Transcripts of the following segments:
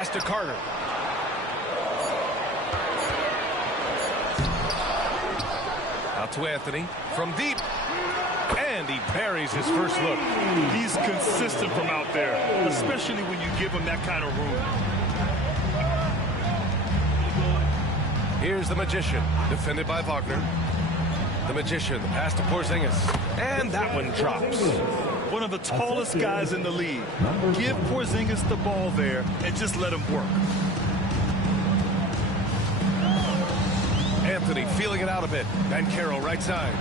To Carter. Out to Anthony from deep. And he buries his first look. He's consistent from out there, especially when you give him that kind of room. Here's the Magician, defended by Wagner. The Magician, the pass to Porzingis. And that one drops. One of the tallest guys in the league. Give Porzingis the ball there and just let him work. Anthony feeling it out a bit. Banchero right side.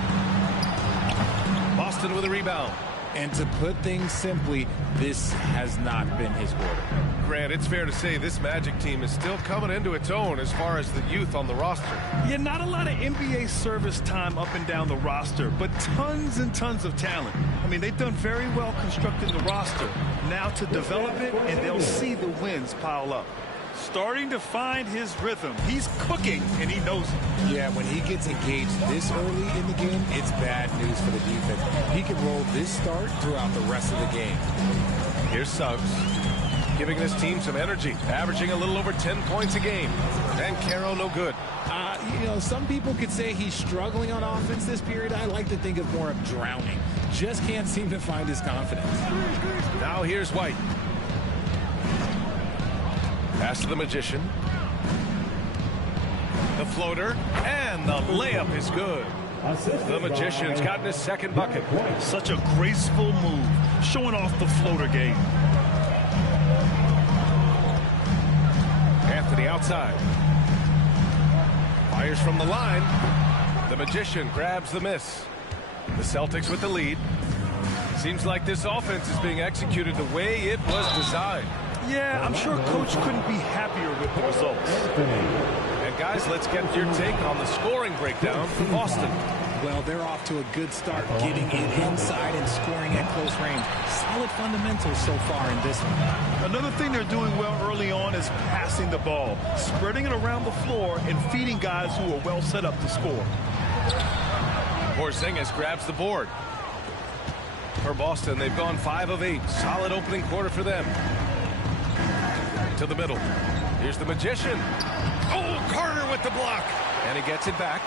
Boston with a rebound. And to put things simply, this has not been his quarter. Grant, it's fair to say this Magic team is still coming into its own as far as the youth on the roster. Yeah, not a lot of NBA service time up and down the roster, but tons and tons of talent. I mean, they've done very well constructing the roster. Now to develop it, and they'll see the wins pile up. Starting to find his rhythm. He's cooking, and he knows it. Yeah, when he gets engaged this early in the game, it's bad news for the defense. He can roll this start throughout the rest of the game. Here's Suggs, giving this team some energy, averaging a little over 10 points a game. Banchero no good. You know, some people could say he's struggling on offense this period. I like to think of more of drowning. Just can't seem to find his confidence. Now here's White. Pass to the Magician. The floater, and the layup is good. The Magician's gotten his second bucket. Such a graceful move, showing off the floater game. Anthony outside. Fires from the line. The Magician grabs the miss. The Celtics with the lead. Seems like this offense is being executed the way it was designed. Yeah, I'm sure Coach couldn't be happier with the results. And guys, let's get your take on the scoring breakdown from Boston. Well, they're off to a good start, getting it inside and scoring at close range. Solid fundamentals so far in this one. Another thing they're doing well early on is passing the ball, spreading it around the floor and feeding guys who are well set up to score. Porzingis grabs the board. For Boston, they've gone 5 of 8. Solid opening quarter for them. To the middle. Here's the Magician. Oh, Carter with the block. And he gets it back.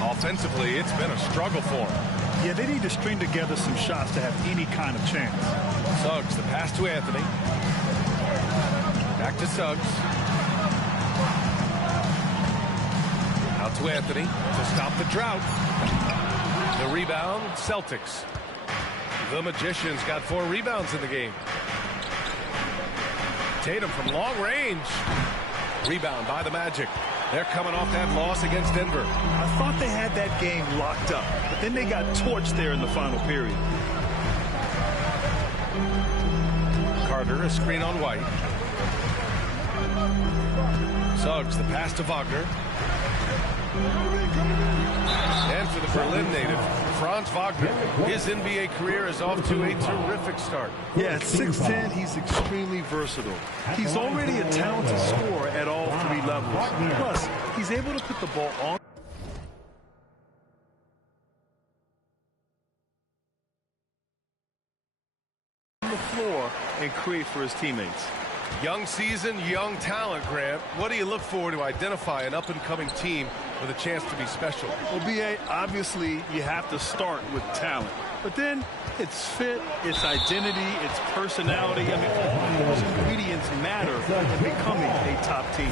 Offensively, it's been a struggle for him. Yeah, they need to string together some shots to have any kind of chance. Suggs, the pass to Anthony. Back to Suggs. Out to Anthony to stop the drought. The rebound, Celtics. The Magician's got 4 rebounds in the game. Tatum from long range. Rebound by the Magic. They're coming off that loss against Denver. I thought they had that game locked up, but then they got torched there in the final period. Carter, a screen on White. Suggs, the pass to Wagner. And for the Berlin native, Franz Wagner, his NBA career is off to a terrific start. Yeah, at 6'10", he's extremely versatile. He's already a talented scorer at all 3 levels. Plus, he's able to put the ball on the floor and create for his teammates. Young season, young talent, Grant. What do you look for to identify an up-and-coming team with a chance to be special? Well, B.A., obviously you have to start with talent. But then it's fit, it's identity, it's personality. I mean, all those ingredients matter in becoming a top team.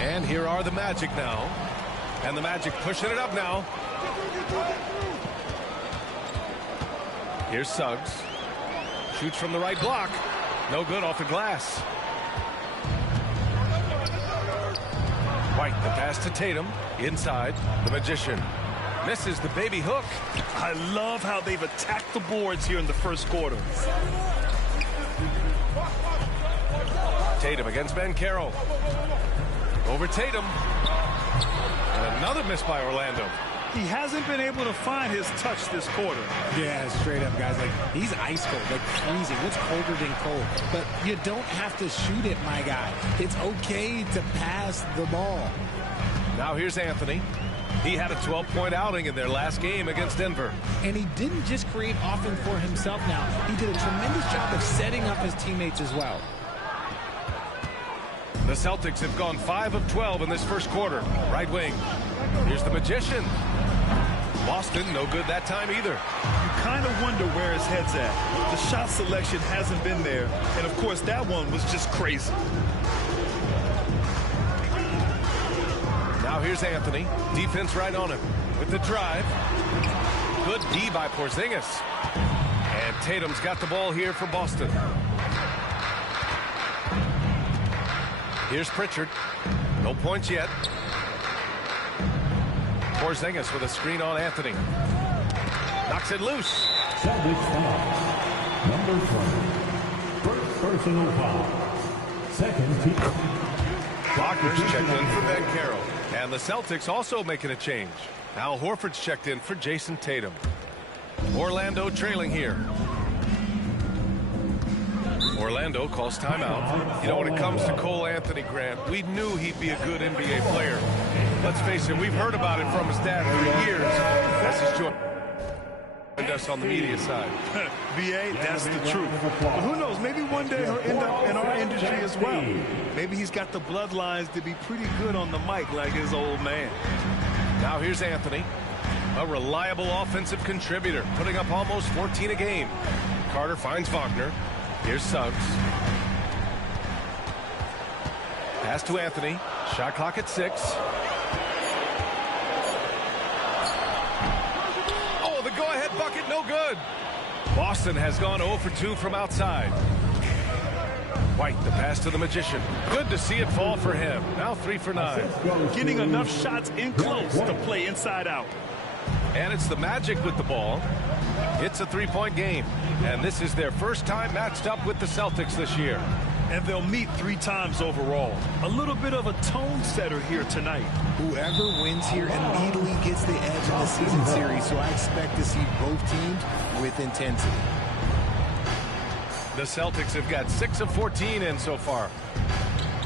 And here are the Magic now. And the Magic pushing it up now. Here's Suggs. Shoots from the right block. No good off the glass. White, the pass to Tatum. Inside, the Magician. Misses the baby hook. I love how they've attacked the boards here in the first quarter. Tatum against Banchero. Over Tatum. And another miss by Orlando. He hasn't been able to find his touch this quarter. Yeah, straight up, guys. Like, he's ice cold, like freezing. What's colder than cold? But you don't have to shoot it, my guy. It's okay to pass the ball. Now here's Anthony. He had a 12-point outing in their last game against Denver. And he didn't just create offense for himself now. He did a tremendous job of setting up his teammates as well. The Celtics have gone 5 of 12 in this first quarter. Right wing. Here's the Magician. Boston, no good that time either. You kind of wonder where his head's at. The shot selection hasn't been there. And, of course, that one was just crazy. Now here's Anthony. Defense right on him. With the drive. Good D by Porzingis. And Tatum's got the ball here for Boston. Here's Pritchard. No points yet. Porzingis with a screen on Anthony. Knocks it loose. Celtics foul. Number 20. First personal foul. Second team. Wagner's checked in for Ben Carroll. And the Celtics also making a change. Al Horford's checked in for Jason Tatum. Orlando trailing here. Orlando calls timeout. You know, when it comes to Cole Anthony, Grant, we knew he'd be a good NBA player. Let's face it, we've heard about it from his dad for years. That's his joint us on the media side. VA, that's the truth. But who knows, maybe one day he'll end up in our industry as well. Maybe he's got the bloodlines to be pretty good on the mic like his old man. Now here's Anthony, a reliable offensive contributor, putting up almost 14 a game. Carter finds Wagner. Here's Suggs. Pass to Anthony. Shot clock at 6. Oh, the go-ahead bucket, no good. Boston has gone 0 for 2 from outside. White, the pass to the Magician. Good to see it fall for him. Now 3 for 9. Getting enough shots in close to play inside out. And it's the Magic with the ball. It's a 3-point game. And this is their first time matched up with the Celtics this year. And they'll meet 3 times overall. A little bit of a tone setter here tonight. Whoever wins here immediately gets the edge in the season series, so I expect to see both teams with intensity. The Celtics have got 6 of 14 in so far.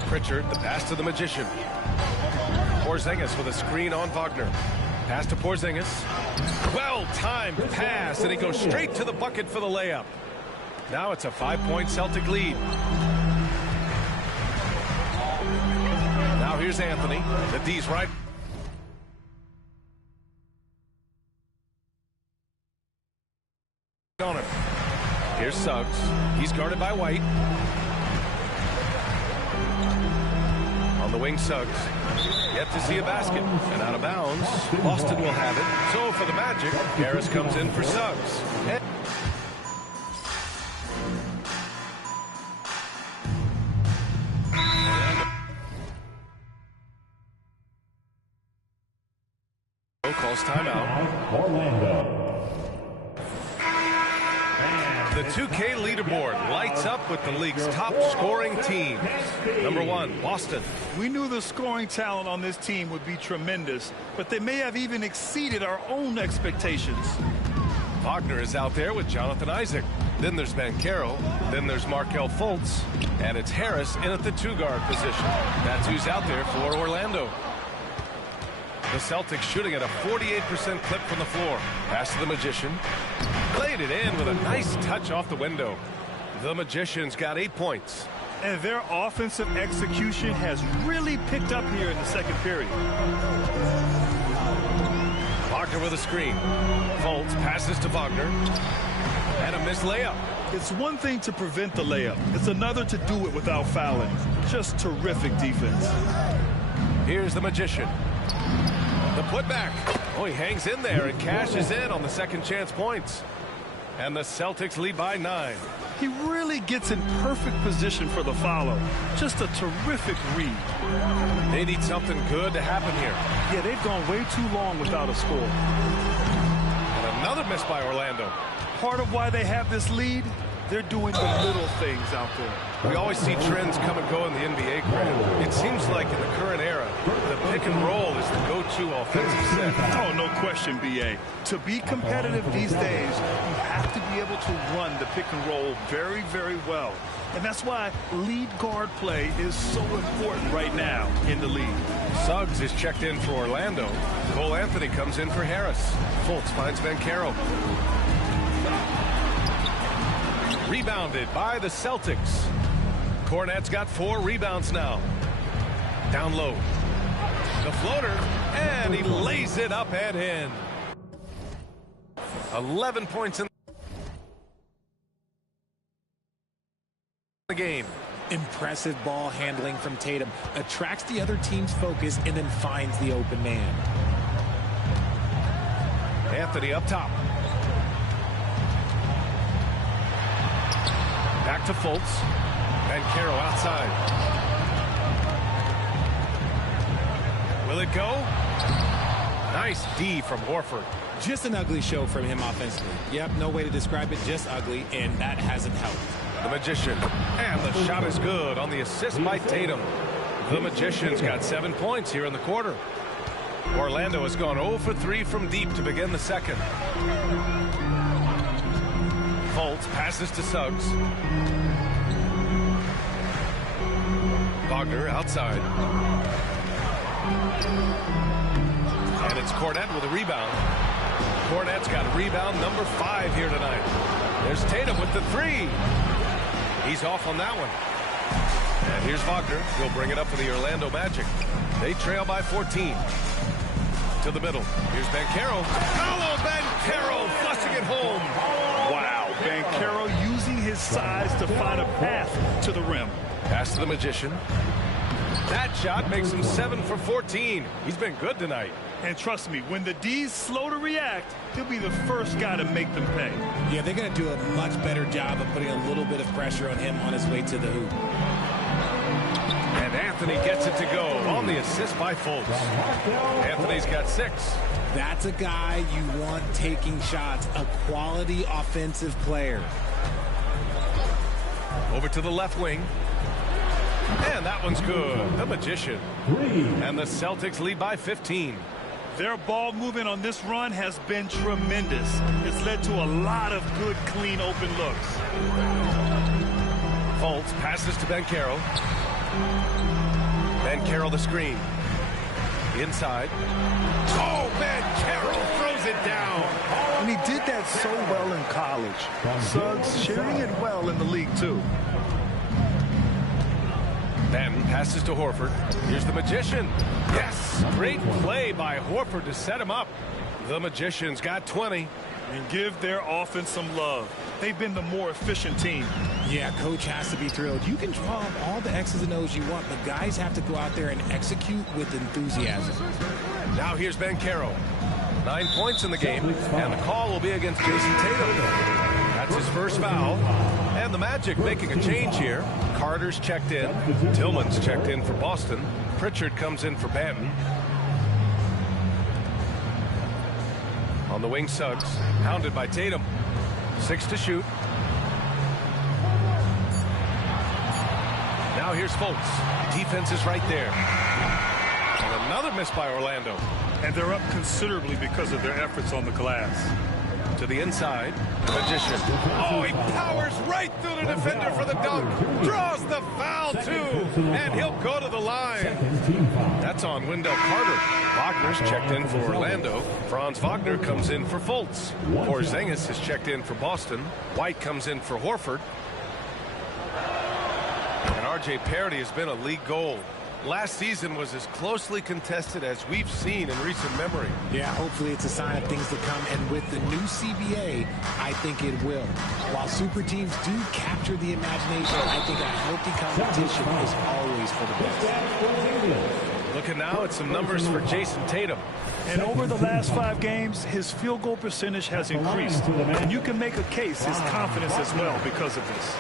Pritchard, the pass to the Magician. Porzingis with a screen on Wagner. Pass to Porzingis. Well-timed pass, and he goes straight to the bucket for the layup. Now it's a 5-point Celtic lead. Now here's Anthony. The D's right. On him. Here's Suggs. He's guarded by White. On the wing, Suggs. Yet to see a basket. And out of bounds. Boston will have it. So for the Magic, Harris comes in for Suggs. Calls timeout. Orlando. The 2K leaderboard lights up with the league's top scoring teams. Number 1, Boston. We knew the scoring talent on this team would be tremendous, but they may have even exceeded our own expectations. Wagner is out there with Jonathan Isaac. Then there's Ben Carroll. Then there's Markelle Fultz. And it's Harris in at the 2-guard position. That's who's out there for Orlando. The Celtics shooting at a 48% clip from the floor. Pass to the Magician. Played it in with a nice touch off the window. The Magician's got 8 points. And their offensive execution has really picked up here in the second period. Wagner with a screen. Fultz passes to Wagner. And a missed layup. It's one thing to prevent the layup. It's another to do it without fouling. Just terrific defense. Here's the Magician. The putback. Oh, he hangs in there and cashes in on the second chance points. And the Celtics lead by 9. He really gets in perfect position for the follow. Just a terrific read. They need something good to happen here. Yeah, they've gone way too long without a score. And another miss by Orlando. Part of why they have this lead, They're doing the little things out there. We always see trends come and go in the NBA, Grant. It seems like in the current era, the pick and roll is the go-to offensive set. Oh, no question, B.A. To be competitive these days, you have to be able to run the pick and roll very, very well. And that's why lead guard play is so important right now in the league. Suggs is checked in for Orlando. Cole Anthony comes in for Harris. Fultz finds Banchero. Rebounded by the Celtics. Cornette's got 4 rebounds now. Down low. The floater, and he lays it up and in. 11 points in the game. Impressive ball handling from Tatum. Attracts the other team's focus and then finds the open man. Anthony up top. Back to Fultz. Banchero outside. Will it go? Nice D from Horford. Just an ugly show from him offensively. Yep, no way to describe it, just ugly, and that hasn't helped. The Magician. And the shot is good on the assist by Tatum. The Magician's got 7 points here in the quarter. Orlando has gone 0 for 3 from deep to begin the second. Fultz passes to Suggs. Wagner outside. And it's Cornette with a rebound. Cornette's got rebound number 5 here tonight. There's Tatum with the 3. He's off on that one. And here's Wagner. He'll bring it up for the Orlando Magic. They trail by 14. To the middle. Here's Banchero. Paolo Banchero flushing it home. Wow, Banchero using his size to find a path to the rim. Pass to the Magician. That shot makes him 7 for 14. He's been good tonight. And trust me, when the D's slow to react, he'll be the first guy to make them pay. Yeah, they're going to do a much better job of putting a little bit of pressure on him on his way to the hoop. And Anthony gets it to go on the assist by Fultz. Anthony's got 6. That's a guy you want taking shots, a quality offensive player. Over to the left wing. And that one's good. The Magician. And the Celtics lead by 15. Their ball movement on this run has been tremendous. It's led to a lot of good, clean, open looks. Fultz passes to Banchero. Banchero the screen. Inside. Oh, Banchero throws it down. And he did that so well in college. Suggs sharing it well in the league, too. Then passes to Horford. Here's the Magician. Yes! Great play by Horford to set him up. The Magician's got 20. And give their offense some love. They've been the more efficient team. Yeah, coach has to be thrilled. You can draw up all the X's and O's you want, but guys have to go out there and execute with enthusiasm. Now here's Banchero. 9 points in the game, and the call will be against Jason Tatum. That's his first foul. And the Magic making a change here. Carter's checked in. Tillman's checked in for Boston. Pritchard comes in for Banton. On the wing, Suggs, hounded by Tatum. 6 to shoot. Now here's Fultz. Defense is right there. And another miss by Orlando. And they're up considerably because of their efforts on the glass. To the inside, Magician. Oh, he powers right through the defender for the dunk. Draws the foul, too. And he'll go to the line. That's on Wendell Carter. Wagner's checked in for Orlando. Franz Wagner comes in for Fultz. Porzingis is checked in for Boston. White comes in for Horford. And R.J. Parity has been a league goal. Last season was as closely contested as we've seen in recent memory. Yeah, hopefully it's a sign of things to come. And with the new CBA, I think it will. While super teams do capture the imagination, I think a healthy competition is always for the best. Looking now at some numbers for Jason Tatum. And over the last 5 games, his field goal percentage has increased. And you can make a case his confidence as well because of this.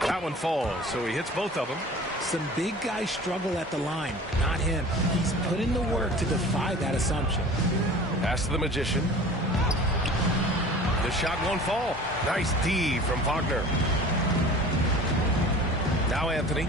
That one falls, so he hits both of them. Some big guys struggle at the line, not him. He's put in the work to defy that assumption. Pass to the Magician. The shot won't fall. Nice D from Wagner. Now Anthony.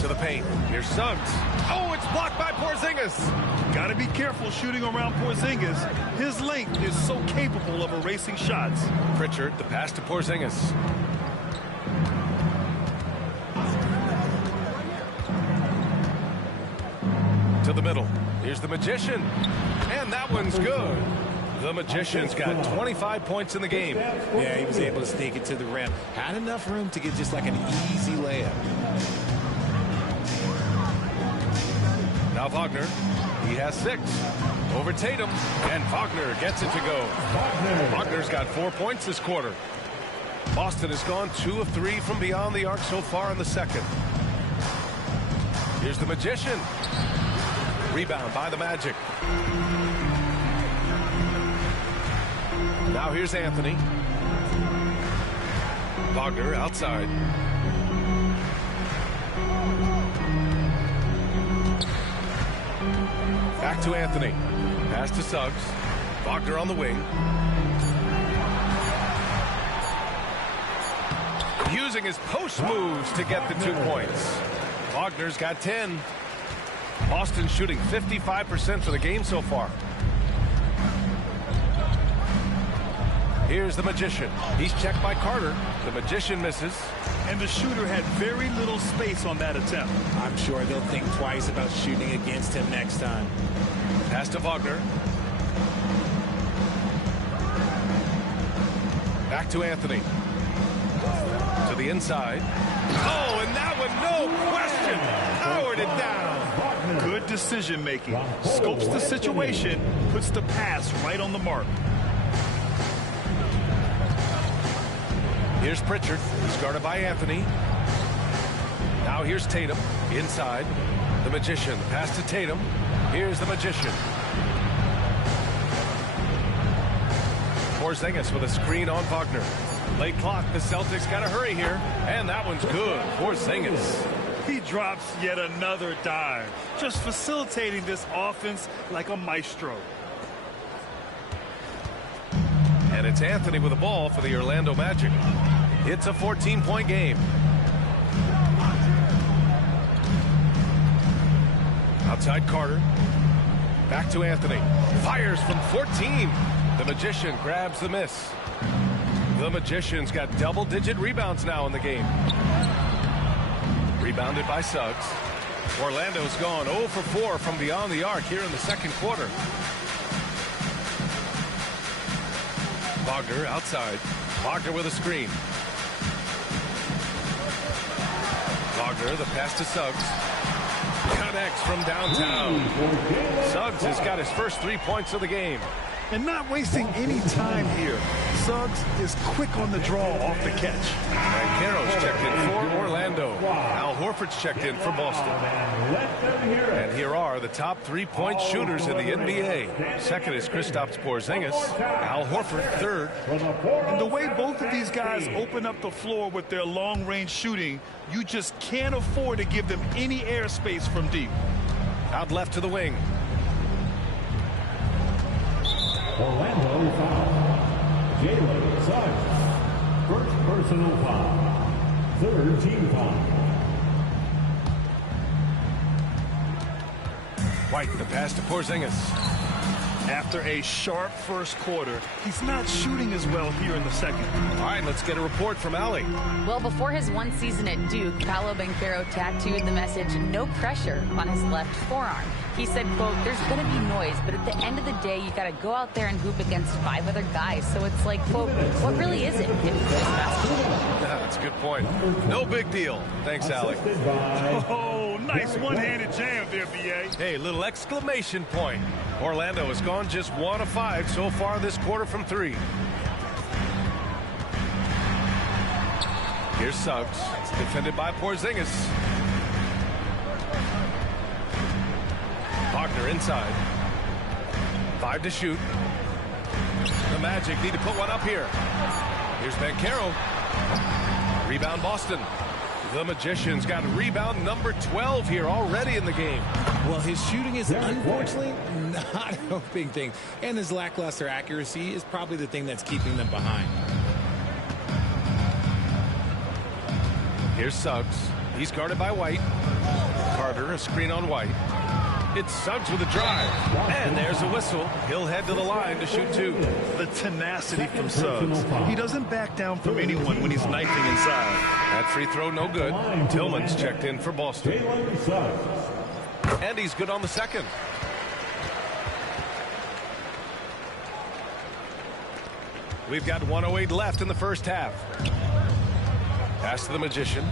To the paint. Here's Suggs. Oh, it's blocked by Porzingis. Got to be careful shooting around Porzingis. His length is so capable of erasing shots. Pritchard, the pass to Porzingis. To the middle. Here's the Magician. And that one's good. The Magician's got 25 points in the game. Yeah, he was able to sneak it to the rim. Had enough room to get just like an easy layup. Now Wagner. He has 6. Over Tatum. And Wagner gets it to go. Wagner's got 4 points this quarter. Boston has gone 2 of 3 from beyond the arc so far in the second. Here's the Magician. Rebound by the Magic. Now here's Anthony. Wagner outside. Back to Anthony. Pass to Suggs. Wagner on the wing. Using his post moves to get the 2 points. Wagner's got 10. Boston shooting 55% for the game so far. Here's the Magician. He's checked by Carter. The Magician misses. And the shooter had very little space on that attempt. I'm sure they'll think twice about shooting against him next time. Pass to Wagner. Back to Anthony. To the inside. Oh, and that one, no question, powered it down. Good decision making. Scopes the situation, puts the pass right on the mark. Here's Pritchard. He's guarded by Anthony. Now here's Tatum. Inside. The Magician. Pass to Tatum. Here's the Magician. Porzingis with a screen on Wagner. Late clock. The Celtics got to hurry here. And that one's good. Porzingis. He drops yet another dive. Just facilitating this offense like a maestro. And it's Anthony with the ball for the Orlando Magic. It's a 14-point game. Outside Carter. Back to Anthony. Fires from 14. The Magician grabs the miss. The Magician's got double-digit rebounds now in the game. Rebounded by Suggs. Orlando's gone 0 for 4 from beyond the arc here in the second quarter. Wagner outside. Wagner with a screen. Wagner, the pass to Suggs. Connects from downtown. Suggs has got his first 3 points of the game. And not wasting any time here. Suggs is quick on the draw off the catch. And Carroll's checked in for Orlando. Al Horford's checked in for Boston. And here are the top 3-point shooters in the NBA. Second is Kristaps Porzingis. Al Horford third. And the way both of these guys open up the floor with their long-range shooting, you just can't afford to give them any airspace from deep. Out left to the wing. Orlando foul. Jalen Suggs. First personal foul. Third team foul. White, the pass to Porzingis. After a sharp first quarter, he's not shooting as well here in the second. All right, let's get a report from Allie. Well, before his one season at Duke, Paolo Banchero tattooed the message, "No pressure," on his left forearm. He said, quote, "There's going to be noise, but at the end of the day, you got to go out there and hoop against 5 other guys. So it's like, quote, what really is it if it's just basketball?" That's a good point. No big deal. Thanks, Allie. Oh, nice one-handed jam there, B.A. Hey, little exclamation point. Orlando has gone just 1 of 5 so far this quarter from 3. Here's Suggs. It's defended by Porzingis. Wagner inside. 5 to shoot. The Magic need to put one up here. Here's Banchero. Rebound Boston. The Magician's got rebound number 12 here already in the game. Well, his shooting is unfortunately not helping things, and his lackluster accuracy is probably the thing that's keeping them behind. Here's Suggs. He's guarded by White. Carter, a screen on White. It's Suggs with a drive. And there's a whistle. He'll head to the line to shoot 2. The tenacity from Suggs. He doesn't back down from anyone when he's knifing inside. That free throw no good. Tillman's checked in for Boston. And he's good on the second. We've got 1:08 left in the first half. Pass to the Magician.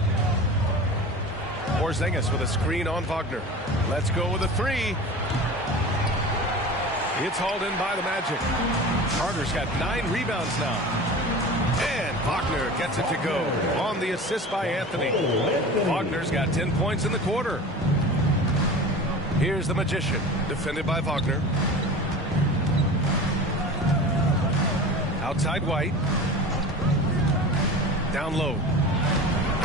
Porzingis with a screen on Wagner. Let's go with a 3. It's hauled in by the Magic. Carter's got 9 rebounds now. And Wagner gets it to go on the assist by Anthony. Wagner's got 10 points in the quarter. Here's the Magician, defended by Wagner. Outside White. Down low.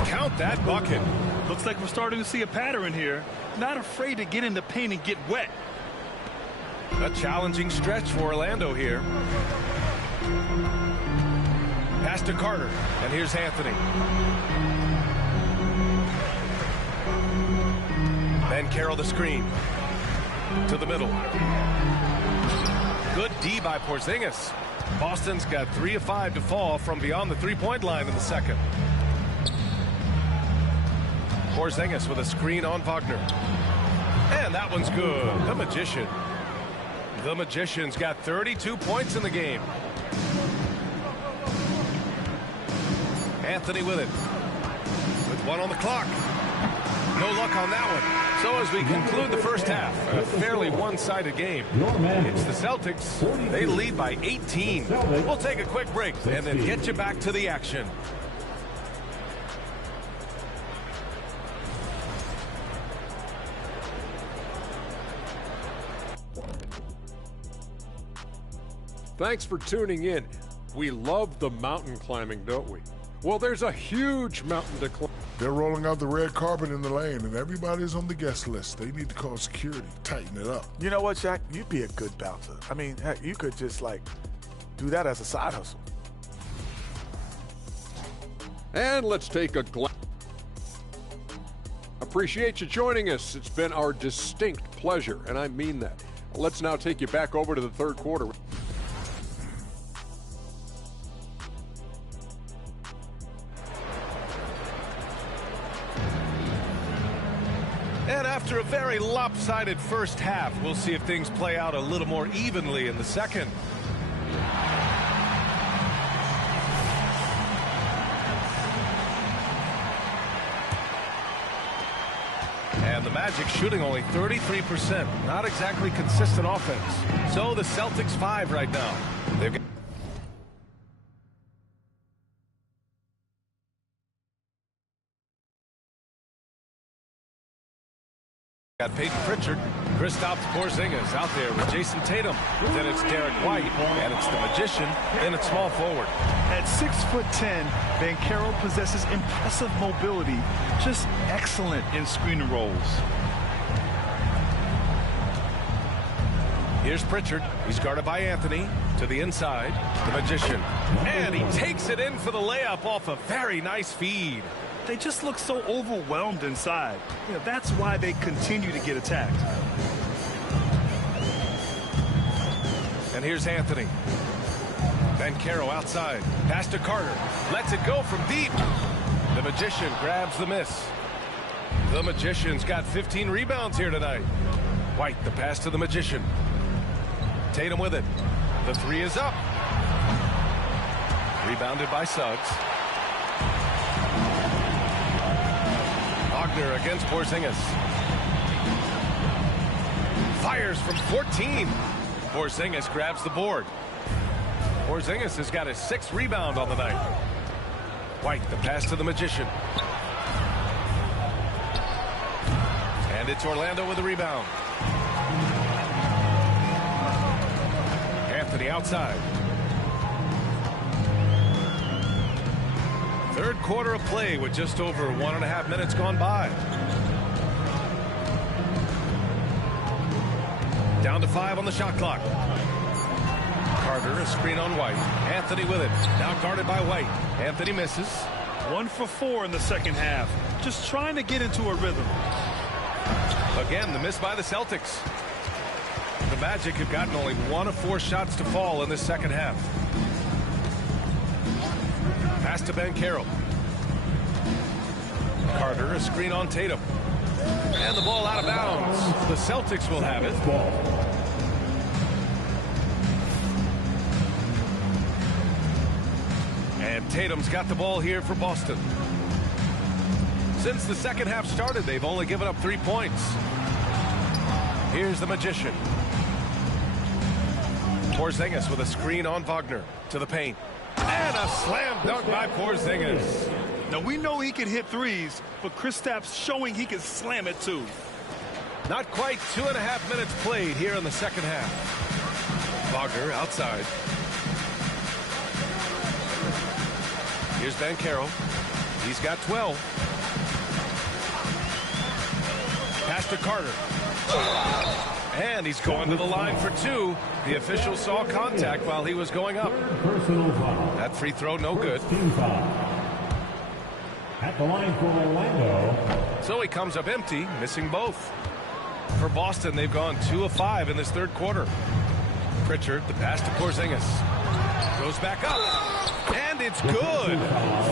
Count that bucket. Looks like we're starting to see a pattern here. Not afraid to get in the paint and get wet. A challenging stretch for Orlando here. Pass to Carter, and here's Anthony. Ben Carroll the screen. To the middle. Good D by Porzingis. Boston's got 3 of 5 to fall from beyond the three-point line in the second. Porzingis with a screen on Wagner. And that one's good. The Magician. The Magician's got 32 points in the game. Anthony with it. With 1 on the clock. No luck on that one. So as we conclude the first half, a fairly one-sided game. It's the Celtics. They lead by 18. We'll take a quick break and then get you back to the action. Thanks for tuning in. We love the mountain climbing, don't we? Well, there's a huge mountain to climb. They're rolling out the red carpet in the lane, and everybody's on the guest list. They need to call security, tighten it up. You know what, Shaq? You'd be a good bouncer. I mean, heck, you could just, do that as a side hustle. And let's take a glance. Appreciate you joining us. It's been our distinct pleasure, and I mean that. Let's now take you back over to the third quarter. And after a very lopsided first half, we'll see if things play out a little more evenly in the second. And the Magic shooting only 33%. Not exactly consistent offense. So the Celtics 5 right now. They've got Peyton Pritchard, Kristaps Porzingis out there with Jason Tatum. Then it's Derek White, and it's the Magician, and it's small forward. At 6'10", Banchero possesses impressive mobility, just excellent in screen and rolls. Here's Pritchard. He's guarded by Anthony. To the inside, the Magician. And he takes it in for the layup off a very nice feed. They just look so overwhelmed inside. You know, that's why they continue to get attacked. And here's Anthony. Banchero outside. Pass to Carter. Lets it go from deep. The Magician grabs the miss. The Magician's got 15 rebounds here tonight. White, the pass to the Magician. Tatum with it. The 3 is up. Rebounded by Suggs. Wagner against Porzingis. Fires from 14. Porzingis grabs the board. Porzingis has got his 6th rebound on the night. White, the pass to the Magician. And it's Orlando with the rebound. Anthony outside. Third quarter of play with just over 1.5 minutes gone by. Down to 5 on the shot clock. Carter, a screen on White. Anthony with it. Now guarded by White. Anthony misses. 1 for 4 in the second half. Just trying to get into a rhythm. Again, the miss by the Celtics. The Magic have gotten only 1 of 4 shots to fall in this second half. Pass to Banchero. Carter, a screen on Tatum. And the ball out of bounds. The Celtics will have it. And Tatum's got the ball here for Boston. Since the second half started, they've only given up 3 points. Here's the Magician. Porzingis with a screen on Wagner to the paint. And a slam dunk by Porzingis. Now, we know he can hit threes, but Kristaps showing he can slam it too. Not quite 2.5 minutes played here in the second half. Wagner outside. Here's Banchero. He's got 12. Pass to Carter. And he's going to the line for 2. The official saw contact while he was going up. That free throw no good. At the line for Orlando. So he comes up empty, missing both. For Boston, they've gone 2 of 5 in this third quarter. Pritchard, the pass to Porzingis. Goes back up. And it's good.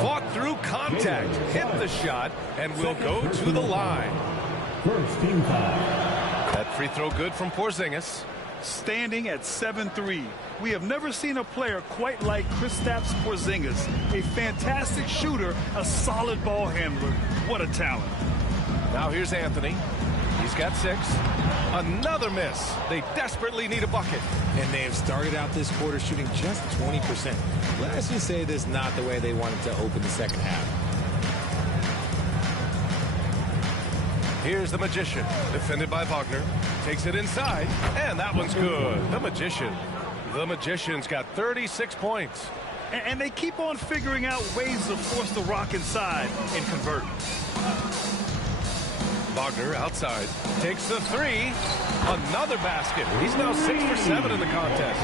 Fought through contact. Hit the shot and will go to the line. First team foul. That free throw good from Porzingis. Standing at 7-3. We have never seen a player quite like Kristaps Porzingis. A fantastic shooter, a solid ball handler. What a talent. Now here's Anthony. He's got 6. Another miss. They desperately need a bucket. And they have started out this quarter shooting just 20%. Let's just say this is not the way they wanted to open the second half. Here's the Magician, defended by Wagner. Takes it inside, and that one's good. The Magician. The Magician's got 36 points. And they keep on figuring out ways to force the rock inside and convert. Wagner outside. Takes the 3. Another basket. He's now 6 for 7 in the contest.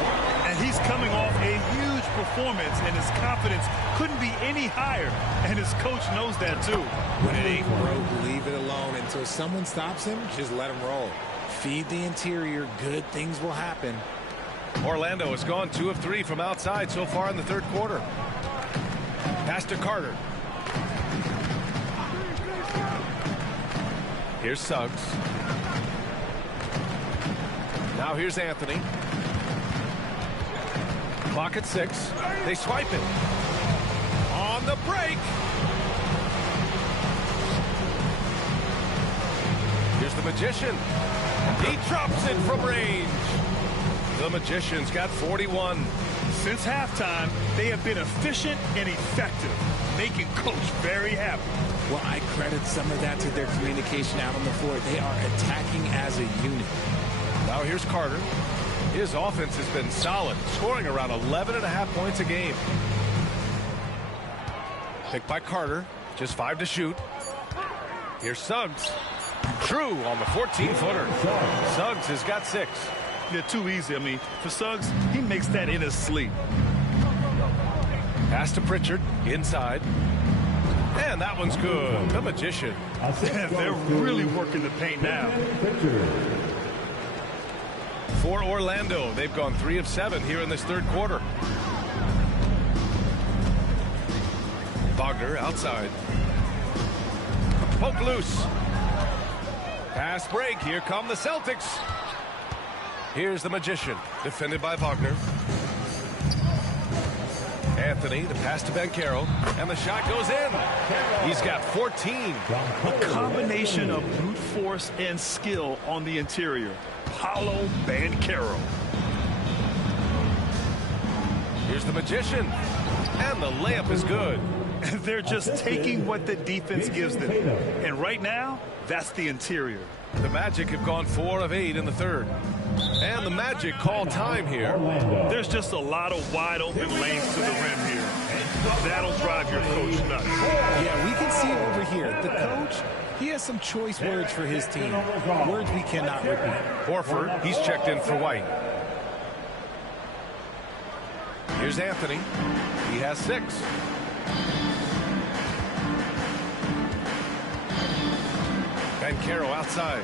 And he's coming off a huge performance, and his confidence couldn't be any higher. And his coach knows that, too. When it ain't broke, leave it alone. Until someone stops him, just let him roll. Feed the interior. Good things will happen. Orlando has gone 2 of 3 from outside so far in the third quarter. Pass to Carter. Here's Suggs. Now here's Anthony. Clock at 6. They swipe it. On the break. Here's the Magician. He drops it from range. The Magician's got 41. Since halftime, they have been efficient and effective, making Coach very happy. Well, I credit some of that to their communication out on the floor. They are attacking as a unit. Now here's Carter. His offense has been solid, scoring around 11.5 points a game. Picked by Carter. Just 5 to shoot. Here's Suggs. True on the 14-footer. Suggs has got 6. They're too easy. I mean, for Suggs, he makes that in his sleep. Pass to Pritchard. Inside. And that one's good. The Magician. They're really working the paint now. For Orlando, they've gone 3 of 7 here in this third quarter. Wagner outside. Poke loose. Pass break. Here come the Celtics. Here's the Magician, defended by Wagner. Anthony, the pass to Banchero, and the shot goes in. He's got 14. A combination of brute force and skill on the interior. Paolo Banchero. Here's the Magician, and the layup is good. They're just taking what the defense gives them. And right now, that's the interior. The Magic have gone 4 of 8 in the third. And the Magic call time here. There's just a lot of wide open lanes to the rim here. That'll drive your coach nuts. Yeah, we can see over here, the coach, he has some choice words for his team. Words we cannot repeat. Horford, he's checked in for White. Here's Anthony. He has 6. Caro outside.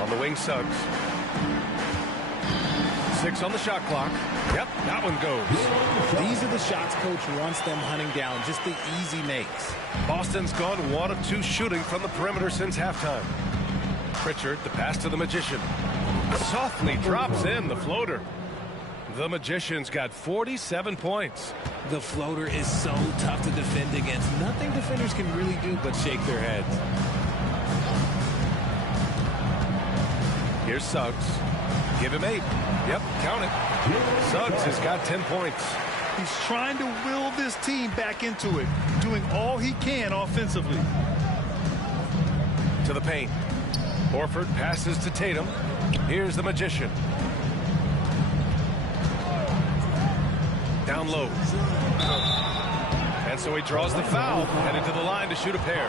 On the wing, Suggs. 6 on the shot clock. Yep, that one goes. These are the shots coach wants them hunting down, just the easy makes. Boston's gone 1 of 2 shooting from the perimeter since halftime. Pritchard, the pass to the Magician. Softly drops in the floater. The Magician's got 47 points. The floater is so tough to defend against. Nothing defenders can really do but shake their heads. Here's Suggs. Give him 8. Yep, count it. Suggs has got 10 points. He's trying to will this team back into it, doing all he can offensively. To the paint. Horford passes to Tatum. Here's the Magician. Down low. And so he draws the foul, headed to the line to shoot a pair.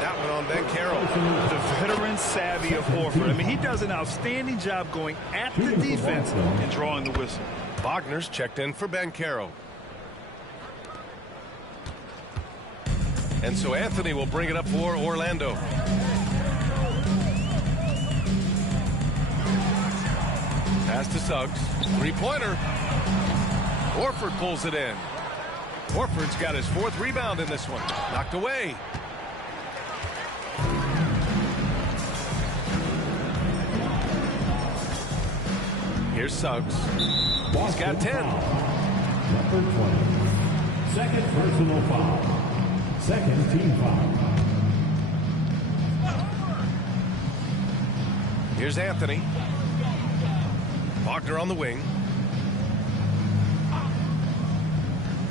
That one on Caro. The veteran savvy of Horford. I mean, he does an outstanding job going at the defense and drawing the whistle. Wagner's checked in for Caro. And so Anthony will bring it up for Orlando. Pass to Suggs. 3-pointer. Horford pulls it in. Horford's got his 4th rebound in this one. Knocked away. Here's Suggs. He's got 10. Number 20. Second personal foul. Second team foul. Here's Anthony. Wagner on the wing.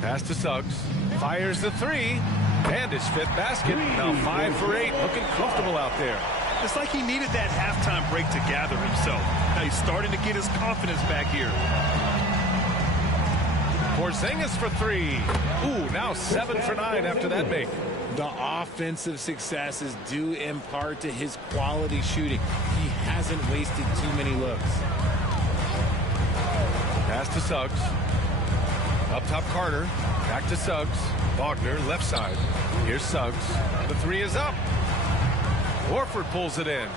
Pass to Suggs. Fires the 3. And his 5th basket. Now 5 for 8. Looking comfortable out there. It's like he needed that halftime break to gather himself. Now he's starting to get his confidence back here. Porzingis for 3. Ooh, now 7 for 9 after that make. The offensive success is due in part to his quality shooting. He hasn't wasted too many looks. Pass to Suggs. Up top, Carter. Back to Suggs. Wagner, left side. Here's Suggs. The 3 is up. Horford pulls it in.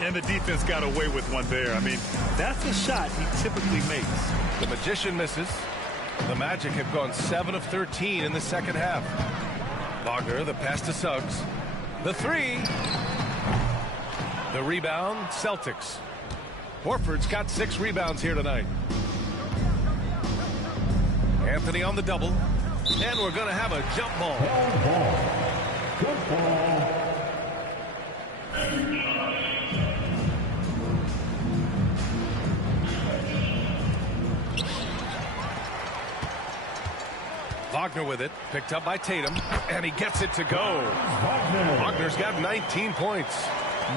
And the defense got away with one there. I mean, that's a shot he typically makes. The Magician misses. The Magic have gone 7 of 13 in the second half. Wagner, the pass to Suggs. The 3. The rebound, Celtics. Horford's got 6 rebounds here tonight. Anthony on the double. And we're going to have a jump ball. Good ball. Wagner with it, picked up by Tatum, and he gets it to go. Wagner's got 19 points.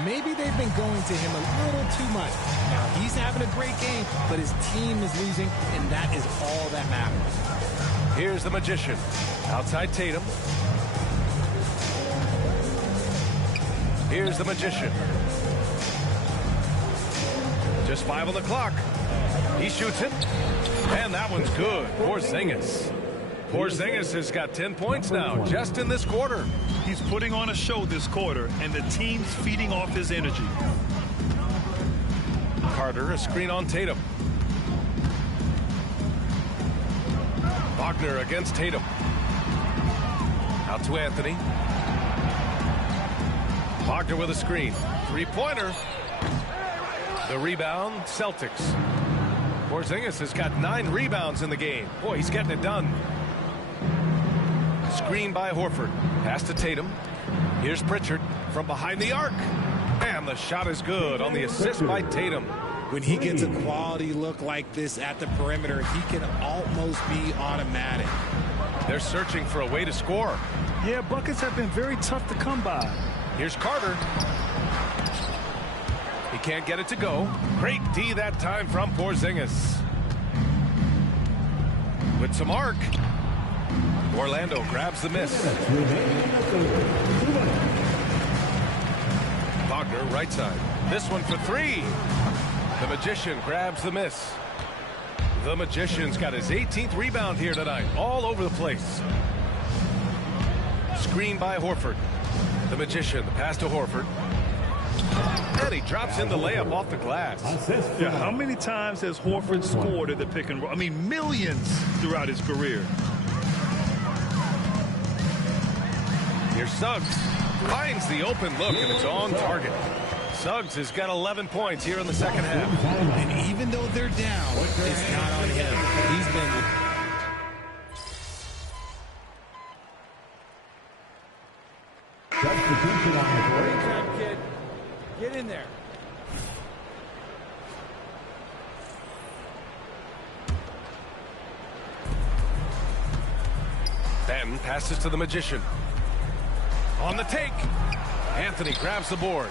Maybe they've been going to him a little too much. Now, he's having a great game, but his team is losing, and that is all that matters. Here's the Magician. Outside Tatum. Here's the Magician. Just 5 on the clock. He shoots it, and that one's good. Porzingis. Porzingis has got 10 points now, just in this quarter. He's putting on a show this quarter, and the team's feeding off his energy. Carter, a screen on Tatum. Wagner against Tatum. Out to Anthony. Wagner with a screen. 3-pointer. The rebound, Celtics. Porzingis has got 9 rebounds in the game. Boy, he's getting it done. Screen by Horford. Pass to Tatum. Here's Pritchard from behind the arc. And the shot is good on the assist by Tatum. When he gets a quality look like this at the perimeter, he can almost be automatic. They're searching for a way to score. Yeah, buckets have been very tough to come by. Here's Carter. He can't get it to go. Great D that time from Porzingis. with some arc. Orlando grabs the miss. Wagner, right side. This one for three. The Magician grabs the miss. The Magician's got his 18th rebound here tonight, all over the place. Screen by Horford. The Magician, the pass to Horford. And he drops in the layup off the glass. Yeah, how many times has Horford scored at the pick and roll? I mean, millions throughout his career. Here's Suggs. Finds the open look, and it's on target. Suggs has got 11 points here in the second half. And even though they're down, it's not on him. He's been... Substitution on the break. Great job, kid. Get in there. Benton passes to the Magician. On the take. Anthony grabs the board.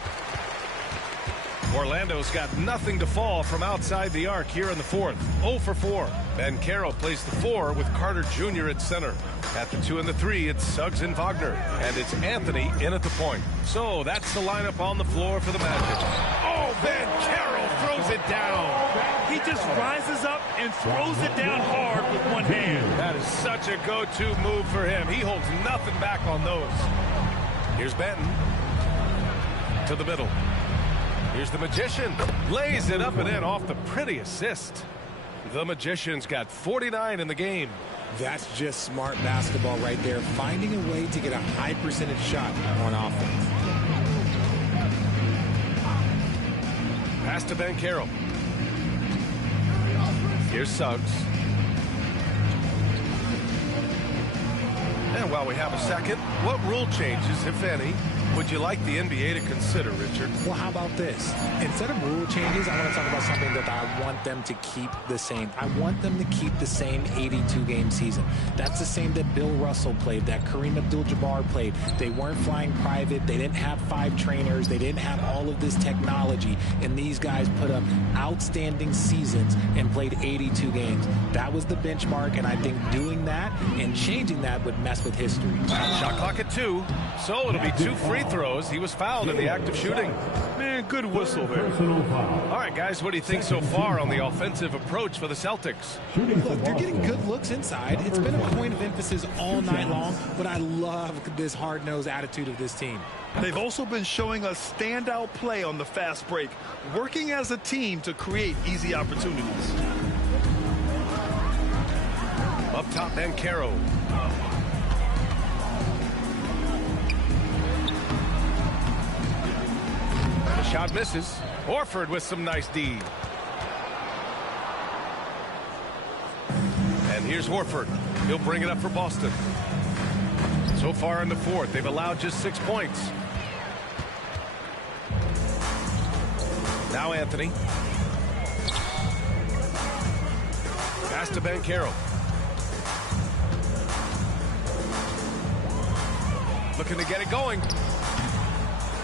Orlando's got nothing to fall from outside the arc here in the fourth. 0 for 4. Banchero plays the 4 with Carter Jr. at center. At the 2 and the 3, it's Suggs and Wagner. And it's Anthony in at the point. So that's the lineup on the floor for the Magic. Oh, Banchero throws it down. He just rises up and throws it down hard with one hand. That is such a go-to move for him. He holds nothing back on those. Here's Benton. To the middle. Here's the Magician. Lays it up and in off the pretty assist. The Magician's got 49 in the game. That's just smart basketball right there, finding a way to get a high percentage shot on offense. Pass to Banchero. Here's Suggs. And while we have a second, what rule changes, if any, would you like the NBA to consider, Richard? Well, how about this? Instead of rule changes, I want to talk about something that I want them to keep the same. I want them to keep the same 82-game season. That's the same that Bill Russell played, that Kareem Abdul-Jabbar played. They weren't flying private. They didn't have 5 trainers. They didn't have all of this technology. And these guys put up outstanding seasons and played 82 games. That was the benchmark, and I think doing that and changing that would mess with history. Shot clock at 2, so it'll be 2 free throws. He was fouled in the act of shooting. Man, good whistle there. All right, guys, what do you think so far on the offensive approach for the Celtics? Look, they're getting good looks inside. It's been a point of emphasis all night long, but I love this hard-nosed attitude of this team. They've also been showing us standout play on the fast break, working as a team to create easy opportunities. Up top, Banchero. The shot misses. Horford with some nice D. And here's Horford. He'll bring it up for Boston. So far in the fourth, they've allowed just 6 points. Now Anthony. Pass to Banchero. Looking to get it going.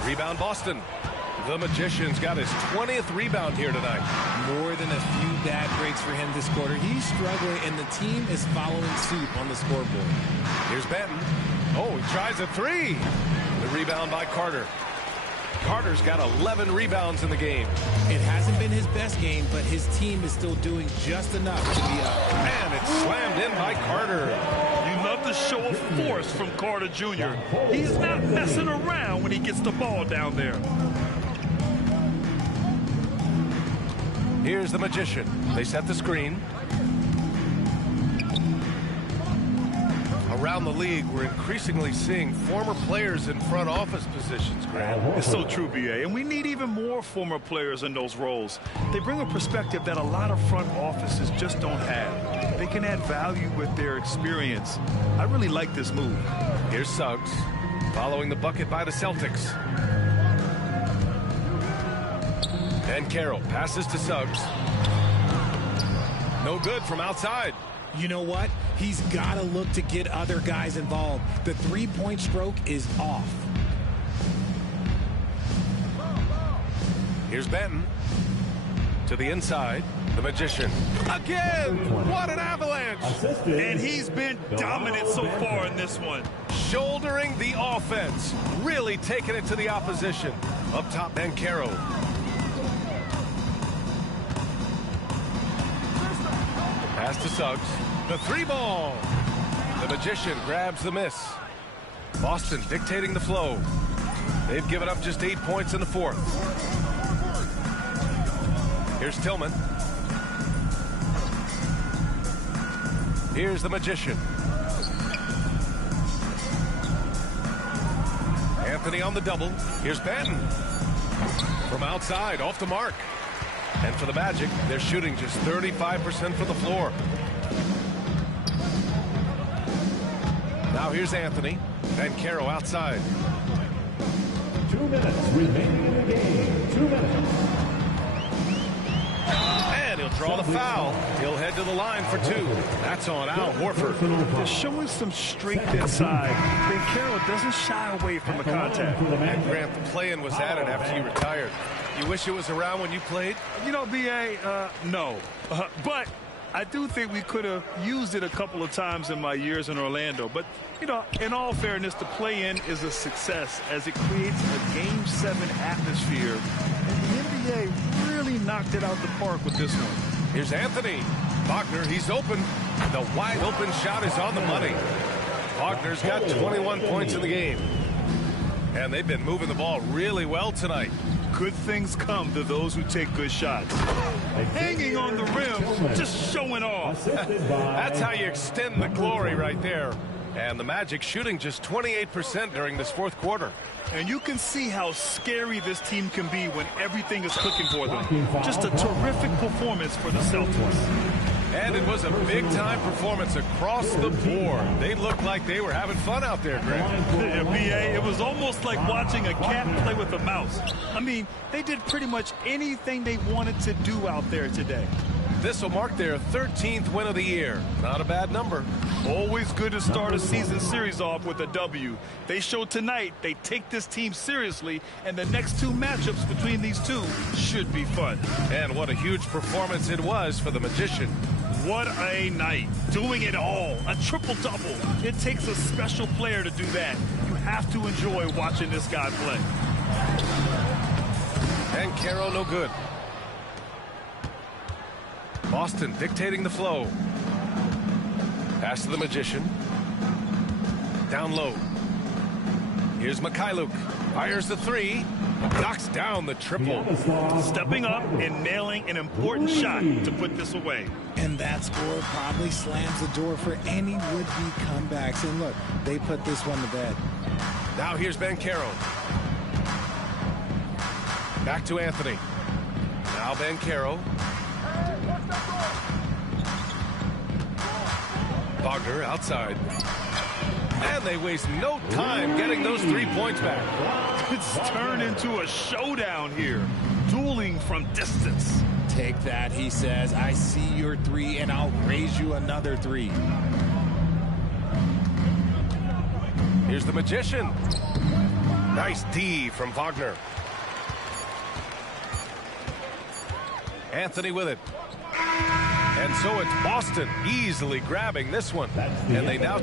Rebound Boston. The Magician's got his 20th rebound here tonight. More than a few bad breaks for him this quarter. He's struggling, and the team is following suit on the scoreboard. Here's Benton. Oh, he tries a 3. The rebound by Carter. Carter's got 11 rebounds in the game. It hasn't been his best game, but his team is still doing just enough to be up. And it's slammed in by Carter. You love the show of force from Carter Jr. He's not messing around when he gets the ball down there. Here's the Magician. They set the screen. Around the league, we're increasingly seeing former players in front office positions, Grant. It's so true, B.A., and we need even more former players in those roles. They bring a perspective that a lot of front offices just don't have. They can add value with their experience. I really like this move. Here's Suggs, following the bucket by the Celtics. And Carroll passes to Suggs. No good from outside. You know what? He's got to look to get other guys involved. The three-point stroke is off. Here's Benton. To the inside, the Magician. Again! What an avalanche! And he's been dominant so far in this one. Shouldering the offense. Really taking it to the opposition. Up top, Bancaro. Pass to Suggs. The 3-ball. The Magician grabs the miss. Boston dictating the flow. They've given up just 8 points in the fourth. Here's Tillman. Here's the Magician. Anthony on the double. Here's Banton. From outside, off the mark. And for the Magic, they're shooting just 35% from the floor. Now here's Anthony. Bancaro outside. 2 minutes remaining in the game. 2 minutes. And he'll draw the foul. He'll head to the line for 2. That's on Al Horford. They're showing some strength inside. Bancaro doesn't shy away from the contact. And Grant, the play-in was added after you retired. You wish it was around when you played? You know, B.A., no. But I do think we could have used it a couple of times in my years in Orlando. But, you know, in all fairness, the play-in is a success as it creates a Game 7 atmosphere. And the NBA really knocked it out the park with this one. Here's Anthony. Wagner, he's open. The wide-open shot is on the money. Wagner's got 21 points in the game. And they've been moving the ball really well tonight. Good things come to those who take good shots. Hanging on the rim, just showing off. That's how you extend the glory right there. And the Magic shooting just 28% during this fourth quarter. And you can see how scary this team can be when everything is clicking for them. Just a terrific performance for the Celtics. And it was a big-time performance across the board. They looked like they were having fun out there, Grant. Yeah, B.A., it was almost like watching a cat play with a mouse. I mean, they did pretty much anything they wanted to do out there today. This will mark their 13th win of the year. Not a bad number. Always good to start a season series off with a W. They showed tonight they take this team seriously, and the next 2 matchups between these two should be fun. And what a huge performance it was for the Magician. What a night. Doing it all. A triple-double. It takes a special player to do that. You have to enjoy watching this guy play. And Caro no good. Boston dictating the flow. Pass to the Magician. Down low. Here's Mikhailuk. Fires the 3. Knocks down the triple. Stepping up and nailing an important shot to put this away. And that score probably slams the door for any would-be comebacks. And look, they put this one to bed. Now here's Bancaro. Back to Anthony. Now Bancaro. Wagner outside. And they waste no time getting those 3 points back. It's turned into a showdown here. Dueling from distance. Take that, he says. I see your 3, and I'll raise you another 3. Here's the Magician. Nice D from Wagner. Anthony with it. And so it's Boston easily grabbing this one. And they now...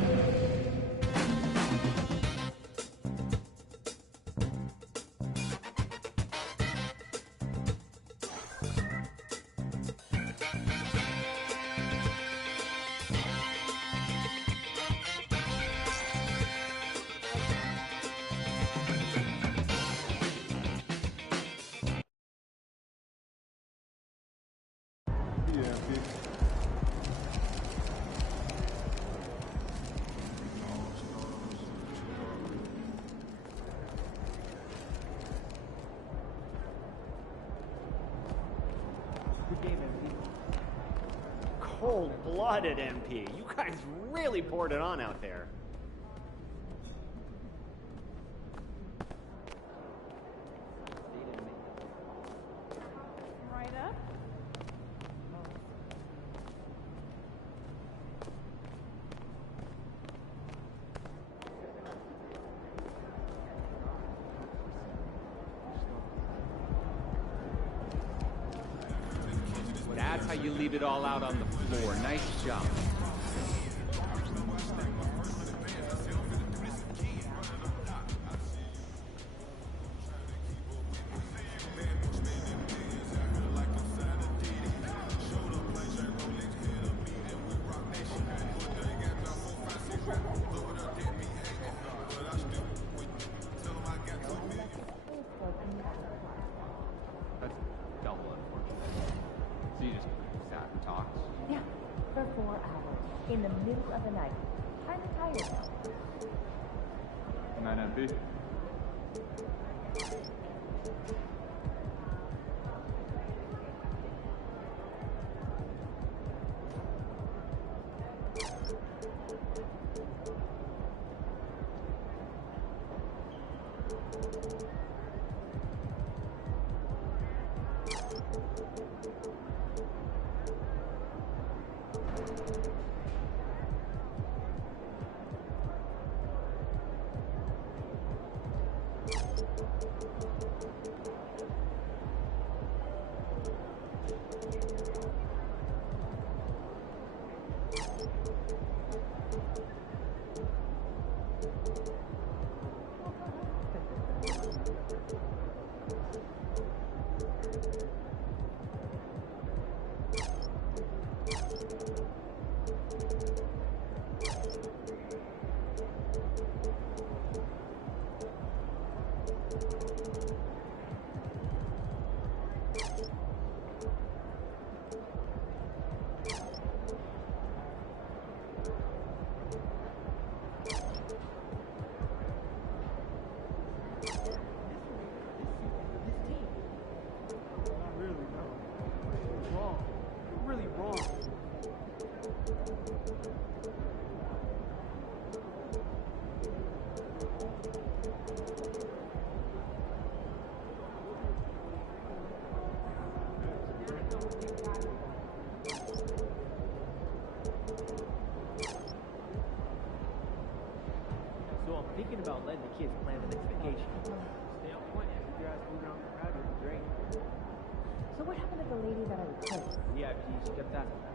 Cold-blooded, MP. You guys really poured it on out there. Right up. That's how you leave it all out on the floor. Nice job. That's double unfortunate. So you just sat and talked? Yeah, for 4 hours. In the middle of the night. Kinda tired now. Might not be. So I'm thinking about letting the kids plan the next vacation. Stay on point. Keep your ass moving around the crowd. You'll be great. So what happened to the lady that I replaced? Yeah, she kept asking that.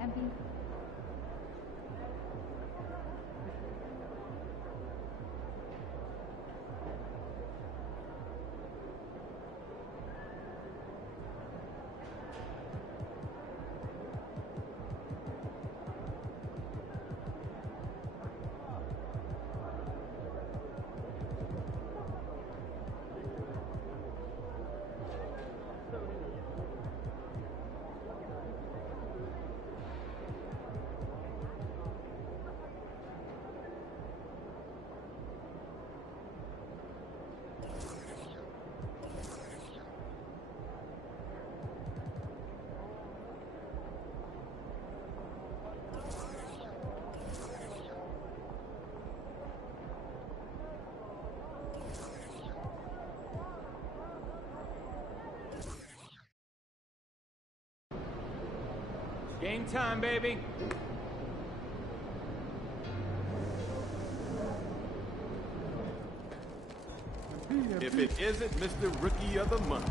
MP. Game time, baby. If it isn't Mr. Rookie of the Month.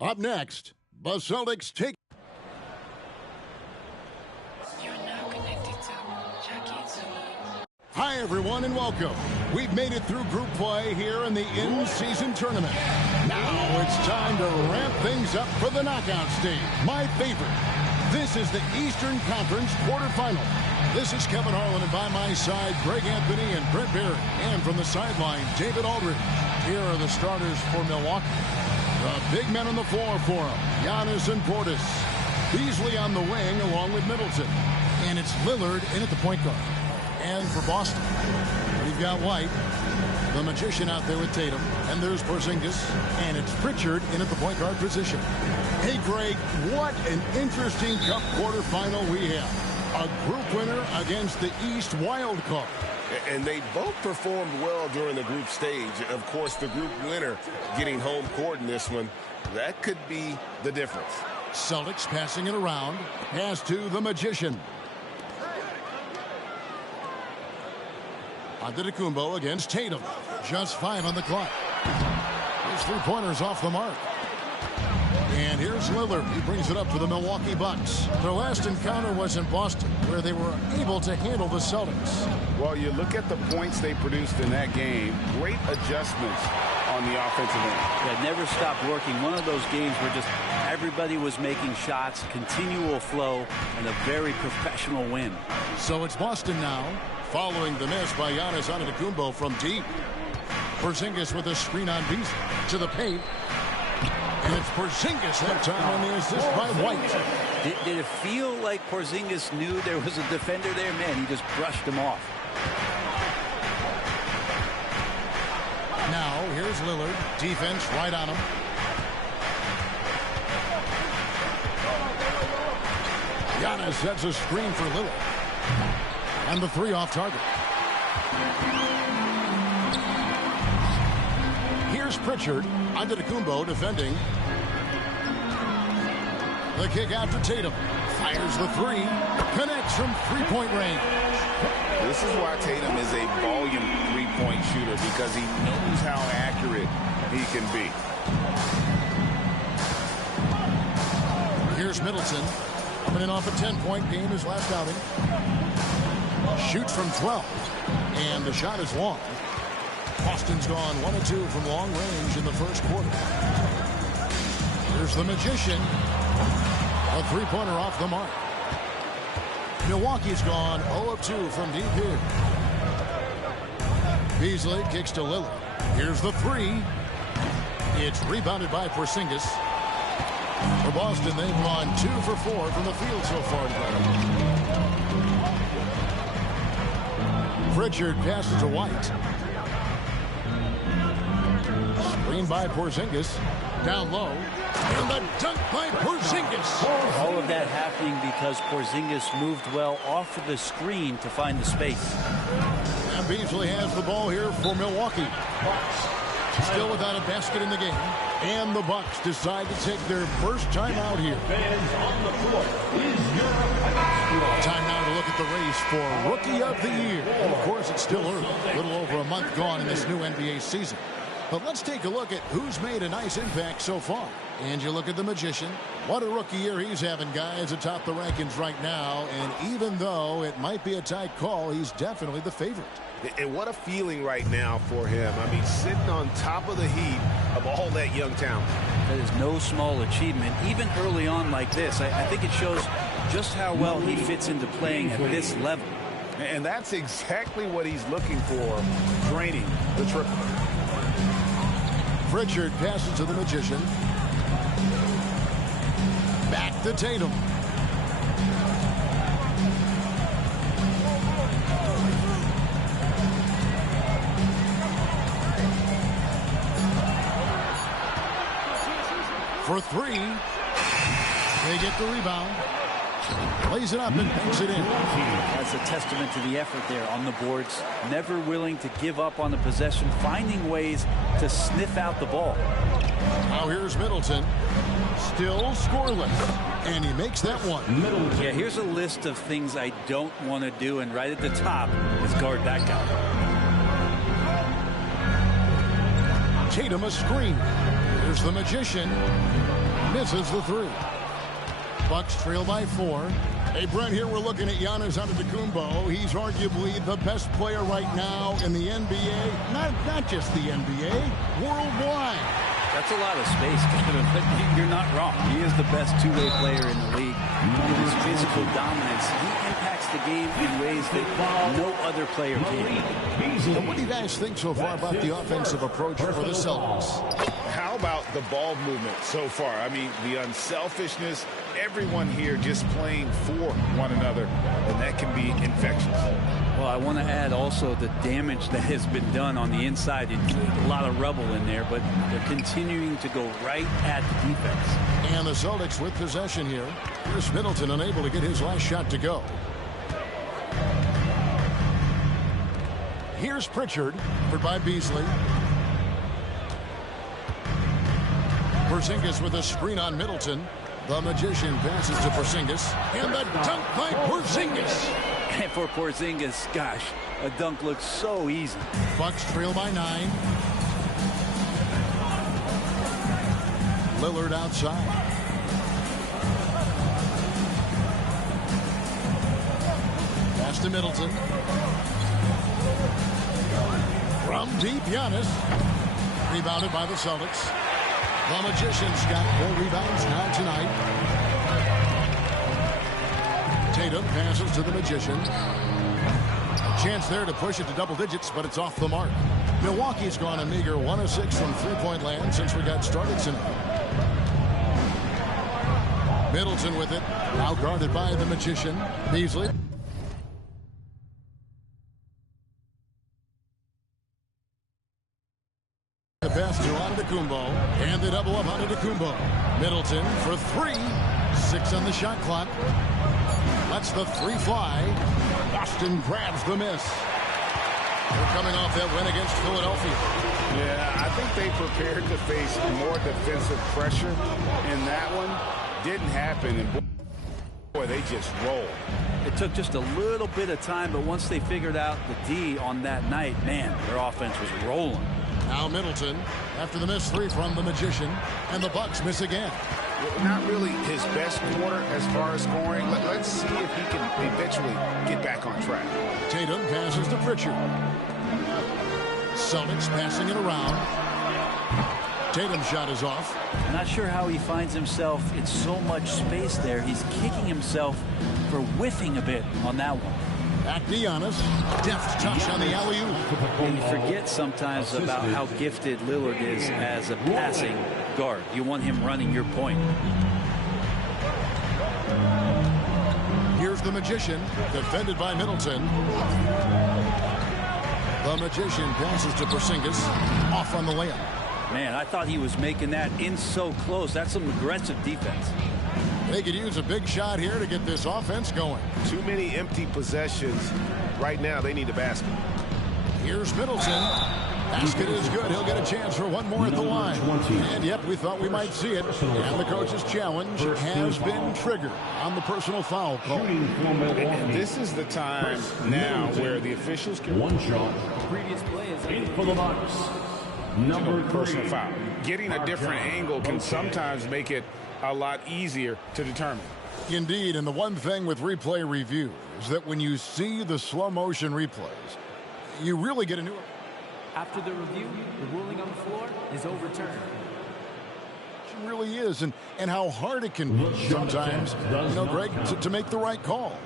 Up next, the Celtics take. You're now connected to Jackie Zulu. Hi, everyone, and welcome. We've made it through group play here in the in-season tournament. Now it's time to ramp things up for the knockout stage. My favorite. This is the Eastern Conference quarterfinal. This is Kevin Harlan, and by my side, Greg Anthony and Brent Barrett. And from the sideline, David Aldridge. Here are the starters for Milwaukee. The big men on the floor for him, Giannis and Portis. Beasley on the wing along with Middleton. And it's Lillard in at the point guard. And for Boston, we've got White, the magician out there with Tatum. And there's Porzingis. And it's Pritchard in at the point guard position. Hey, Greg, what an interesting Cup quarterfinal we have. A group winner against the East wild card. And they both performed well during the group stage. Of course, the group winner getting home court in this one, that could be the difference. Celtics passing it around. Pass to the magician. Antetokounmpo against Tatum. Just 5 on the clock. His three-pointers off the mark. And here's Lillard. He brings it up to the Milwaukee Bucks. Their last encounter was in Boston, where they were able to handle the Celtics. Well, you look at the points they produced in that game. Great adjustments on the offensive end. Yeah, never stopped working. One of those games where just everybody was making shots, continual flow, and a very professional win. So it's Boston now, following the miss by Giannis Antetokounmpo from deep. Porzingis with a screen on Beasley to the paint. And it's Porzingis that time on the assist by White. Did it feel like Porzingis knew there was a defender there? Man, he just brushed him off. Now, here's Lillard. Defense right on him. Giannis sets a screen for Lillard. And the three off target. Here's Pritchard. Antetokounmpo defending. The kick out to Tatum. Fires the three. Connects from three-point range. This is why Tatum is a volume three-point shooter, because he knows how accurate he can be. Here's Middleton. Coming in off a 10-point game his last outing. Shoots from 12. And the shot is long. Boston's gone 1 of 2 from long range in the first quarter. Here's the Magician. A three-pointer off the mark. Milwaukee's gone 0 of 2 from deep here. Beasley kicks to Lillard. Here's the three. It's rebounded by Porzingis. For Boston, they've gone 2 for 4 from the field so far tonight. Pritchard passes to White. Screen by Porzingis. Down low. And the dunk by Porzingis. All of that happening because Porzingis moved well off of the screen to find the space. And Beasley has the ball here for Milwaukee. Still without a basket in the game. And the Bucks decide to take their first time out here. Time now to look at the race for Rookie of the Year. And of course, it's still early. A little over a month gone in this new NBA season. But let's take a look at who's made a nice impact so far. And you look at the Magician. What a rookie year he's having, guys, atop the rankings right now. And even though it might be a tight call, he's definitely the favorite. And what a feeling right now for him. I mean, sitting on top of the heap of all that young talent. That is no small achievement, even early on like this. I think it shows just how well he fits into playing at this level. And that's exactly what he's looking for, draining the triple. Pritchard passes to the Magician. Back to Tatum. For three. They get the rebound. Plays it up and banks it in. That's a testament to the effort there on the boards. Never willing to give up on the possession, finding ways to sniff out the ball. Now here's Middleton. Still scoreless. And he makes that one. Yeah, here's a list of things I don't want to do, and right at the top is guard that guy. Tatum a screen. Here's the Magician. Misses the three. Bucks trail by 4. Hey, Brent, here we're looking at Giannis Antetokounmpo. He's arguably the best player right now in the NBA. Not just the NBA, worldwide. That's a lot of space, Kevin, but you're not wrong. He is the best two-way player in the league. With his physical dominance, he impacts the game in ways that no other player can. And what do you guys think so far about the offensive approach for the Celtics? How about the ball movement so far? I mean, the unselfishness, everyone here just playing for one another, and that can be infectious. Well, I want to add also the damage that has been done on the inside. A lot of rubble in there, but they're continuing to go right at the defense. And the Celtics with possession here. Here's Middleton unable to get his last shot to go. Here's Pritchard, covered by Beasley. Porzingis with a screen on Middleton. The Magician passes to Porzingis. And the dunk by Porzingis. And for Porzingis, gosh, a dunk looks so easy. Bucks trail by 9. Lillard outside. Pass to Middleton. From deep, Giannis. Rebounded by the Celtics. The Magician's got 4 rebounds now tonight. Tatum passes to the Magician. A chance there to push it to double digits, but it's off the mark. Milwaukee's gone a meager 1 of 6 from three-point land since we got started tonight. Middleton with it. Now guarded by the Magician. Beasley. Antetokounmpo. And they double up on Antetokounmpo. Middleton for three. 6 on the shot clock. Lets the three fly. Boston grabs the miss. They're coming off that win against Philadelphia. Yeah, I think they prepared to face more defensive pressure in that one. Didn't happen, and boy, they just rolled. It took just a little bit of time, but once they figured out the D on that night, man, their offense was rolling. Now Middleton, after the missed three from the Magician, and the Bucks miss again. Not really his best quarter as far as scoring. Let's see if he can eventually get back on track. Tatum passes to Pritchard. Celtics passing it around. Tatum's shot is off. Not sure how he finds himself in so much space there. He's kicking himself for whiffing a bit on that one. Back to Giannis. Deft touch on the alley-oop. And you forget sometimes about how gifted Lillard is as a passing guard. You want him running your point. Here's the Magician, defended by Middleton. The Magician passes to Porzingis, off on the layup. Man, I thought he was making that in so close. That's some aggressive defense. They could use a big shot here to get this offense going. Too many empty possessions. Right now, they need a basket. Here's Middleton. Basket is good. He'll get a chance for one more at the line. And yep, we thought we might see it. And the coach's challenge has been triggered on the personal foul call. And this is the time now where the officials can... One shot. Previous play is in for the Bucks. Number personal 3. foul. Getting a different angle can sometimes make it a lot easier to determine. Indeed, and the one thing with replay review is that when you see the slow motion replays, you really get a new... After the review, the ruling on the floor is overturned. It really is, and how hard it can be sometimes, you know, Greg, to make the right call.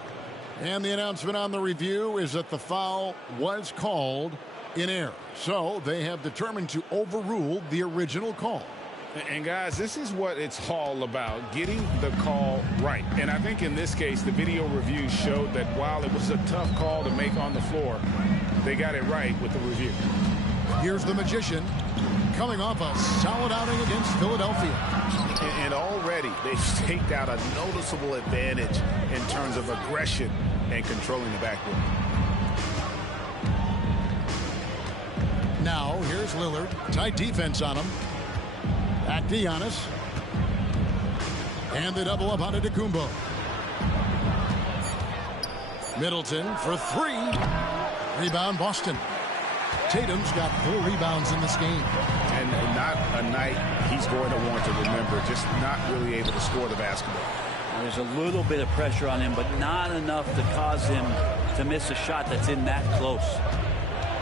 And the announcement on the review is that the foul was called in error. So they have determined to overrule the original call. And guys, this is what it's all about, getting the call right. And I think in this case, the video review showed that while it was a tough call to make on the floor, they got it right with the review. Here's the Magician coming off a solid outing against Philadelphia. And already they've staked out a noticeable advantage in terms of aggression and controlling the backcourt. Now, here's Lillard. Tight defense on him. Back to Giannis. And they double up on Antetokounmpo. Middleton for three. Rebound, Boston. Tatum's got 4 rebounds in this game. And not a night he's going to want to remember. Just not really able to score the basketball. There's a little bit of pressure on him, but not enough to cause him to miss a shot that's in that close.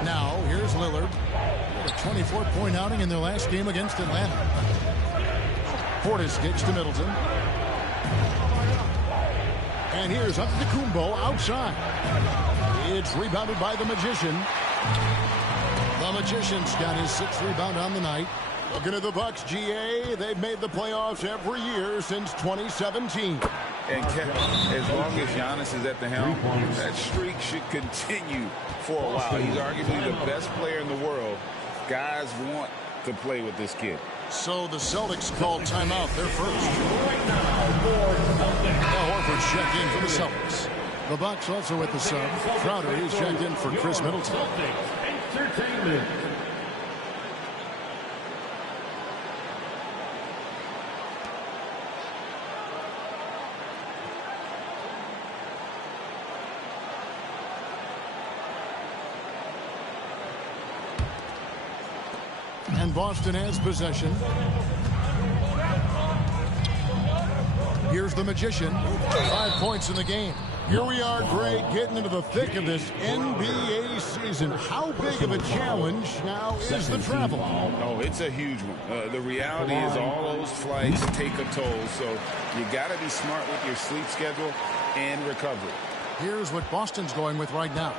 Now, here's Lillard. A 24-point outing in their last game against Atlanta. Portis kicks to Middleton. And here's Antetokounmpo outside. It's rebounded by the Magician. The Magician's got his 6th rebound on the night. Looking at the Bucks, GA, they've made the playoffs every year since 2017. And as long as Giannis is at the helm, that streak should continue for a while. He's arguably the best player in the world. Guys want to play with this kid. So the Celtics called timeout. They're first. Horford checked in for the Celtics. The Bucks also with the sub. Crowder is checked in for Chris Middleton. Entertainment. And Boston has possession. Here's the Magician. 5 points in the game. Here we are, Greg, getting into the thick of this NBA season. How big of a challenge now is the travel? Oh, it's a huge one. The reality is all those flights take a toll, so you got to be smart with your sleep schedule and recovery. Here's what Boston's going with right now.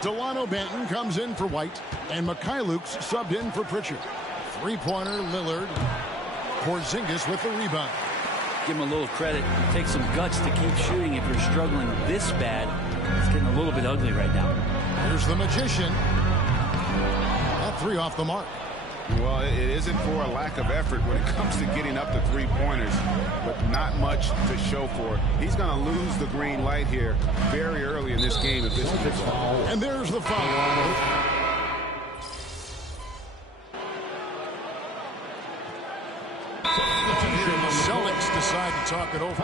Delano Banton comes in for White, and Mikhailuk's subbed in for Pritchard. 3-pointer, Lillard. Porzingis with the rebound. Give him a little credit. It takes some guts to keep shooting if you're struggling this bad. It's getting a little bit ugly right now. Here's the Magician. That 3 off the mark. Well, it isn't for a lack of effort when it comes to getting up to three-pointers, but not much to show for it. He's going to lose the green light here very early in this game if this is all. And there's the foul. The Celtics decide to talk it over.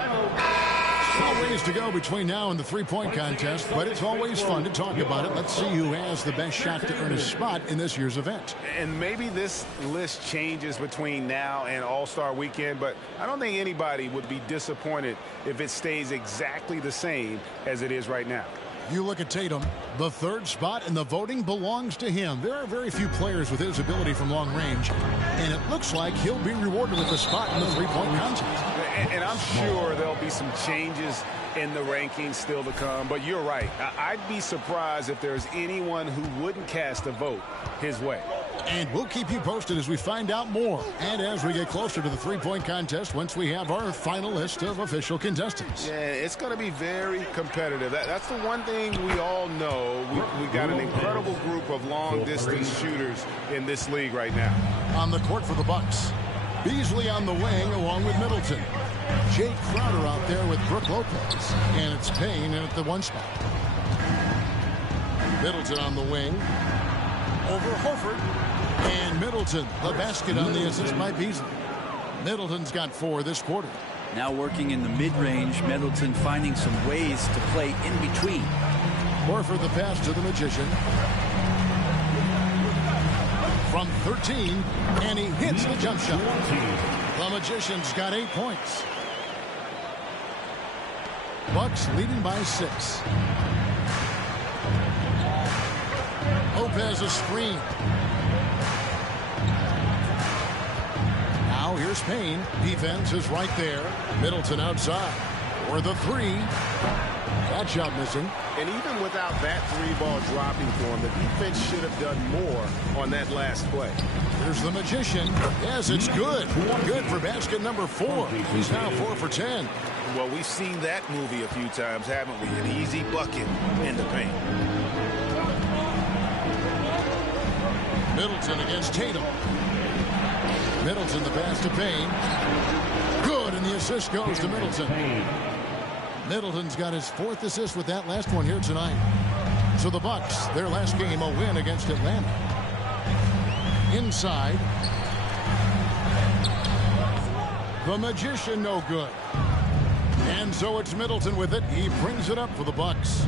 Still ways to go between now and the three-point contest, but it's always fun to talk about it. Let's see who has the best shot to earn a spot in this year's event. And maybe this list changes between now and All-Star Weekend, but I don't think anybody would be disappointed if it stays exactly the same as it is right now. You look at Tatum, the third spot in the voting belongs to him. There are very few players with his ability from long range, and it looks like he'll be rewarded with a spot in the three-point contest. And I'm sure there'll be some changes in the rankings still to come, but you're right. I'd be surprised if there's anyone who wouldn't cast a vote his way. And we'll keep you posted as we find out more and as we get closer to the three-point contest once we have our final list of official contestants. Yeah, it's going to be very competitive. That's the one thing we all know. We got an incredible group of long-distance shooters in this league right now. On the court for the Bucks, Beasley on the wing along with Middleton. Jay Crowder out there with Brook Lopez. And it's Payne in at the one spot. Middleton on the wing. Over Horford. And Middleton, the basket on the assist by Beasley. Middleton's got 4 this quarter. Now working in the mid-range, Middleton finding some ways to play in between. Horford the pass to the Magician. From 13, and he hits the jump shot. The Magician's got 8 points. Bucks leading by 6. Lopez a screen. Now here's Payne. Defense is right there. Middleton outside. For the 3. That shot missing. And even without that 3-ball dropping for him, the defense should have done more on that last play. Here's the Magician. Yes, it's good. Good for basket number 4. He's now 4 for 10. Well, we've seen that movie a few times, haven't we? An easy bucket in the paint. Middleton against Tatum. Middleton the pass to Payne. Good, and the assist goes to Middleton. Middleton's got his 4th assist with that last one here tonight. So the Bucks, their last game, a win against Atlanta. Inside. The Magician no good. And so it's Middleton with it. He brings it up for the Bucks.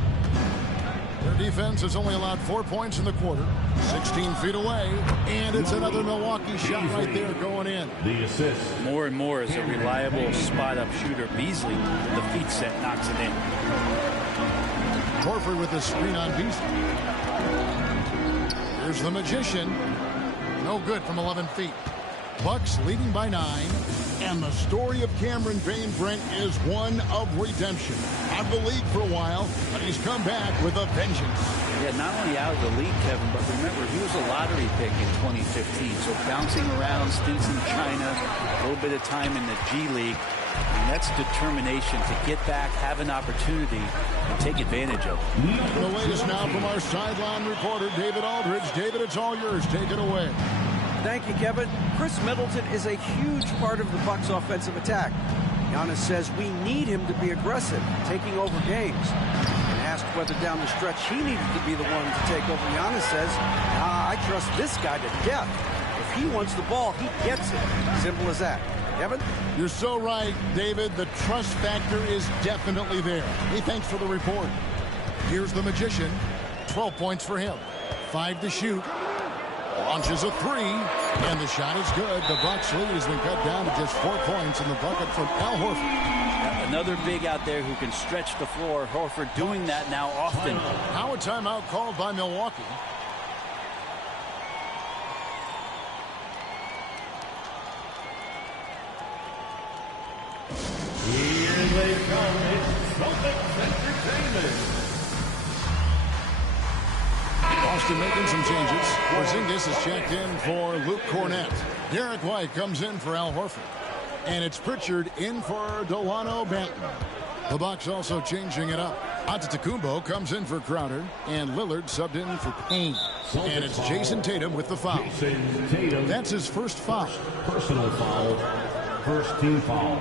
Their defense has only allowed 4 points in the quarter. 16 feet away. And it's another Milwaukee shot right there going in. The assist. More and more as a reliable spot-up shooter. Beasley, the feet set, knocks it in. Horford with the screen on Beasley. Here's the Magician. No good from 11 feet. Bucks leading by 9. And the story of Cameron Payne, Brent, is one of redemption. Out of the league for a while, but he's come back with a vengeance. Yeah, not only out of the league, Kevin, but remember, he was a lottery pick in 2015. So bouncing around, stints in China, a little bit of time in the G League. And that's determination to get back, have an opportunity, and take advantage of it. The latest now from our sideline reporter, David Aldridge. David, it's all yours. Take it away. Thank you, Kevin. Chris Middleton is a huge part of the Bucks' offensive attack. Giannis says we need him to be aggressive, taking over games. And asked whether down the stretch he needed to be the one to take over, Giannis says, I trust this guy to death. If he wants the ball, he gets it. Simple as that. Kevin? You're so right, David. The trust factor is definitely there. Hey, thanks for the report. Here's the Magician. 12 points for him. 5 to shoot. Launches a 3, and the shot is good. The Bucks lead has been cut down to just 4 points in the bucket from Al Horford. Another big out there who can stretch the floor. Horford doing that now often. Now a timeout called by Milwaukee. Here they come. It's Celtics Entertainment. Boston making some changes. Porzingis is checked in for Luke Cornett. Derek White comes in for Al Horford. And it's Pritchard in for Delano Banton. The Bucks also changing it up. Antetokounmpo comes in for Crowder. And Lillard subbed in for Payne. And it's Jason Tatum with the foul. That's his first foul. Personal foul. First team foul.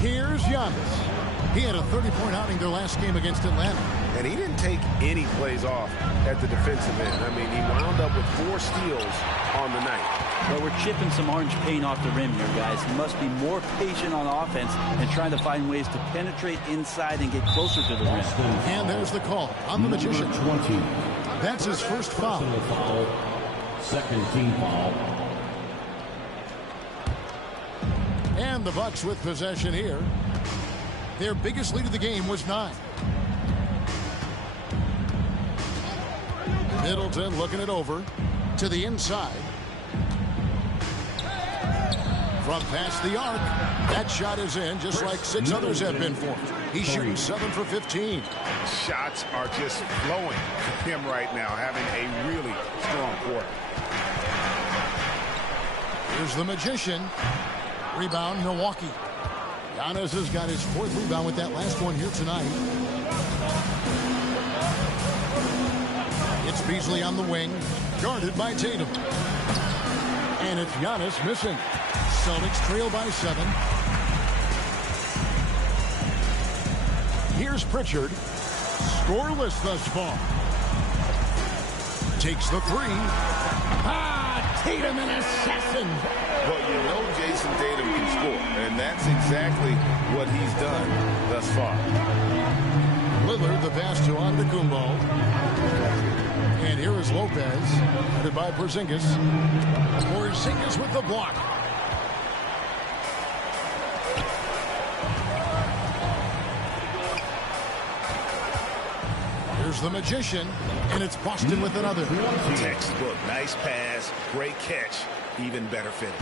Here's Giannis. He had a 30-point outing their last game against Atlanta. And he didn't take any plays off at the defensive end. I mean, he wound up with 4 steals on the night. Well, we're chipping some orange paint off the rim here, guys. He must be more patient on offense and trying to find ways to penetrate inside and get closer to the rim. And there's the call on the Magician. 20. That's his first foul. Foul. Second team foul. And the Bucks with possession here. Their biggest lead of the game was 9. Middleton looking it over to the inside. From past the arc. That shot is in, just like 6 others have been for him. He's shooting 7 for 15. Shots are just flowing for him right now, having a really strong quarter. Here's the Magician. Rebound, Milwaukee. Giannis has got his 4th rebound with that last one here tonight. It's Beasley on the wing, guarded by Tatum. And it's Giannis missing. Celtics trail by 7. Here's Pritchard. Scoreless thus far. Takes the 3. Tatum an assassin. Well, you know Jason Tatum can score, and that's exactly what he's done thus far. Lillard, the pass to Antetokounmpo. And here is Lopez, headed by Porzingis. Porzingis with the block. Here's the Magician, and it's Boston with another. Textbook, nice pass, great catch, even better finish.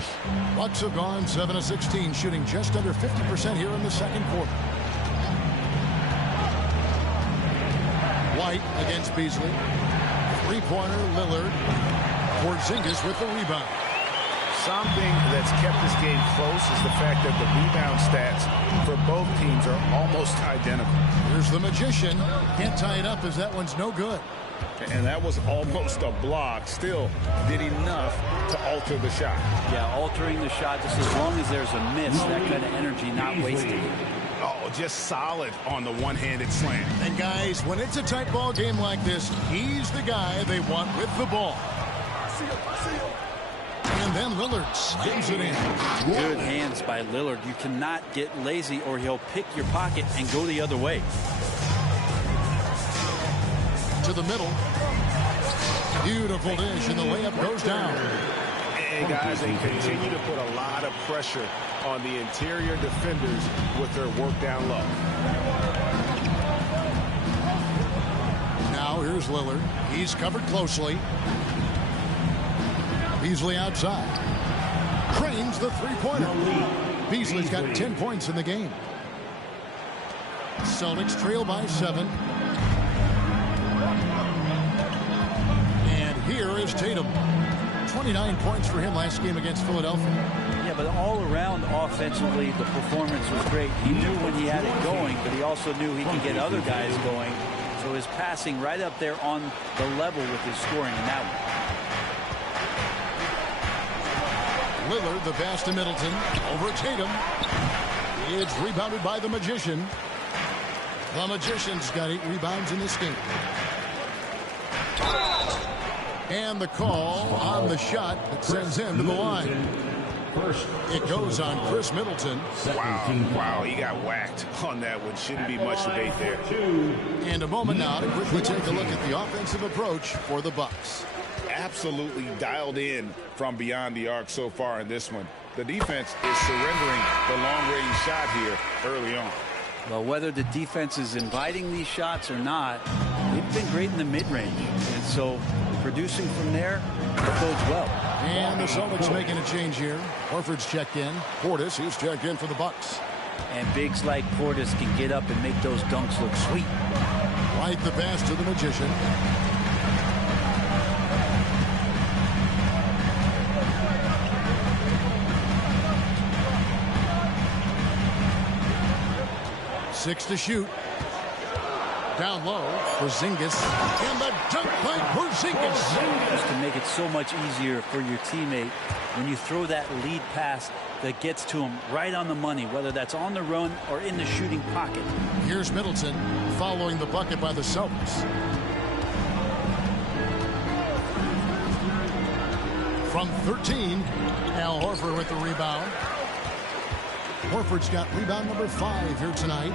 Bucks have gone 7 of 16, shooting just under 50% here in the second quarter. White against Beasley. 3-pointer, Lillard. Porzingis with the rebound. Something that's kept this game close is the fact that the rebound stats for both teams are almost identical. Here's the Magician. Can't tie it up as that one's no good. And that was almost a block. Still did enough to alter the shot. Yeah, altering the shot just as long as there's a miss, that kind of energy not wasted. Oh, just solid on the one-handed slam. And guys, when it's a tight ball game like this, he's the guy they want with the ball. And then Lillard slams it in. Good hands by Lillard. You cannot get lazy or he'll pick your pocket and go the other way. To the middle. Beautiful dish, and the layup goes down. And guys, they continue to put a lot of pressure on the interior defenders with their work down low. Now here's Lillard. He's covered closely. Beasley outside. Cranes the 3-pointer. Beasley's got 10 points in the game. Celtics trail by 7. And here is Tatum. 29 points for him last game against Philadelphia. Yeah, but all around offensively, the performance was great. He knew when he had it going, but he also knew he could get other guys going. So his passing right up there on the level with his scoring in that one. Lillard, the pass to Middleton. Over Tatum. It's rebounded by the Magician. The Magician's got 8 rebounds in this game. And the call on the shot that sends him to the line. It goes on Chris Middleton. Wow, he got whacked on that one. Shouldn't be much debate there. And a moment now to quickly take a look at the offensive approach for the Bucks. Absolutely dialed in from beyond the arc so far in this one. The defense is surrendering the long-range shot here early on. Well, whether the defense is inviting these shots or not, they've been great in the mid-range. And so producing from there, it bodes well. And the Celtics making a change here. Horford's checked in. Portis, he's checked in for the Bucks. And bigs like Portis can get up and make those dunks look sweet. Right, the pass to the Magician. 6 to shoot. Down low, Porzingis, and the dunk by Porzingis. Just to make it so much easier for your teammate when you throw that lead pass that gets to him right on the money, whether that's on the run or in the shooting pocket. Here's Middleton following the bucket by the Celtics. From 13, Al Horford with the rebound. Horford's got rebound number 5 here tonight.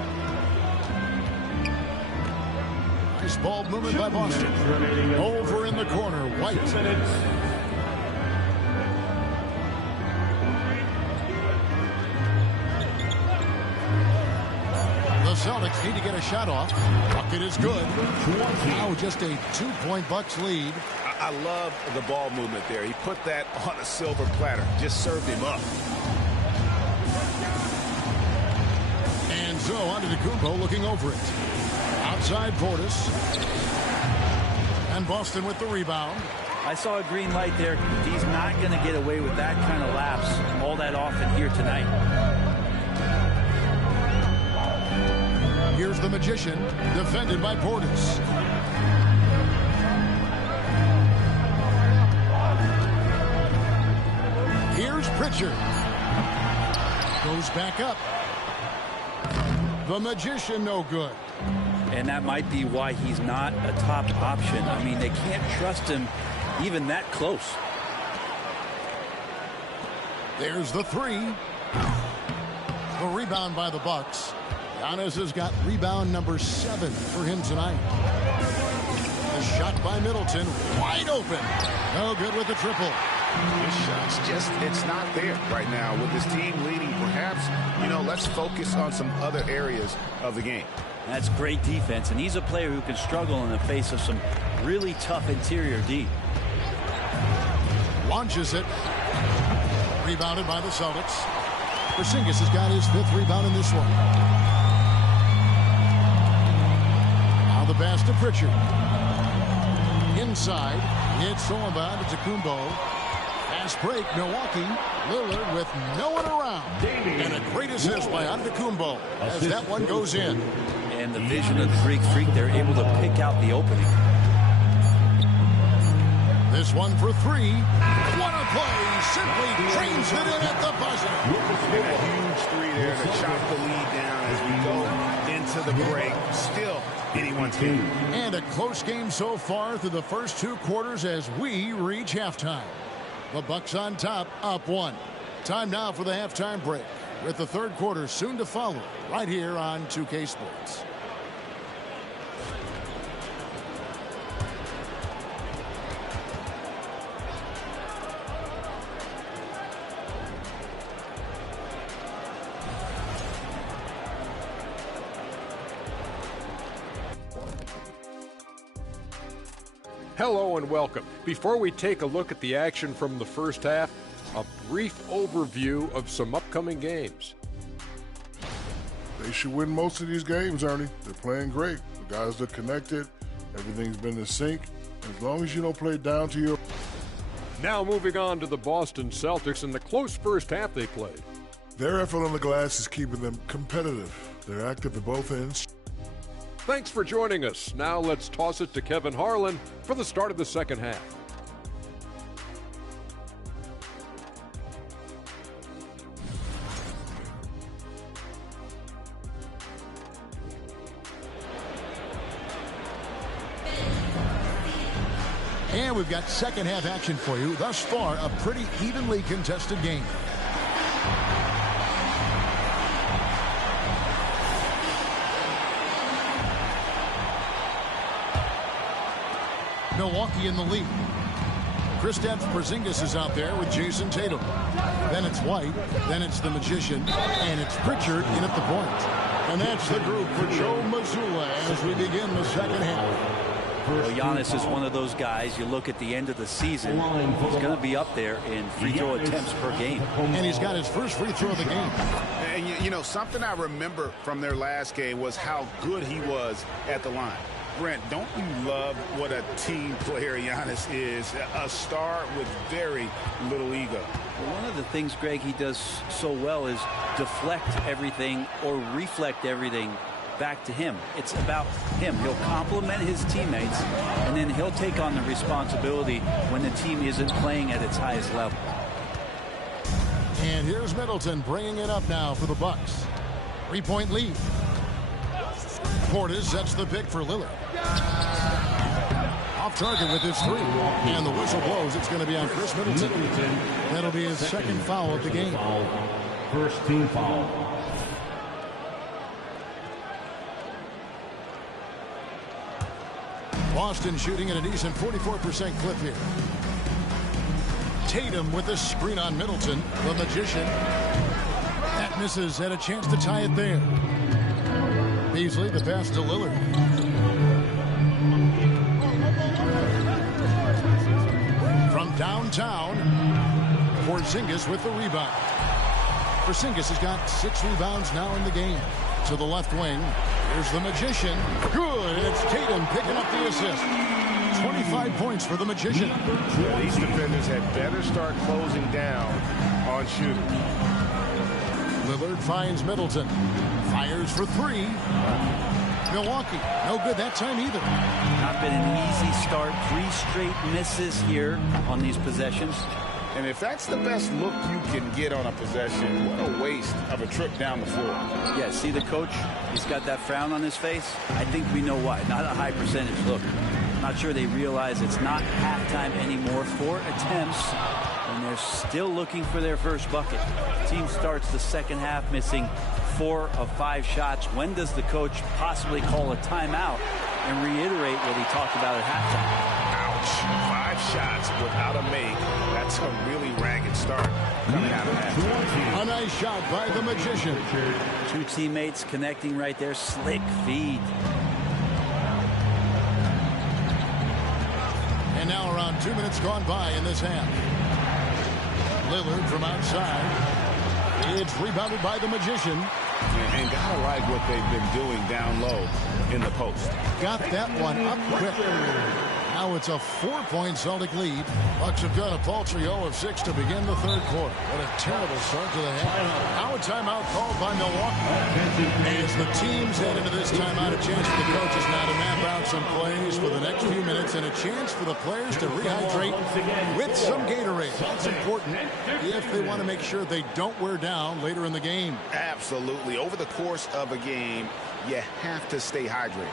Nice ball movement by Boston. Over in the corner, White. The Celtics need to get a shot off. Bucket is good. Now just a 2-point Bucks lead. I love the ball movement there. He put that on a silver platter. Just served him up. And so Antetokounmpo looking over it. Outside Portis. And Boston with the rebound. I saw a green light there. He's not going to get away with that kind of lapse all that often here tonight. Here's the Magician, defended by Portis. Here's Pritchard. Goes back up. The Magician no good. And that might be why he's not a top option. I mean, they can't trust him even that close. There's the 3. The rebound by the Bucks. Giannis has got rebound number 7 for him tonight. The shot by Middleton, wide open. No good with the triple. This shot's just, it's not there right now with this team leading. Perhaps, let's focus on some other areas of the game. That's great defense, and he's a player who can struggle in the face of some really tough interior D. Launches it. Rebounded by the Celtics. Porzingis has got his 5th rebound in this one. Now the pass to Pritchard. Inside, it's Solomon to Antetokounmpo. Fast break, Milwaukee. Lillard with no one around. And a great assist by Antetokounmpo as that one goes in. And the vision of the Greek Freak, they're able to pick out the opening. This one for 3. What a play! Simply trains it in at the buzzer. And a huge 3 there to chop the lead down as we go into the break. Still anyone's game. And a close game so far through the first 2 quarters as we reach halftime. The Bucks on top, up 1. Time now for the halftime break, with the 3rd quarter soon to follow, right here on 2K Sports. Hello and welcome. Before we take a look at the action from the first half, a brief overview of some upcoming games. They should win most of these games, Ernie. They're playing great. The guys are connected. Everything's been in sync. As long as you don't play down to your... Now moving on to the Boston Celtics and the close first half they played. Their effort on the glass is keeping them competitive. They're active at both ends. Thanks for joining us. Now let's toss it to Kevin Harlan for the start of the second half. And we've got second half action for you. Thus far, a pretty evenly contested game. Milwaukee in the lead. Kristaps Porzingis is out there with Jason Tatum. Then it's White. Then it's the Magician. And it's Pritchard in at the point. And that's the group for Joe Mazzulla as we begin the second half. Well, Giannis is one of those guys, you look at the end of the season, he's going to be up there in free throw attempts per game. And he's got his first free throw of the game. And, something I remember from their last game was how good he was at the line. Brent, don't you love what a team player Giannis is? A star with very little ego. Well, one of the things, Greg, he does so well is deflect everything or reflect everything back to him. It's about him. He'll compliment his teammates, and then he'll take on the responsibility when the team isn't playing at its highest level. And here's Middleton bringing it up now for the Bucks. 3-point lead. Portis sets the pick for Lillard. Off target with his three. And the whistle blows. It's going to be on Chris Middleton. That'll be his second foul of the game. First team foul. Boston shooting at a decent 44% clip here. Tatum with a screen on Middleton. The Magician. That misses. Had a chance to tie it there. Beasley, the pass to Lillard. From downtown, Porzingis with the rebound. Porzingis has got 6 rebounds now in the game. To the left wing. Here's the Magician. Good. And it's Tatum picking up the assist. 25 points for the Magician. These defenders had better start closing down on shooting. Lillard finds Middleton. Fires for 3. Milwaukee, no good that time either. Not been an easy start. 3 straight misses here on these possessions. And if that's the best look you can get on a possession, what a waste of a trip down the floor. Yeah, see the coach? He's got that frown on his face. I think we know why. Not a high percentage look. Not sure they realize it's not halftime anymore. 4 attempts, and they're still looking for their first bucket. The team starts the second half missing 4 of 5 shots. When does the coach possibly call a timeout and reiterate what he talked about at halftime? Ouch. 5 shots without a make. That's a really ragged start coming out of that. A nice shot by the Magician. 2 teammates connecting right there. Slick feed. And now around 2 minutes gone by in this half. Lillard from outside. It's rebounded by the Magician. And gotta like what they've been doing down low in the post. Got that one up quick. Now it's a 4-point Celtic lead. Bucks have got a paltry 0 of 6 to begin the third quarter. What a terrible start to the half. Now a timeout called by Milwaukee. As the teams head into this timeout, a chance for the coaches now to map out some plays for the next few minutes and a chance for the players to rehydrate with some Gatorade. That's important if they want to make sure they don't wear down later in the game. Absolutely. Over the course of a game, you have to stay hydrated.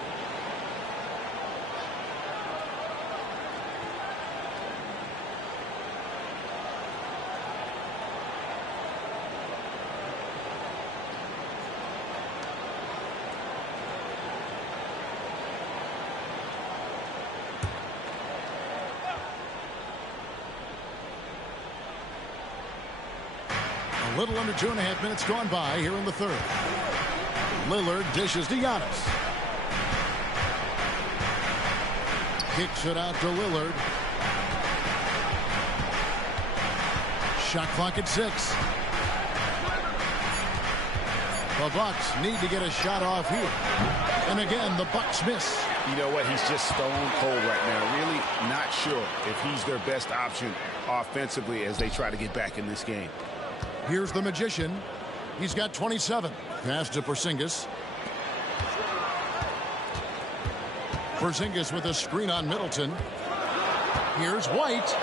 A little under 2.5 minutes gone by here in the third. Lillard dishes to Giannis. Kicks it out to Lillard. Shot clock at 6. The Bucks need to get a shot off here. And again, the Bucks miss. You know what? He's just stone cold right now. Really not sure if he's their best option offensively as they try to get back in this game. Here's the Magician. He's got 27. Pass to Porzingis. Porzingis with a screen on Middleton. Here's White.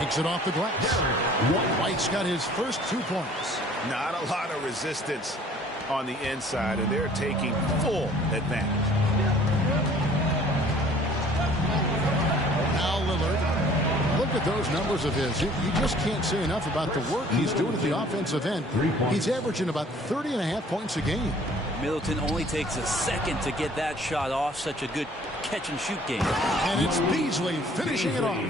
Takes it off the glass. White's got his first 2 points. Not a lot of resistance on the inside, and they're taking full advantage. Now Lillard. Look at those numbers of his. You just can't say enough about the work he's doing at the offensive end. He's averaging about 30.5 points a game. Middleton only takes a second to get that shot off. Such a good catch-and-shoot game. And it's Beasley finishing it off.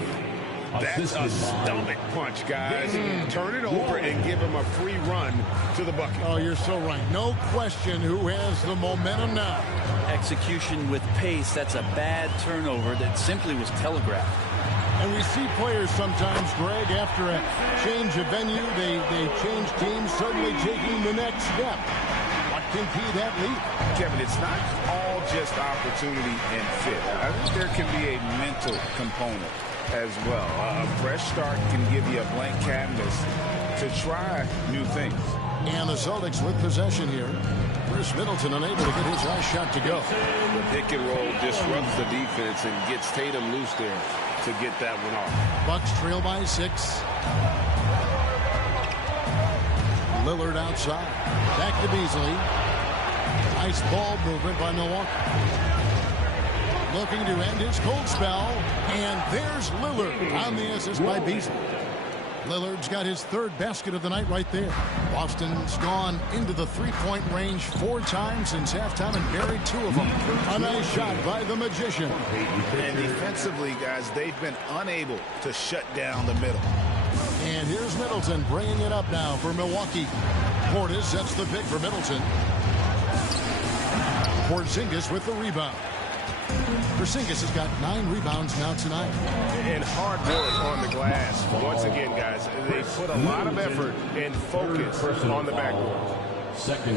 That's a stomach punch, guys. Turn it over and give him a free run to the bucket. Oh, you're so right. No question who has the momentum now. Execution with pace. That's a bad turnover that simply was telegraphed. And we see players sometimes, Greg, after a change of venue, they change teams, suddenly taking the next step. What can be that leap? Kevin, it's not all just opportunity and fit. I think there can be a mental component as well. A fresh start can give you a blank canvas to try new things. And the Celtics with possession here. Chris Middleton unable to get his last shot to go. The pick and roll disrupts the defense and gets Tatum loose there to get that one off. Bucks trail by 6. Lillard outside. Back to Beasley. Nice ball movement by Milwaukee. Looking to end his cold spell. And there's Lillard on the assist by Beasley. Lillard's got his 3rd basket of the night right there. Boston's gone into the 3-point range 4 times since halftime and buried 2 of them. A nice shot by the Magician. And defensively, guys, they've been unable to shut down the middle. And here's Middleton bringing it up now for Milwaukee. Portis sets the pick for Middleton. Porzingis with the rebound. Porzingis has got 9 rebounds now tonight. And hard work on the glass. Once again, guys, they put a lot of effort and focus on the backboard.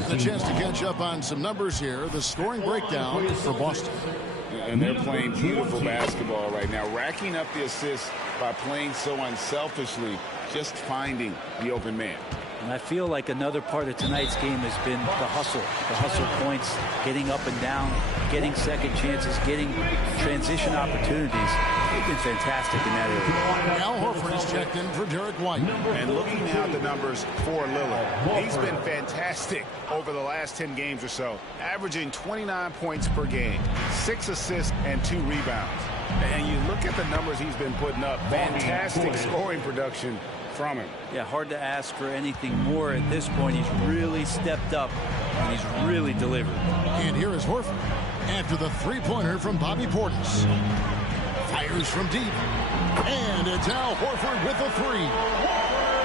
The chance to catch up on some numbers here. The scoring breakdown for Boston. And they're playing beautiful basketball right now, racking up the assists by playing so unselfishly, just finding the open man. And I feel like another part of tonight's game has been the hustle points, getting up and down, getting second chances, getting transition opportunities. They've been fantastic in that area. Al Horford is checked in for Derek White. And looking now at the numbers for Lillard, he's been fantastic over the last 10 games or so, averaging 29 points per game, 6 assists and 2 rebounds. And you look at the numbers he's been putting up, fantastic scoring production from him. Yeah, hard to ask for anything more at this point. He's really stepped up, and he's really delivered. And here is Horford after the 3-pointer from Bobby Portis. Fires from deep. And it's Al Horford with a 3.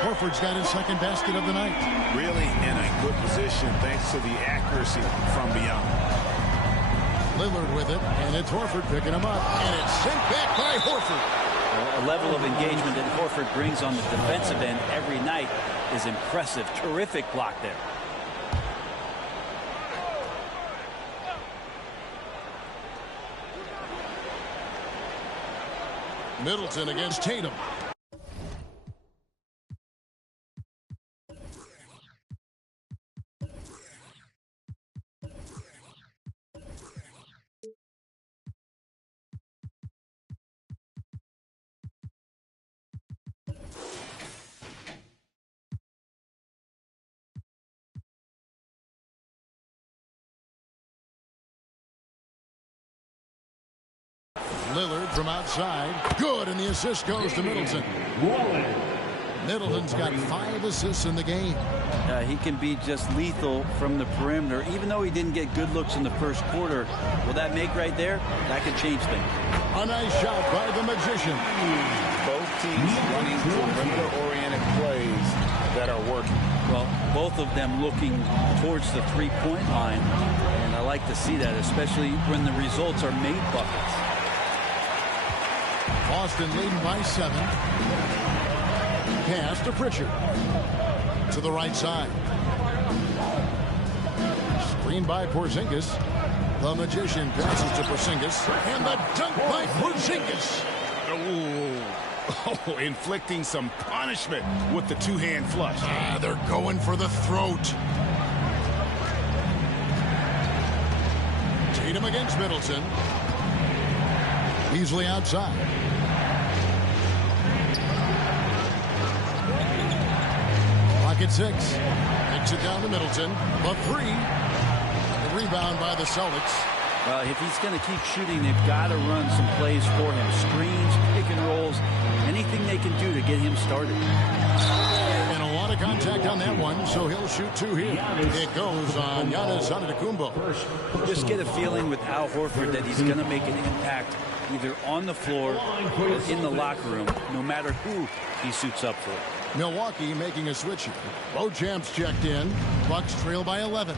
Horford's got his 2nd basket of the night. Really in a good position thanks to the accuracy from beyond. Lillard with it, and it's Horford picking him up. And it's sent back by Horford. A level of engagement that Horford brings on the defensive end every night is impressive. Terrific block there. Middleton against Tatum. Lillard from outside. Good, and the assist goes to Middleton. Middleton's got 5 assists in the game. He can be just lethal from the perimeter. Even though he didn't get good looks in the first quarter, will that make right there? That could change things. A nice shot by the Magician. Both teams running perimeter-oriented plays that are working. Well, both of them looking towards the 3-point line, and I like to see that, especially when the results are made buckets. Boston leading by 7. Pass to Pritchard. To the right side. Screen by Porzingis. The Magician passes to Porzingis. And the dunk by Porzingis. Oh, inflicting some punishment with the 2-hand flush. They're going for the throat. Tatum against Middleton. Beasley outside. Pocket 6. Kicks it down to Middleton. The 3. The rebound by the Celtics. Well, if he's going to keep shooting, they've got to run some plays for him. Screens, pick and rolls, anything they can do to get him started. And a lot of contact on that one, so he'll shoot 2 here. It goes on Giannis Antetokounmpo. Just get a feeling with Al Horford that he's going to make an impact either on the floor or in the locker room, no matter who he suits up for. Milwaukee making a switch here. Beauchamp's checked in. Bucks trail by 11.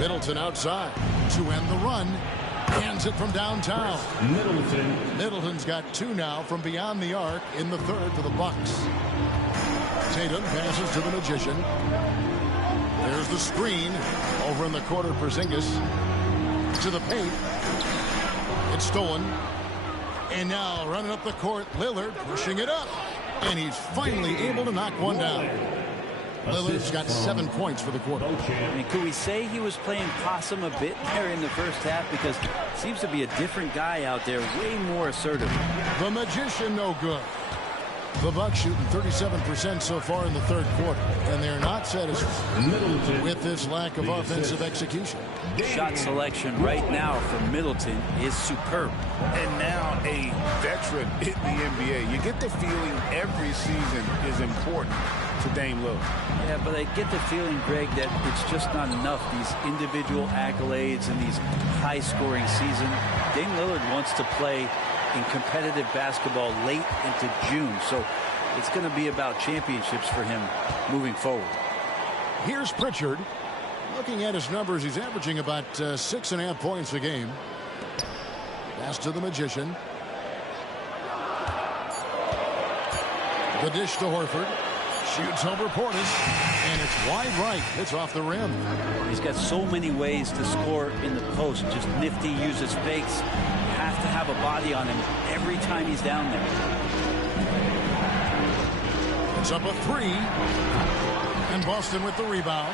Middleton outside to end the run. Hands it from downtown. Middleton's got 2 now from beyond the arc in the 3rd for the Bucks. Tatum passes to the Magician. There's the screen over in the corner. Porzingis to the paint. It's stolen. And now running up the court, Lillard pushing it up. And he's finally able to knock one down. Lillard's got 7 points for the quarter. I mean, could we say he was playing possum a bit there in the first half? Because it seems to be a different guy out there, way more assertive. The Magician, no good. The Bucks shooting 37% so far in the third quarter, and they're not satisfied with this lack of offensive execution. Shot selection right now for Middleton is superb. And now a veteran in the NBA. You get the feeling every season is important to Dame Lillard. Yeah, but I get the feeling, Greg, that it's just not enough. These individual accolades and these high-scoring season. Dame Lillard wants to play in competitive basketball late into June. So it's going to be about championships for him moving forward. Here's Pritchard. Looking at his numbers, he's averaging about 6.5 points a game. Pass to the Magician. The dish to Horford. Shoots over Portis. And it's wide right. It's off the rim. He's got so many ways to score in the post. Just nifty, uses fakes. You have to have a body on him every time he's down there. It's up a 3. And Boston with the rebound.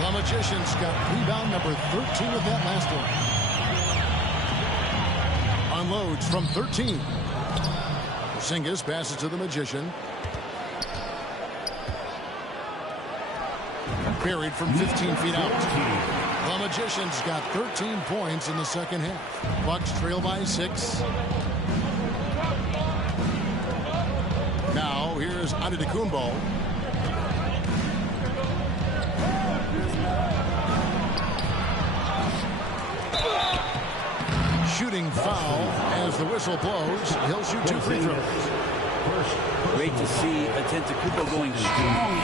The Magician's got rebound number 13 with that last one. Unloads from 13. Porzingis passes to the Magician. Buried from 15 feet out. The Magician's got 13 points in the second half. Bucks trail by 6. Now here's Antetokounmpo. Shooting foul as the whistle blows. He'll shoot 2 free throws. Great to see Antetokounmpo going strong.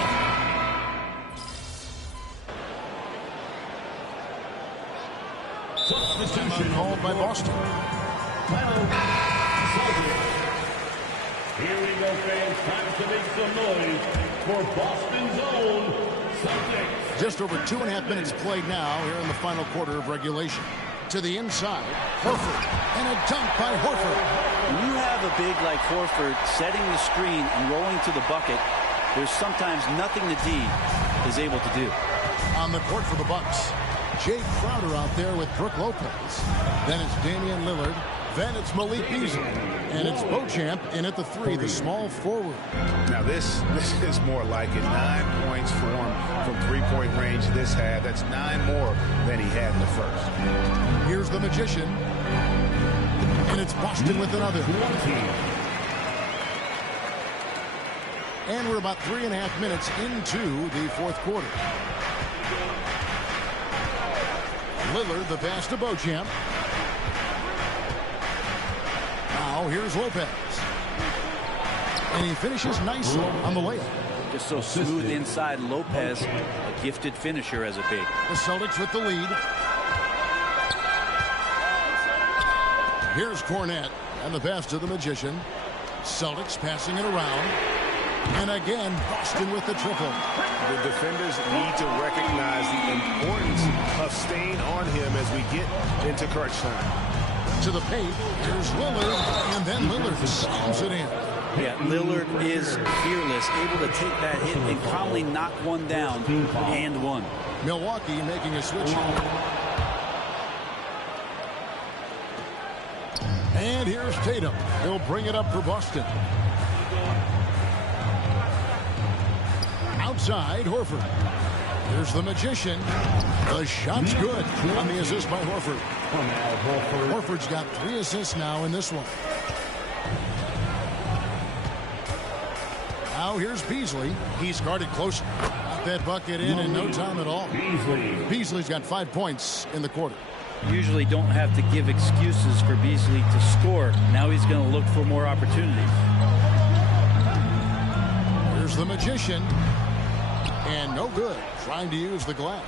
Timeout called by Boston. Here we go, fans. Time to make some noise for Boston's own Celtics. Just over 2.5 minutes played now here in the final quarter of regulation. To the inside, Horford, and a dunk by Horford. When you have a big like Horford setting the screen and rolling to the bucket, there's sometimes nothing the D is able to do. On the court for the Bucks, Jay Crowder out there with Brook Lopez. Then it's Damian Lillard. Then it's Malik Beasley. And it's Beauchamp in at the 3, the small forward. Now this is more like it. 9 points for him from three-point range this half. That's 9 more than he had in the first. Here's the Magician. And it's Boston with another. And we're about 3.5 minutes into the fourth quarter. Lillard, the pass to Beauchamp. Now here's Lopez. And he finishes nicely on the layup. Just so smooth inside. Lopez, a gifted finisher as a big. The Celtics with the lead. Here's Cornette and the pass to the Magician. Celtics passing it around. And again, Boston with the triple. The defenders need to recognize the importance of staying on him as we get into crunch time. To the paint, here's Lillard, and then Lillard slams it in. Yeah, Lillard is fearless, able to take that hit and calmly knock one down and one. Milwaukee making a switch. And here's Tatum. He'll bring it up for Boston. Outside, Horford. Here's the Magician. The shot's good on the assist by Horford. Horford's got 3 assists now in this one. Now here's Beasley. He's guarded close. Got that bucket in no time at all. Beasley's got 5 points in the quarter. Usually don't have to give excuses for Beasley to score. Now he's going to look for more opportunities. Here's the Magician. And no good, trying to use the glass.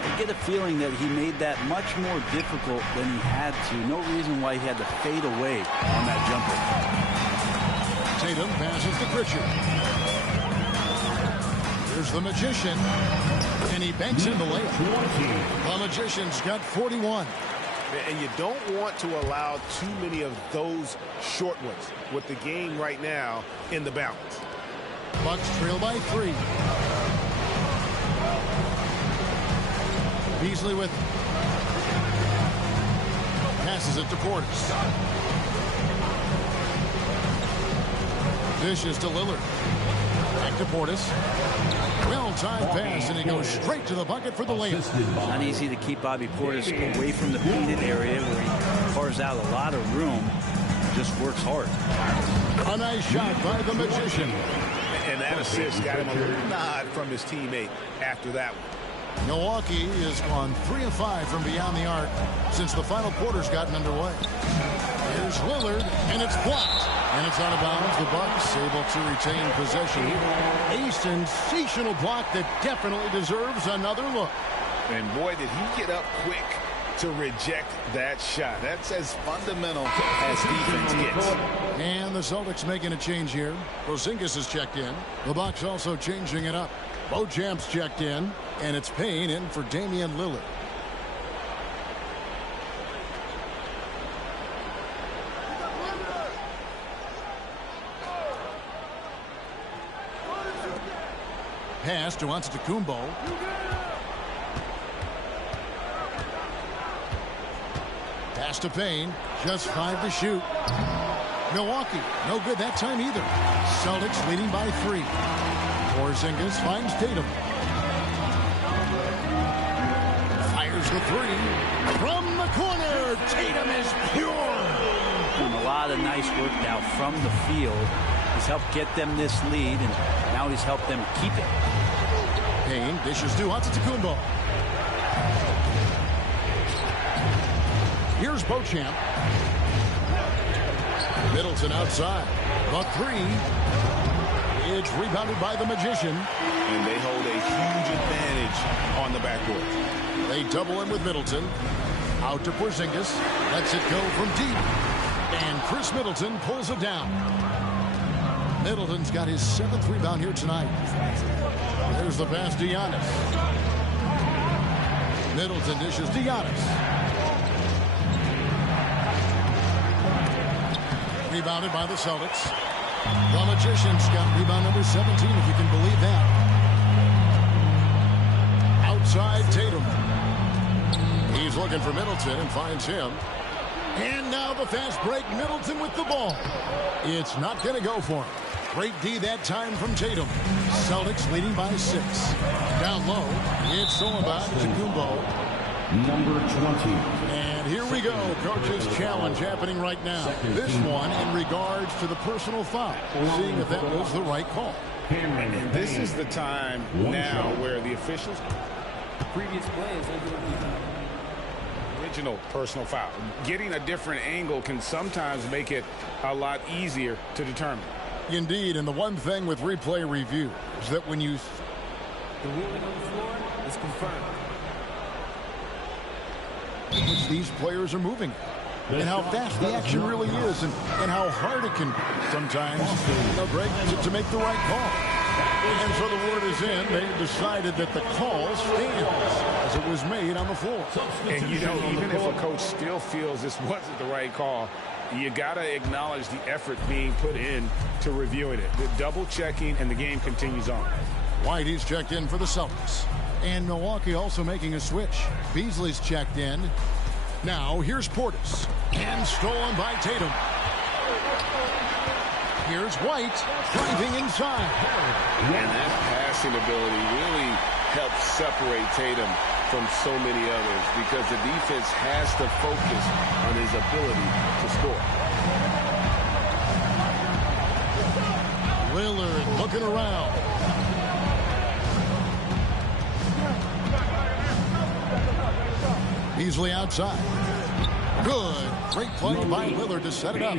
I get a feeling that he made that much more difficult than he had to. No reason why he had to fade away on that jumper. Tatum passes to Pritchard. Here's the Magician. And he banks in the layup. The Magician's got 41. And you don't want to allow too many of those short ones with the game right now in the balance. Bucks trail by 3. Beasley with passes it to Portis. Dishes to Lillard. Back to Portis. Well-timed pass, and he goes straight to the bucket for the layup. Not easy to keep Bobby Portis away from the painted area where he carves out a lot of room. Just works hard. A nice shot by the Magician. And that assist got him a little nod from his teammate after that one. Milwaukee has gone 3 of 5 from beyond the arc since the final quarter's gotten underway. Here's Lillard, and it's blocked. And it's out of bounds. The Bucks able to retain possession. A sensational block that definitely deserves another look. And boy, did he get up quick to reject that shot. That's as fundamental as defense gets. And the Celtics making a change here. Porzingis is checked in. The Bucks also changing it up. Beauchamp's checked in, and it's Payne in for Damian Lillard. Pass to Antetokounmpo. Pass to Payne. Just 5 to shoot. Milwaukee, no good that time either. Celtics leading by 3. Porzingis finds Tatum. Fires the 3. From the corner, Tatum is pure. And a lot of nice work now from the field. He's helped get them this lead, and now he's helped them keep it. Payne dishes to Antetokounmpo. Here's Beauchamp. Middleton outside. The 3. It's rebounded by the Magician. And they hold a huge advantage on the backcourt. They double him with Middleton. Out to Porzingis. Lets it go from deep. And Chris Middleton pulls it down. Middleton's got his 7th rebound here tonight. There's the pass to Giannis. Middleton dishes to Giannis. Rebounded by the Celtics. The Magician's got rebound number 17, if you can believe that. Outside Tatum. He's looking for Middleton and finds him. And now the fast break. Middleton with the ball. It's not going to go for him. Great D that time from Tatum. Celtics leading by 6. Down low, it's Solomon to Kumbo. Number 20. And here we go. Coach's challenge happening right now. This one in regards to the personal foul. Seeing if that was the right call. And this is the time now where the officials... Previous play is original personal foul. Getting a different angle can sometimes make it a lot easier to determine. Indeed, and the one thing with replay review is that when you... The ruling on the floor is confirmed. Which these players are moving. And how fast the action really is, and how hard it can be sometimes, Greg, to make the right call. And so the word is in. They decided that the call stands as it was made on the floor. And you know, even if a coach still feels this wasn't the right call, you got to acknowledge the effort being put in to reviewing it. The double checking, and the game continues on. Whitey's checked in for the Celtics. And Milwaukee also making a switch. Beasley's checked in. Now here's Portis. And stolen by Tatum. Here's White driving inside. And that passing ability really helps separate Tatum from so many others because the defense has to focus on his ability to score. Lillard looking around. Beasley outside. Good. Great play by Lillard to set it up.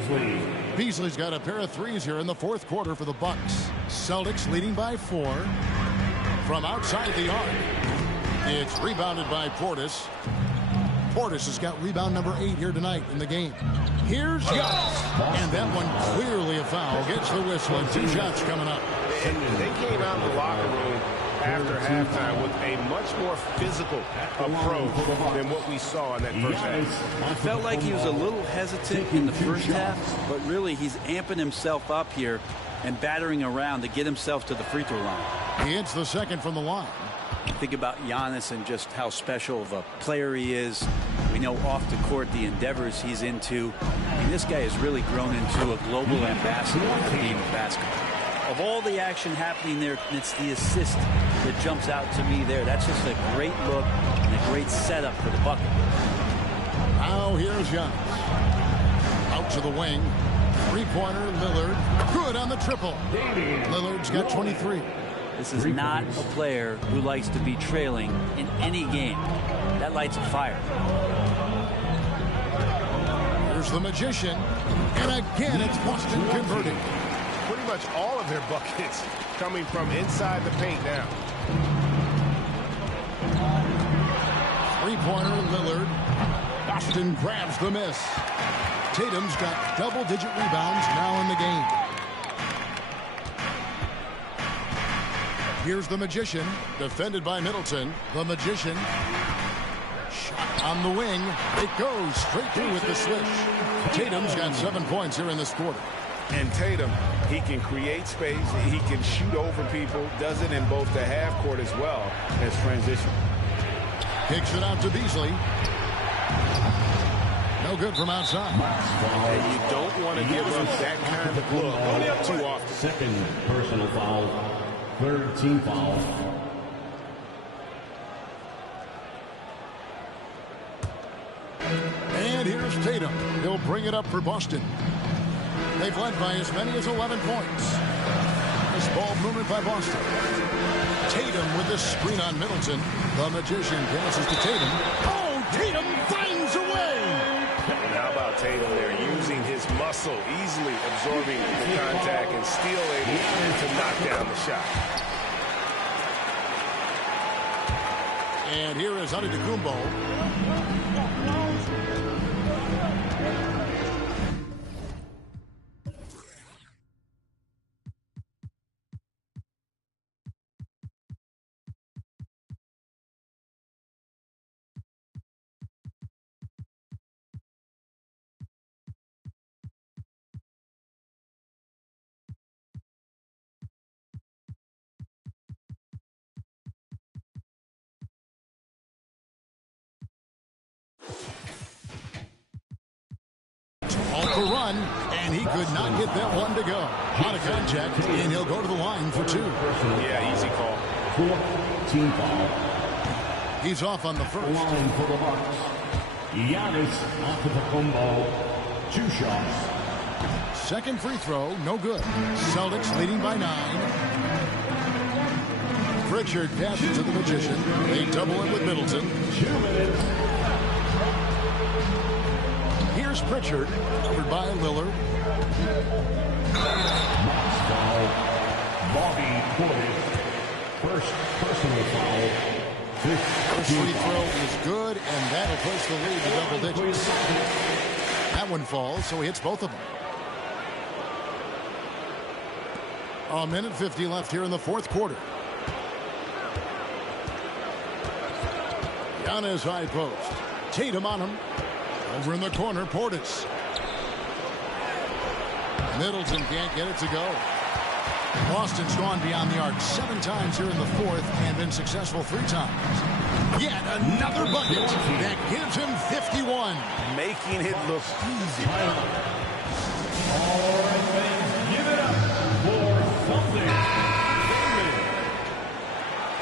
Beasley's got a pair of threes here in the 4th quarter for the Bucks. Celtics leading by 4. From outside the arc. It's rebounded by Portis. Portis has got rebound number 8 here tonight in the game. Here's Giannis. And that one clearly a foul. Gets the whistle, and 2 shots coming up. And they came out of the locker room after halftime with a much more physical approach than what we saw in that first half. It felt like he was a little hesitant in the first half, but really he's amping himself up here and battering around to get himself to the free throw line. He hits the second from the line. Think about Giannis and just how special of a player he is. We know off the court the endeavors he's into. And this guy has really grown into a global ambassador for the game of basketball. Of all the action happening there, it's the assist that jumps out to me there. That's just a great look and a great setup for the bucket. Now here's Giannis. Out to the wing. Three-pointer, Lillard. Good on the triple. Lillard's got 23. This is not a player who likes to be trailing in any game. That lights a fire. Here's the Magician. And again, it's Boston converting. Pretty much all of their buckets coming from inside the paint now. Three-pointer, Lillard. Boston grabs the miss. Tatum's got double-digit rebounds now in the game. Here's the Magician, defended by Middleton. The Magician. Shot on the wing. It goes straight through with the switch. Tatum's got 7 points here in this quarter. And Tatum, he can create space. He can shoot over people. Does it in both the half court as well as transition. Kicks it out to Beasley. No good from outside. And you don't want to give up that kind of look too often. Second personal foul. Third team foul. And here's Tatum. He'll bring it up for Boston. They've led by as many as 11 points. This ball movement by Boston. Tatum with the screen on Middleton. The Magician passes to Tatum. Oh, Tatum finds a way. And how about Tatum there using his muscle, easily absorbing the contact and still able to knock down the shot. And here is Antetokounmpo. Off the run, and he could not get that one to go. Out of contact, and he'll go to the line for two. Yeah, easy call. Team foul. He's off on the first. Line for the Bucks. Giannis Antetokounmpo. 2 shots. Second free throw, no good. Celtics leading by 9. Pritchard passes to the Magician. They double it with Middleton. 2 minutes. Here's Pritchard, covered by Lillard. Box foul. Bobby Portis. First personal foul. First free throw is good, and that'll push the lead to double digits. That one falls, so he hits both of them. A minute 50 left here in the fourth quarter. Giannis high post. Tatum on him. Over in the corner, Portis. Middleton can't get it to go. Boston's gone beyond the arc 7 times here in the fourth and been successful 3 times. Yet another bucket that gives him 51. Making it look easy. All right, fans, give it up for something.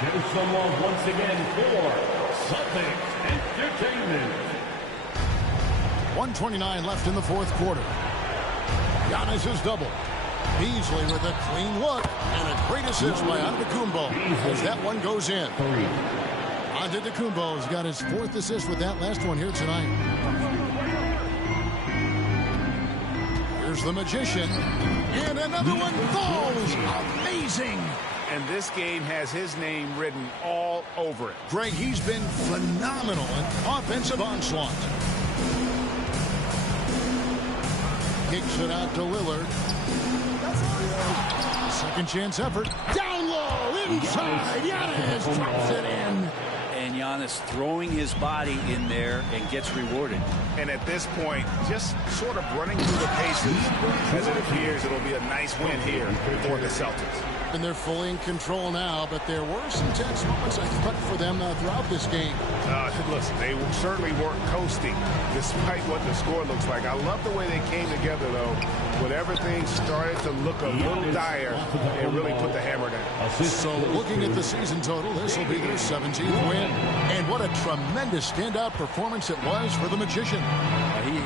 Give some love once again for Something Entertainment. 1:29 left in the fourth quarter. Giannis is double. Beasley with a clean look and a great assist by Antetokounmpo as that one goes in. Antetokounmpo's got his 4th assist with that last one here tonight. Here's the Magician, and another one falls. Amazing. And this game has his name written all over it. Greg, he's been phenomenal in offensive onslaught. Kicks it out to Lillard. Second chance effort. Down low. inside. Giannis drops it in. And Giannis throwing his body in there and gets rewarded. And at this point, just sort of running through the paces as it appears it'll be a nice win here for the Celtics. And they're fully in control now, but there were some tense moments, I thought, for them throughout this game. Listen, they certainly weren't coasting despite what the score looks like. I love the way they came together, though. When everything started to look a little dire, they really put the hammer down. So looking at the season total, this will be their 17th win. And what a tremendous standout performance it was for the Magician.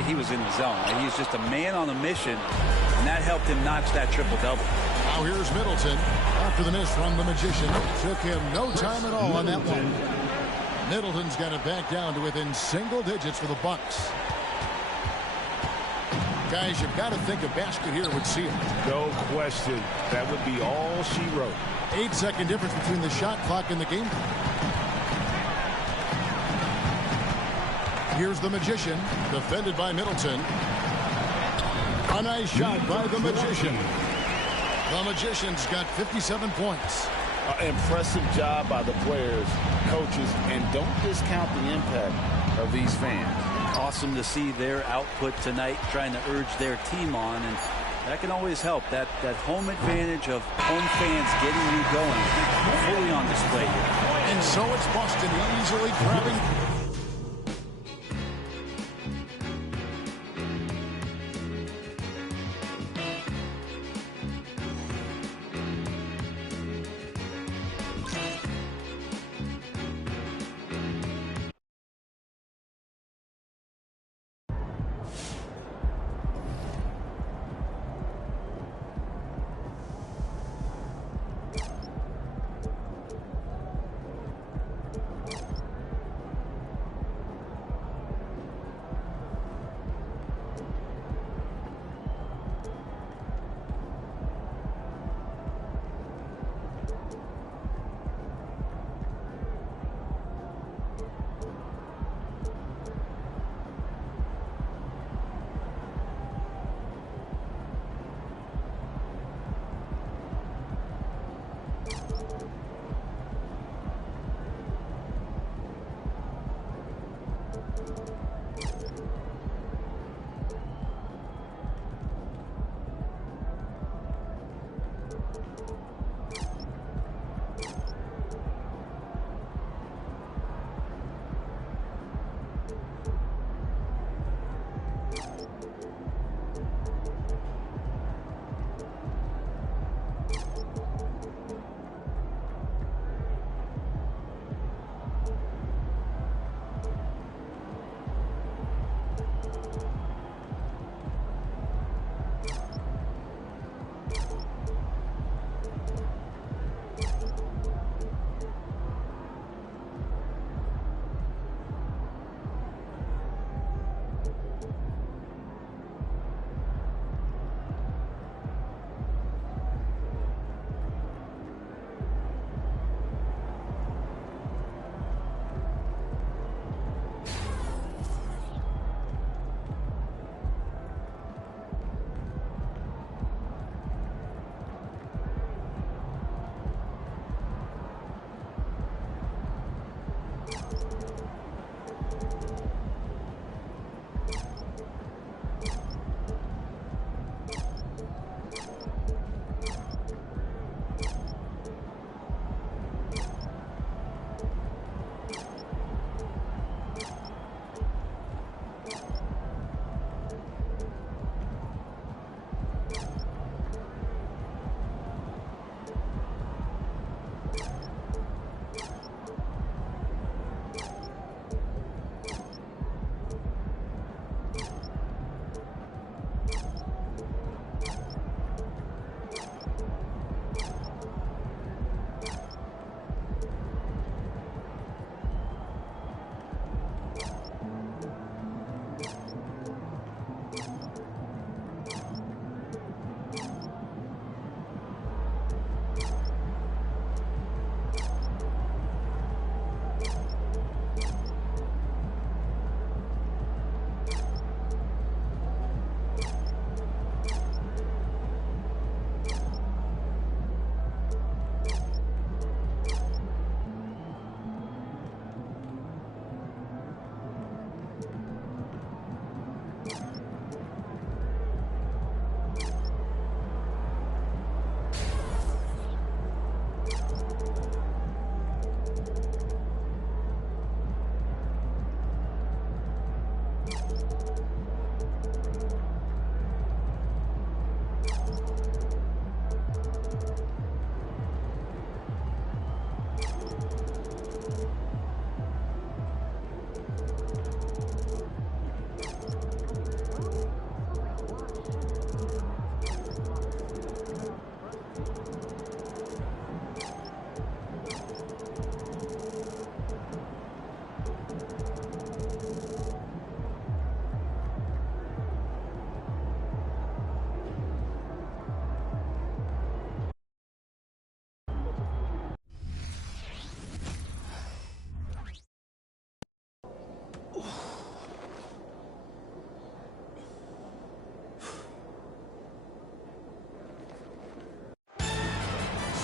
He was in the zone. He's just a man on a mission, and that helped him notch that triple-double. Now here's Middleton. After the miss from the Magician, took him no time at all on that one. Middleton's got it back down to within single digits for the Bucks. Guys, you've got to think a basket here would seal it. No question. That would be all she wrote. 8-second difference between the shot clock and the game. Here's the Magician, defended by Middleton. A nice shot by the Magician. The Magician's got 57 points. Impressive job by the players, coaches, and don't discount the impact of these fans. Awesome to see their output tonight, trying to urge their team on, and that can always help. That home advantage of home fans getting you going, fully on display here. And so it's Boston easily grabbing.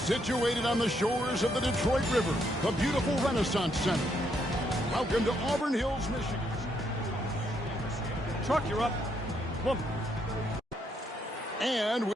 Situated on the shores of the Detroit River, the beautiful Renaissance Center. Welcome to Auburn Hills, Michigan. Truck, you're up. Come on. And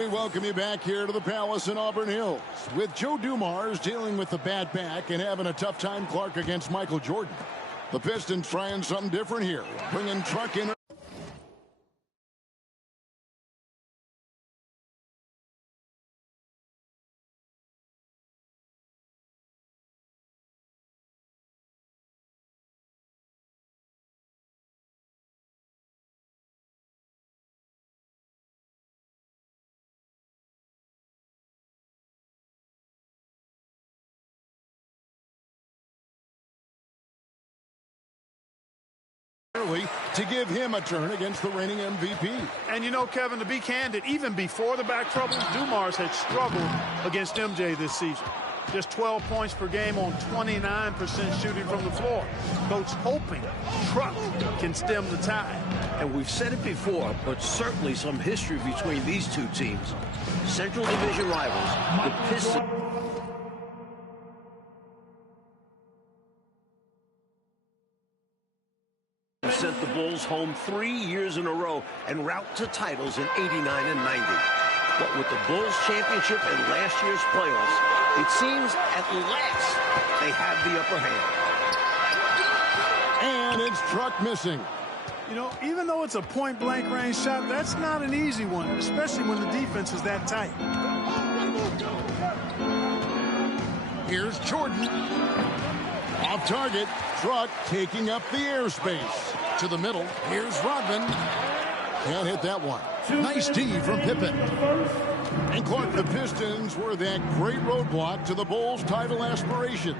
we welcome you back here to the Palace in Auburn Hills. With Joe Dumars dealing with the bad back and having a tough time, Clark, against Michael Jordan. The Pistons trying something different here, bringing Truck in. To give him a turn against the reigning MVP. And you know, Kevin, to be candid, even before the back troubles, Dumars had struggled against MJ this season. Just 12 points per game on 29% shooting from the floor. Coach hoping Truck can stem the tide. And we've said it before, but certainly some history between these two teams. Central Division rivals, the Pistons. Sent the Bulls home 3 years in a row en route to titles in '89 and '90. But with the Bulls championship and last year's playoffs, it seems at last they have the upper hand. And it's Truck missing. You know, even though it's a point-blank range shot, that's not an easy one, especially when the defense is that tight. Here's Jordan. Off target, Truck taking up the airspace. To the middle, here's Rodman. Can't hit that one. Nice D from Pippen. And Clark, the Pistons were that great roadblock to the Bulls' title aspirations.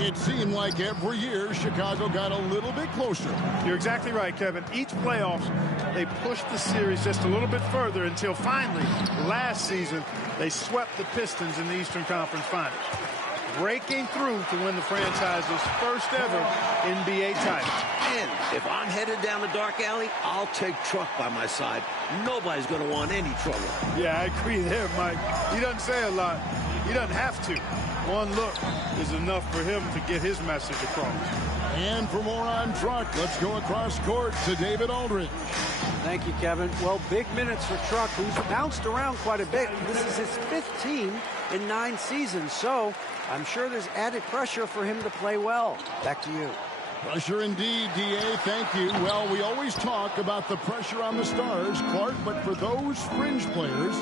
It seemed like every year Chicago got a little bit closer. You're exactly right, Kevin. Each playoffs, they pushed the series just a little bit further until finally, last season, they swept the Pistons in the Eastern Conference Finals, breaking through to win the franchise's first ever NBA title. And if I'm headed down the dark alley, I'll take Truck by my side. Nobody's going to want any trouble. Yeah, I agree there, Mike. He doesn't say a lot. He doesn't have to. One look is enough for him to get his message across. And for more on Truck, let's go across court to David Aldridge. Thank you, Kevin. Well, big minutes for Truck, who's bounced around quite a bit. This is his 5th team in 9 seasons, so I'm sure there's added pressure for him to play well. Back to you. Pressure indeed, D.A. Thank you. Well, we always talk about the pressure on the stars, Clark, but for those fringe players,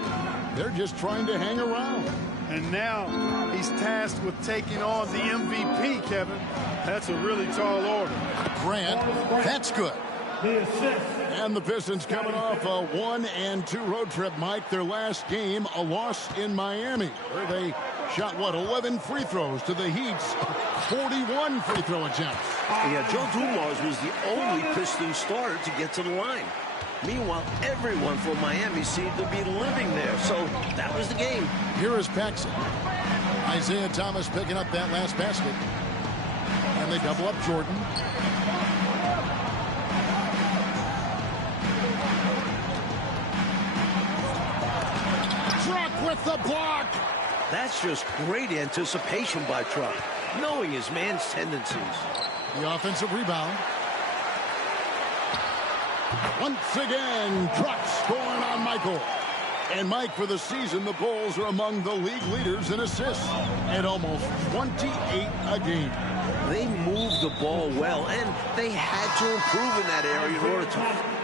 they're just trying to hang around. And now he's tasked with taking on the MVP, Kevin. That's a really tall order. Grant, that's good. And the Pistons coming off a 1-2 road trip, Mike. Their last game, a loss in Miami, where they shot, 11 free throws to the Heat's 41 free throw attempts. Yeah, Joe Dumars was the only Pistons starter to get to the line. Meanwhile, everyone from Miami seemed to be living there, so that was the game. Here is Paxson. Isaiah Thomas picking up that last basket. And they double up Jordan. Truck with the block. That's just great anticipation by Truck, knowing his man's tendencies. The offensive rebound. Once again, Truck scoring on Michael. And Mike, for the season, the Bulls are among the league leaders in assists at almost 28 a game. They moved the ball well, and they had to improve in that area in order to...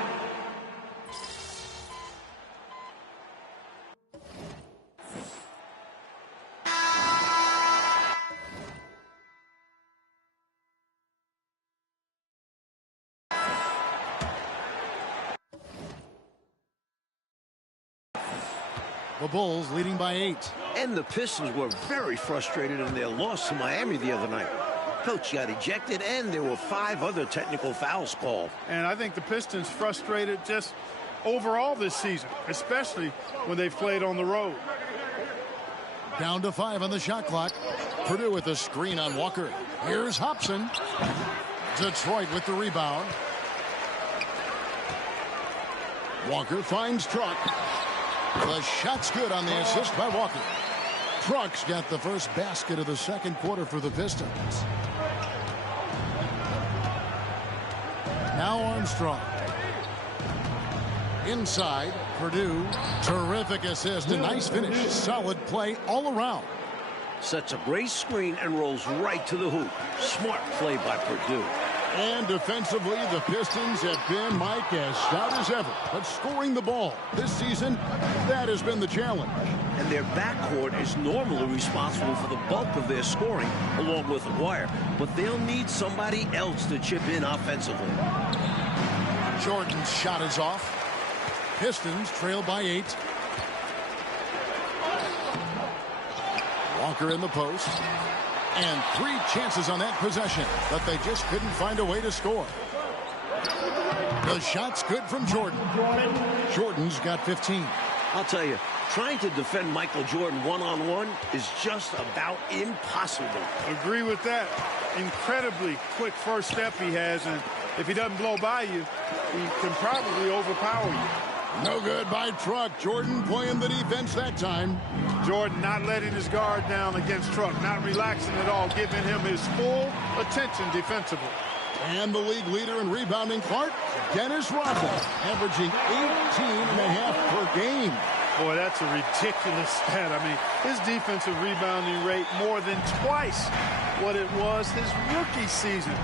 The Bulls leading by 8. And the Pistons were very frustrated in their loss to Miami the other night. Coach got ejected, and there were 5 other technical fouls called. And I think the Pistons frustrated just overall this season, especially when they've played on the road. Down to 5 on the shot clock. Purdue with a screen on Walker. Here's Hobson. Detroit with the rebound. Walker finds Truck. The shot's good on the assist by Walker. Truck's got the first basket of the second quarter for the Pistons. Now Armstrong. Inside, Purdue. Terrific assist. A nice finish. Solid play all around. Sets a great screen and rolls right to the hoop. Smart play by Purdue. And defensively, the Pistons have been, Mike, as stout as ever. But scoring the ball this season, that has been the challenge. And their backcourt is normally responsible for the bulk of their scoring, along with McGuire. But they'll need somebody else to chip in offensively. Jordan's shot is off. Pistons trail by 8. Walker in the post. And 3 chances on that possession, but they just couldn't find a way to score. The shot's good from Jordan. Jordan's got 15. I'll tell you, trying to defend Michael Jordan one-on-one is just about impossible. Agree with that. Incredibly quick first step he has, and if he doesn't blow by you, he can probably overpower you. No good by Truck. Jordan playing the defense that time. Jordan not letting his guard down against Truck, not relaxing at all, giving him his full attention defensively. And the league leader in rebounding, Clark, Dennis Rodman, averaging 18.5 per game. Boy, that's a ridiculous stat. I mean, his defensive rebounding rate more than twice what it was his rookie season.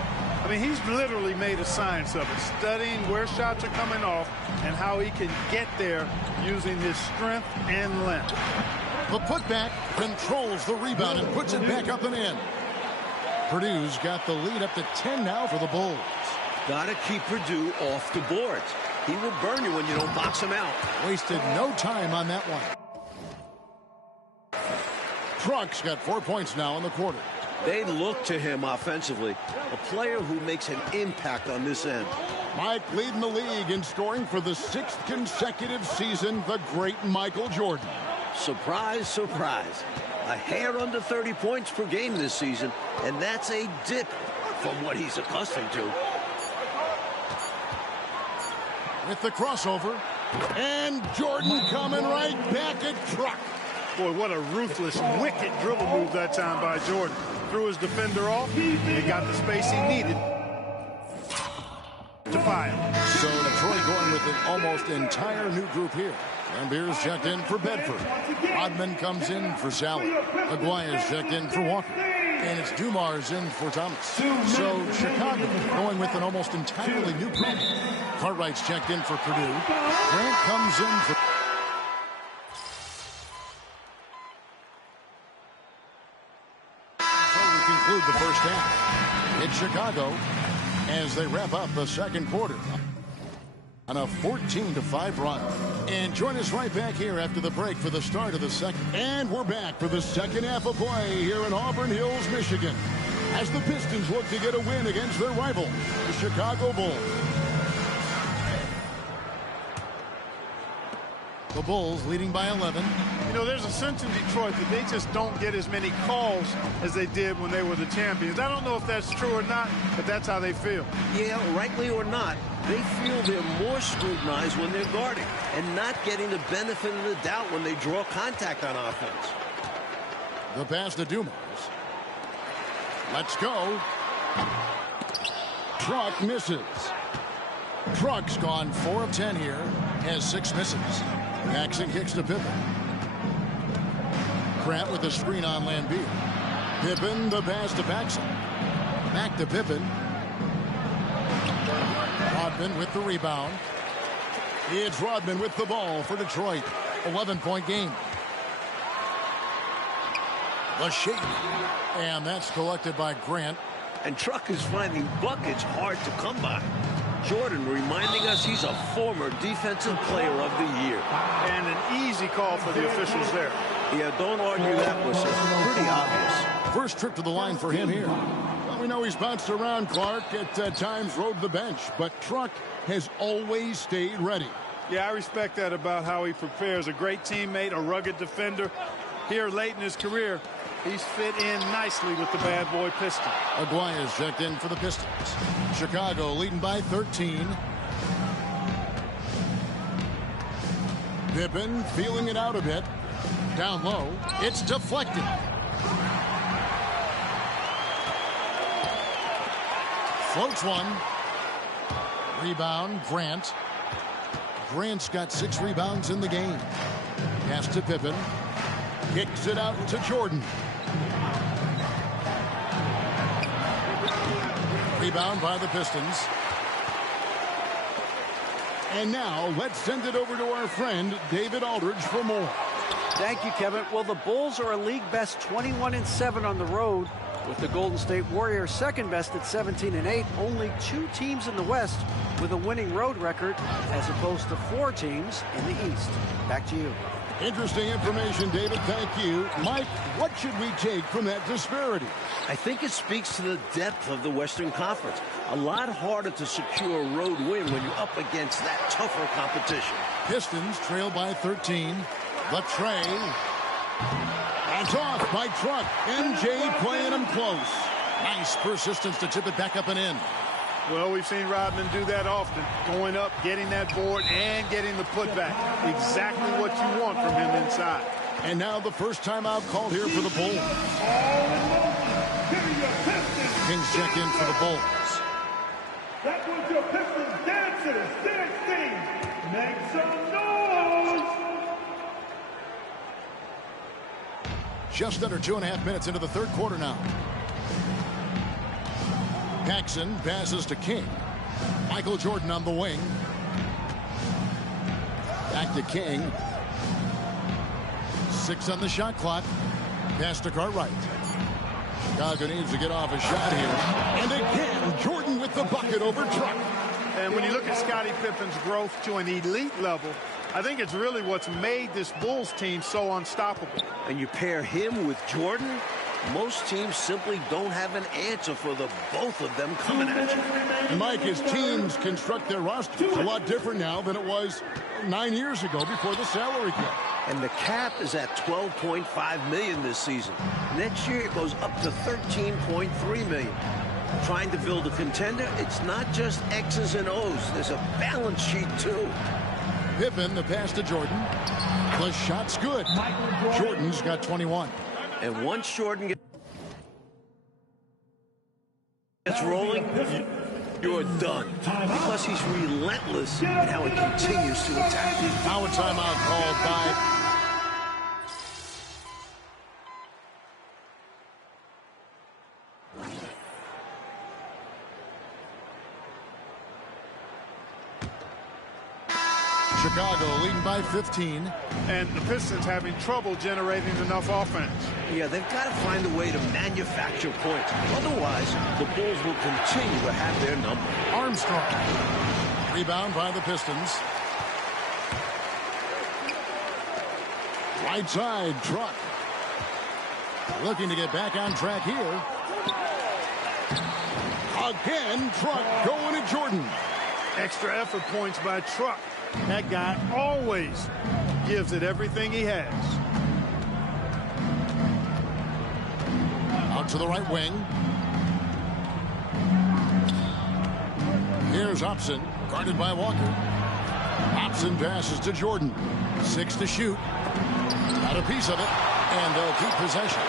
I mean, he's literally made a science of it, studying where shots are coming off and how he can get there using his strength and length. The putback controls the rebound and puts it back up and in. Purdue's got the lead up to 10 now for the Bulls. Got to keep Purdue off the boards. He will burn you when you don't box him out. Wasted no time on that one. Truck's got 4 points now in the quarter. They look to him offensively, a player who makes an impact on this end. Mike leading the league in scoring for the 6th consecutive season, the great Michael Jordan. Surprise, surprise. A hair under 30 points per game this season, and that's a dip from what he's accustomed to. With the crossover, and Jordan coming right back at Truck. Boy, what a ruthless, wicked dribble move that time by Jordan. Threw his defender off and got the space he needed to fire. So Detroit going with an almost entire new group here. Lambeer's checked in for Bedford. Rodman comes in for Sally. Aguirre's checked in for Walker. And it's Dumars in for Thomas. So Chicago going with an almost entirely new group. Cartwright's checked in for Purdue. Grant comes in for... Conclude the first half. It's Chicago as they wrap up the second quarter on a 14-5 run. And join us right back here after the break for the start of the second. And we're back for the second half of play here in Auburn Hills, Michigan, as the Pistons look to get a win against their rival, the Chicago Bulls. The Bulls leading by 11. You know, there's a sense in Detroit that they just don't get as many calls as they did when they were the champions. I don't know if that's true or not, but that's how they feel. Yeah, rightly or not, they feel they're more scrutinized when they're guarding and not getting the benefit of the doubt when they draw contact on offense. The pass to Dumars. Let's go. Truck misses. Truck's gone 4 of 10 here. Has 6 misses. Paxson kicks to Pippen. Grant with the screen on Lambeer. Pippen, the pass to Paxson. Back to Pippen. Rodman with the rebound. It's Rodman with the ball for Detroit. 11-point game. The shake. And that's collected by Grant. And Truck is finding buckets hard to come by. Jordan reminding us he's a former defensive player of the year. And an easy call for the officials there. Yeah, don't argue that was pretty obvious. First trip to the line for him here. Well, we know he's bounced around, Clark, at times rode the bench, but Truck has always stayed ready. Yeah, I respect that about how he prepares. A great teammate, a rugged defender. Here late in his career, he's fit in nicely with the bad boy Pistons. Aguirre's checked in for the Pistons. Chicago leading by 13. Pippen feeling it out a bit. Down low. It's deflected. Floats one. Rebound, Grant. Grant's got 6 rebounds in the game. Pass to Pippen. Kicks it out to Jordan. Rebound by the Pistons. And now let's send it over to our friend David Aldridge for more. Thank you, Kevin. Well, the Bulls are a league best 21-7 on the road, with the Golden State Warriors second best at 17-8. Only 2 teams in the West with a winning road record, as opposed to 4 teams in the East. Back to you. Interesting information, David. Thank you. Mike, what should we take from that disparity? I think it speaks to the depth of the Western Conference. A lot harder to secure a road win when you're up against that tougher competition. Pistons trail by 13. The tray. That's off by Truck. MJ playing him close. Nice persistence to tip it back up and in. Well, we've seen Rodman do that often. Going up, getting that board, and getting the putback. Exactly what you want from him inside. And now the first timeout called here for the Bulls. Kings check in for the Bulls. That was your Pistons dancers, 16. Make some noise. Just under 2.5 minutes into the third quarter now. Paxson passes to King. Michael Jordan on the wing. Back to King. 6 on the shot clock. Pass to Cartwright. Chicago needs to get off a shot here. And again, Jordan with the bucket over Truck. And when you look at Scottie Pippen's growth to an elite level, I think it's really what's made this Bulls team so unstoppable. And you pair him with Jordan, most teams simply don't have an answer for the both of them coming at you. And Mike, his teams construct their roster. It's a lot different now than it was 9 years ago before the salary cap. And the cap is at $12.5 million this season. Next year it goes up to $13.3 million. Trying to build a contender, it's not just X's and O's. There's a balance sheet too. Pippen, the pass to Jordan. The shot's good. Jordan's got 21. And once Jordan gets rolling, you're done. Because he's relentless in how he continues to attack. Now a timeout called by... Chicago leading by 15. And the Pistons having trouble generating enough offense. Yeah, they've got to find a way to manufacture points. Otherwise, the Bulls will continue to have their number. Armstrong. Rebound by the Pistons. Right side, Truck. Looking to get back on track here. Again, Truck going to Jordan. Extra effort points by Truck. That guy always gives it everything he has. Out to the right wing. Here's Upson, guarded by Walker. Upson passes to Jordan. 6 to shoot. Got a piece of it, and they'll keep possession.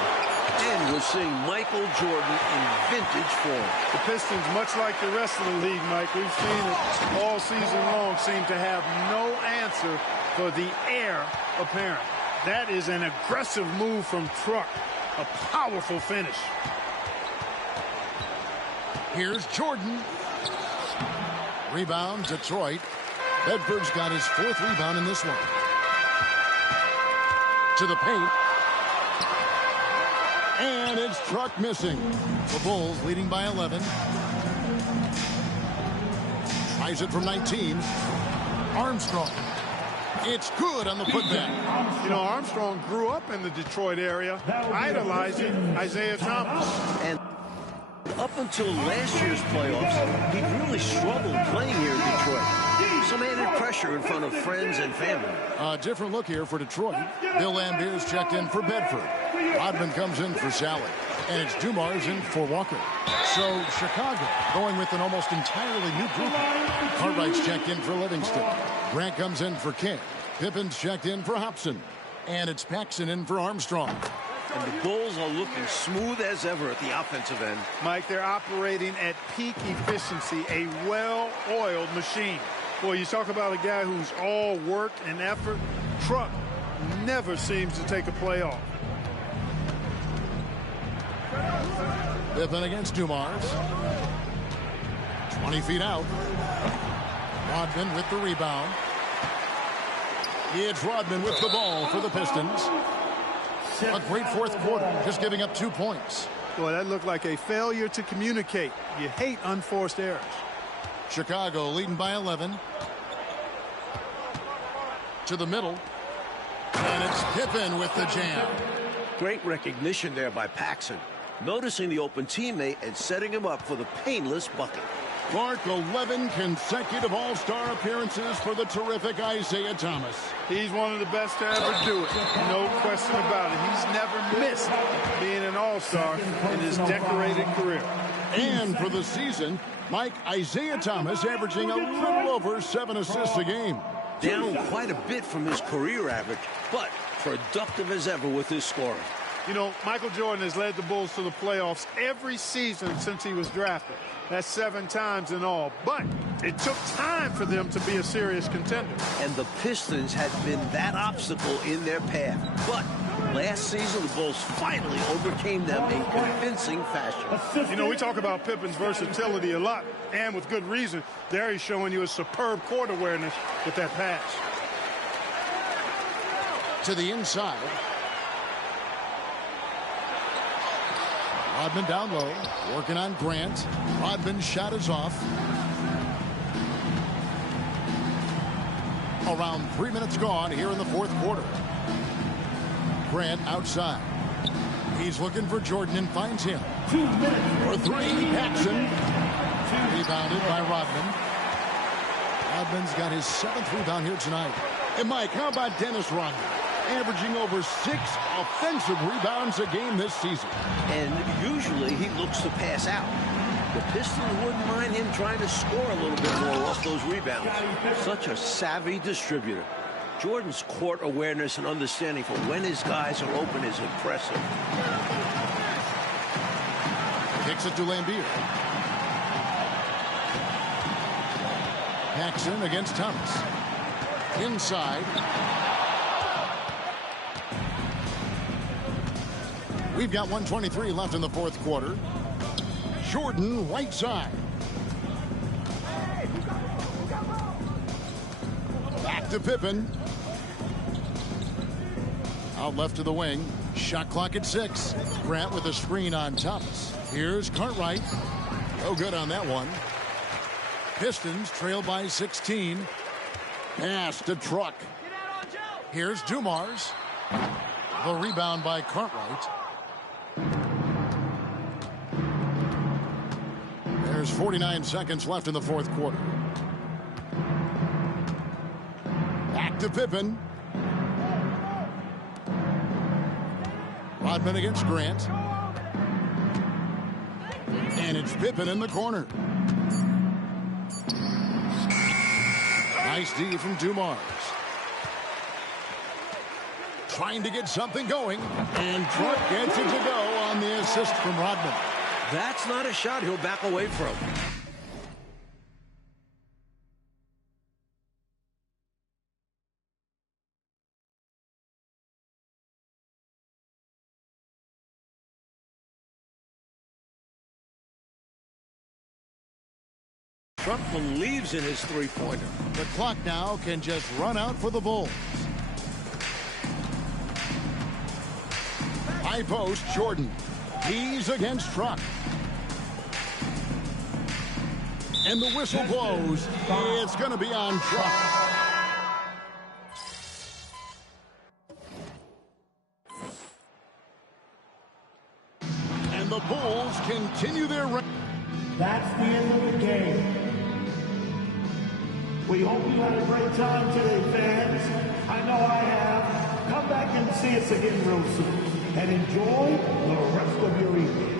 And we're seeing Michael Jordan in vintage form. The Pistons, much like the rest of the league, Mike, we've seen it all season long, seem to have no answer for the heir apparent. That is an aggressive move from Truck. A powerful finish. Here's Jordan. Rebound, Detroit. Bedford's got his 4th rebound in this one. To the paint. And it's Truck missing. The Bulls leading by 11. Tries it from 19. Armstrong. It's good on the putback. You know, Armstrong grew up in the Detroit area, idolizing Isaiah Thomas. And up until last year's playoffs, he really struggled playing here in Detroit. Some added pressure in front of friends and family. A different look here for Detroit. Bill Lambier's checked in for Bedford. Rodman comes in for Sally. And it's Dumars in for Walker. So Chicago going with an almost entirely new group. Cartwright's checked in for Livingston. Grant comes in for King. Pippen's checked in for Hobson. And it's Paxson in for Armstrong. And the Bulls are looking smooth as ever at the offensive end. Mike, they're operating at peak efficiency, a well-oiled machine. Boy, you talk about a guy who's all work and effort. Truck never seems to take a play off. Pippen against Dumars. 20 feet out. Rodman with the rebound. It's Rodman with the ball for the Pistons. A great 4th quarter, just giving up 2 points. Boy, that looked like a failure to communicate. You hate unforced errors. Chicago leading by 11. To the middle. And it's Pippen with the jam. Great recognition there by Paxson. Noticing the open teammate and setting him up for the painless bucket. Mark 11 consecutive All-Star appearances for the terrific Isaiah Thomas. He's one of the best to ever do it. No question about it. He's never missed being an All-Star in his decorated career. And for the season, Mike, Isaiah Thomas averaging a little over 7 assists a game. Down quite a bit from his career average, but productive as ever with his scoring. You know, Michael Jordan has led the Bulls to the playoffs every season since he was drafted. That's 7 times in all. But it took time for them to be a serious contender. And the Pistons had been that obstacle in their path. But last season, the Bulls finally overcame them in convincing fashion. You know, we talk about Pippen's versatility a lot, and with good reason. There he's showing you a superb court awareness with that pass. To the inside. Rodman down low, working on Grant. Rodman's shot is off. Around 3 minutes gone here in the 4th quarter. Grant outside. He's looking for Jordan and finds him. For 3, Paxson. Rebounded by Rodman. Rodman's got his 7th rebound here tonight. And Mike, how about Dennis Rodman? Averaging over 6 offensive rebounds a game this season. And usually he looks to pass out. The Pistons wouldn't mind him trying to score a little bit more off those rebounds. Such a savvy distributor. Jordan's court awareness and understanding for when his guys are open is impressive. Kicks it to Lambier. Paxson against Thomas. Inside. We've got 1:23 left in the fourth quarter. Jordan right side. Back to Pippen. Out left to the wing. Shot clock at 6. Grant with a screen on Thomas. Here's Cartwright. No good on that one. Pistons trail by 16. Pass to Truck. Here's Dumars. The rebound by Cartwright. There's 49 seconds left in the fourth quarter. Back to Pippen. Rodman against Grant. And it's Pippen in the corner. Nice D from Dumars. Trying to get something going. And Truck gets it to go on the assist from Rodman. That's not a shot he'll back away from. Truck believes in his three-pointer. The clock now can just run out for the Bulls. High post, Jordan. He's against Truck. And the whistle blows. It's going to be on Truck. And the Bulls continue their run. That's the end of the game. We hope you had a great time today, fans. I know I have. Come back and see us again real soon. And enjoy the rest of your evening.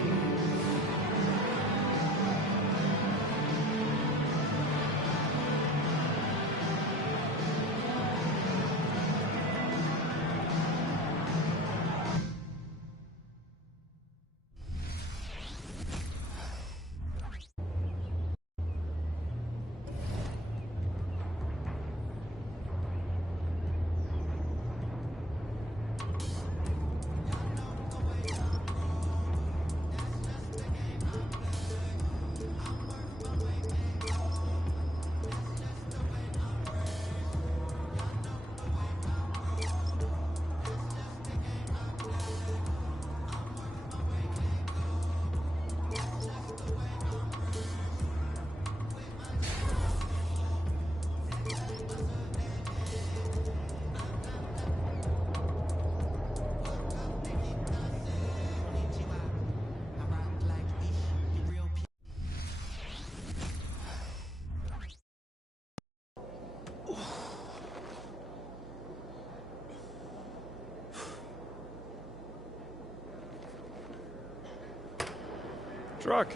Truck.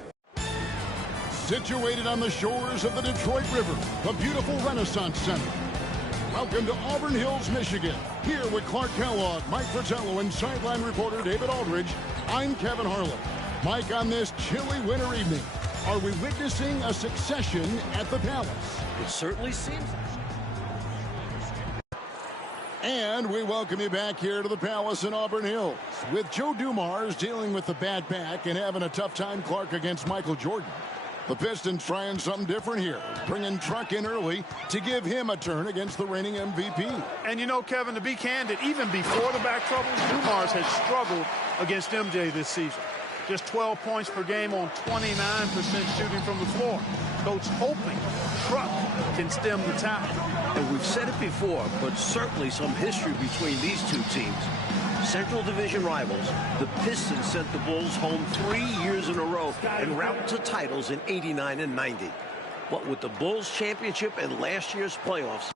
Situated on the shores of the Detroit River, the beautiful Renaissance Center. Welcome to Auburn Hills, Michigan. Here with Clark Kellogg, Mike Fratello, and sideline reporter David Aldridge, I'm Kevin Harlan. Mike, on this chilly winter evening, are we witnessing a succession at the Palace? It certainly seems. And we welcome you back here to the Palace in Auburn Hills. With Joe Dumars dealing with the bad back and having a tough time, Clark, against Michael Jordan. The Pistons trying something different here, bringing Truck in early to give him a turn against the reigning MVP. And you know, Kevin, to be candid, even before the back troubles, Dumars has struggled against MJ this season. Just 12 points per game on 29% shooting from the floor. Coach hoping Truck can stem the tide. And we've said it before, but certainly some history between these two teams. Central Division rivals, the Pistons sent the Bulls home 3 years in a row en route to titles in '89 and '90. But with the Bulls championship and last year's playoffs,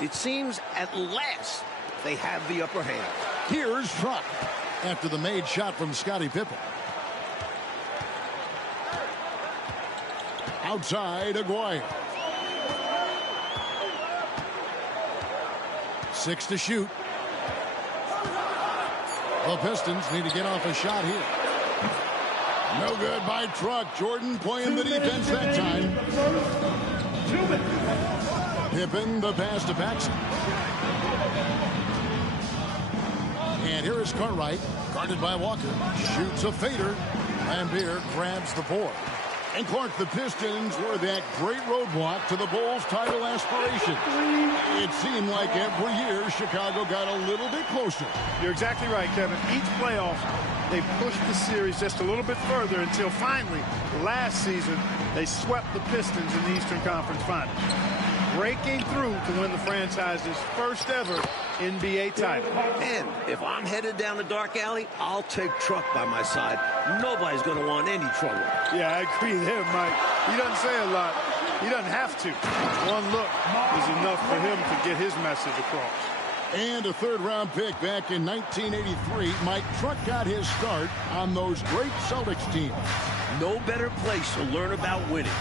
it seems at last they have the upper hand. Here's Truck after the made shot from Scottie Pippen. Outside, Aguirre. 6 to shoot. The Pistons need to get off a shot here. No good by Truck. Jordan playing the defense that time. Pippen the pass to Paxson. And here is Cartwright, guarded by Walker. Shoots a fader. Lambeer grabs the board. And Clark, the Pistons were that great roadblock to the Bulls' title aspirations. It seemed like every year Chicago got a little bit closer. You're exactly right, Kevin. Each playoff, they pushed the series just a little bit further until finally, last season, they swept the Pistons in the Eastern Conference Finals, breaking through to win the franchise's first ever NBA title. And if I'm headed down the dark alley, I'll take Truck by my side. Nobody's going to want any trouble. Yeah, I agree there, Mike. He doesn't say a lot. He doesn't have to. One look is enough for him to get his message across. And a third-round pick back in 1983. Mike Truck got his start on those great Celtics teams. No better place to learn about winning.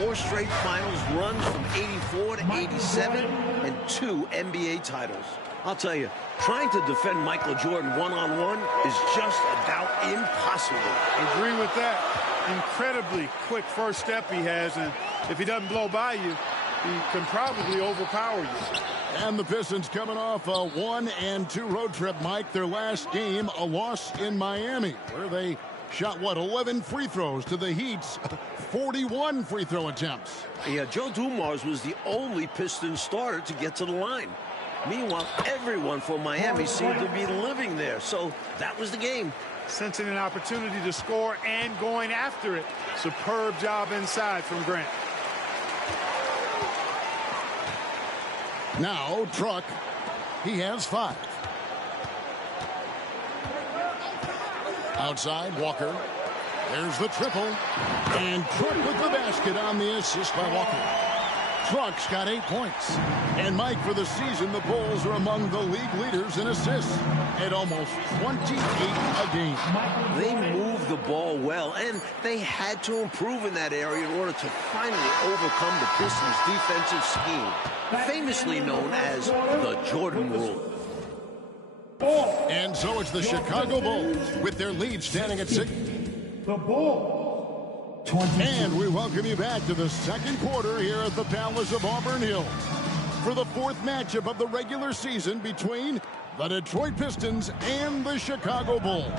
4 straight finals runs from 84 to 87 and 2 NBA titles. I'll tell you, trying to defend Michael Jordan one-on-one is just about impossible. Agree with that. Incredibly quick first step he has, and if he doesn't blow by you, he can probably overpower you. And the Pistons coming off a 1-2 road trip, Mike. Their last game, a loss in Miami, where they shot, 11 free throws to the Heat's 41 free throw attempts. Yeah, Joe Dumars was the only Pistons starter to get to the line. Meanwhile, everyone from Miami seemed to be living there, so that was the game. Sensing an opportunity to score and going after it. Superb job inside from Grant. Now, Truck, he has 5. Outside, Walker. There's the triple. And Truck with the basket on the assist by Walker. Truck's got 8 points. And Mike, for the season, the Bulls are among the league leaders in assists at almost 28 a game. They moved the ball well, and they had to improve in that area in order to finally overcome the Pistons' defensive scheme, famously known as the Jordan Rule. And so it's the Chicago Bulls with their lead standing at 6. The Bulls. And we welcome you back to the second quarter here at the Palace of Auburn Hills for the 4th matchup of the regular season between the Detroit Pistons and the Chicago Bulls.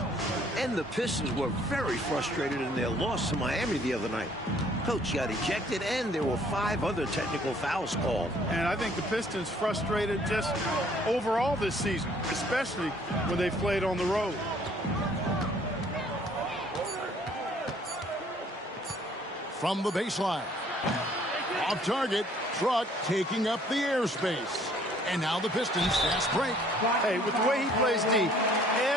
And the Pistons were very frustrated in their loss to Miami the other night. Coach got ejected, and there were 5 other technical fouls called. And I think the Pistons frustrated just overall this season, especially when they've played on the road. From the baseline. Off target, Truck taking up the airspace. And now the Pistons fast break. Hey, with the way he plays D,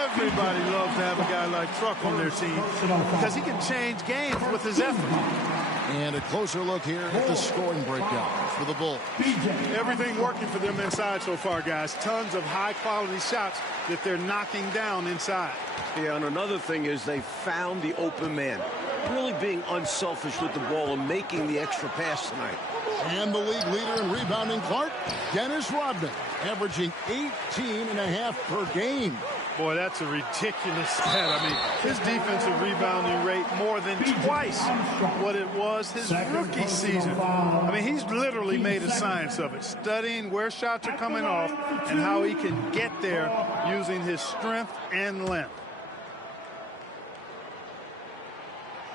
everybody loves to have a guy like Truck on their team because he can change games with his effort. And a closer look here at the scoring breakdowns for the Bulls. Everything working for them inside so far, guys. Tons of high-quality shots that they're knocking down inside. Yeah, and another thing is they found the open man. Really being unselfish with the ball and making the extra pass tonight. And the league leader in rebounding, Clark, Dennis Rodman, averaging 18.5 per game. Boy, that's a ridiculous stat. I mean, his defensive rebounding rate more than twice what it was his rookie season. I mean, he's literally made a science of it, studying where shots are coming off and how he can get there using his strength and length.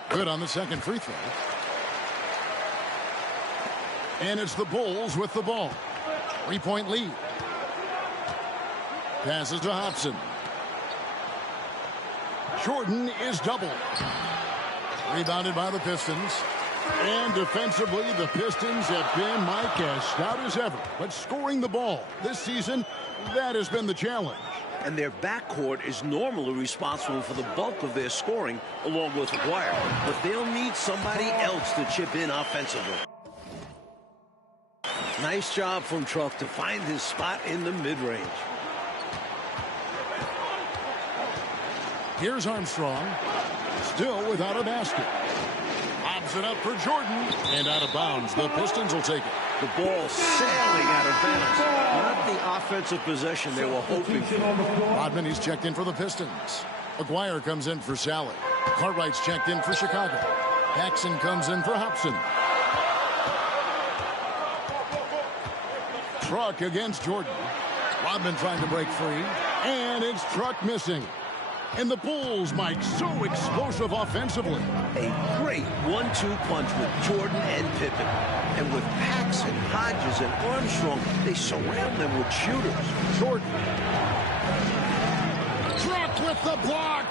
Good on the second free throw. And it's the Bulls with the ball. 3-point lead. Passes to Hobson. Jordan is doubled. Rebounded by the Pistons. And defensively, the Pistons have been, Mike, as stout as ever. But scoring the ball this season, that has been the challenge. And their backcourt is normally responsible for the bulk of their scoring, along with McGuire. But they'll need somebody else to chip in offensively. Nice job from Truck to find his spot in the mid-range. Here's Armstrong, still without a basket. Lobs it up for Jordan. And out of bounds. The Pistons will take it. The ball sailing out of bounds. Not the offensive possession they were hoping for. Rodman, he's checked in for the Pistons. McGuire comes in for Sally. Cartwright's checked in for Chicago. Paxson comes in for Hobson. Truck against Jordan. Rodman trying to break free. And it's Truck missing. And the Bulls, Mike, so explosive offensively. A great 1-2 punch with Jordan and Pippen. And with Paxson, Hodges, and Armstrong, they surround them with shooters. Jordan. Truck with the block.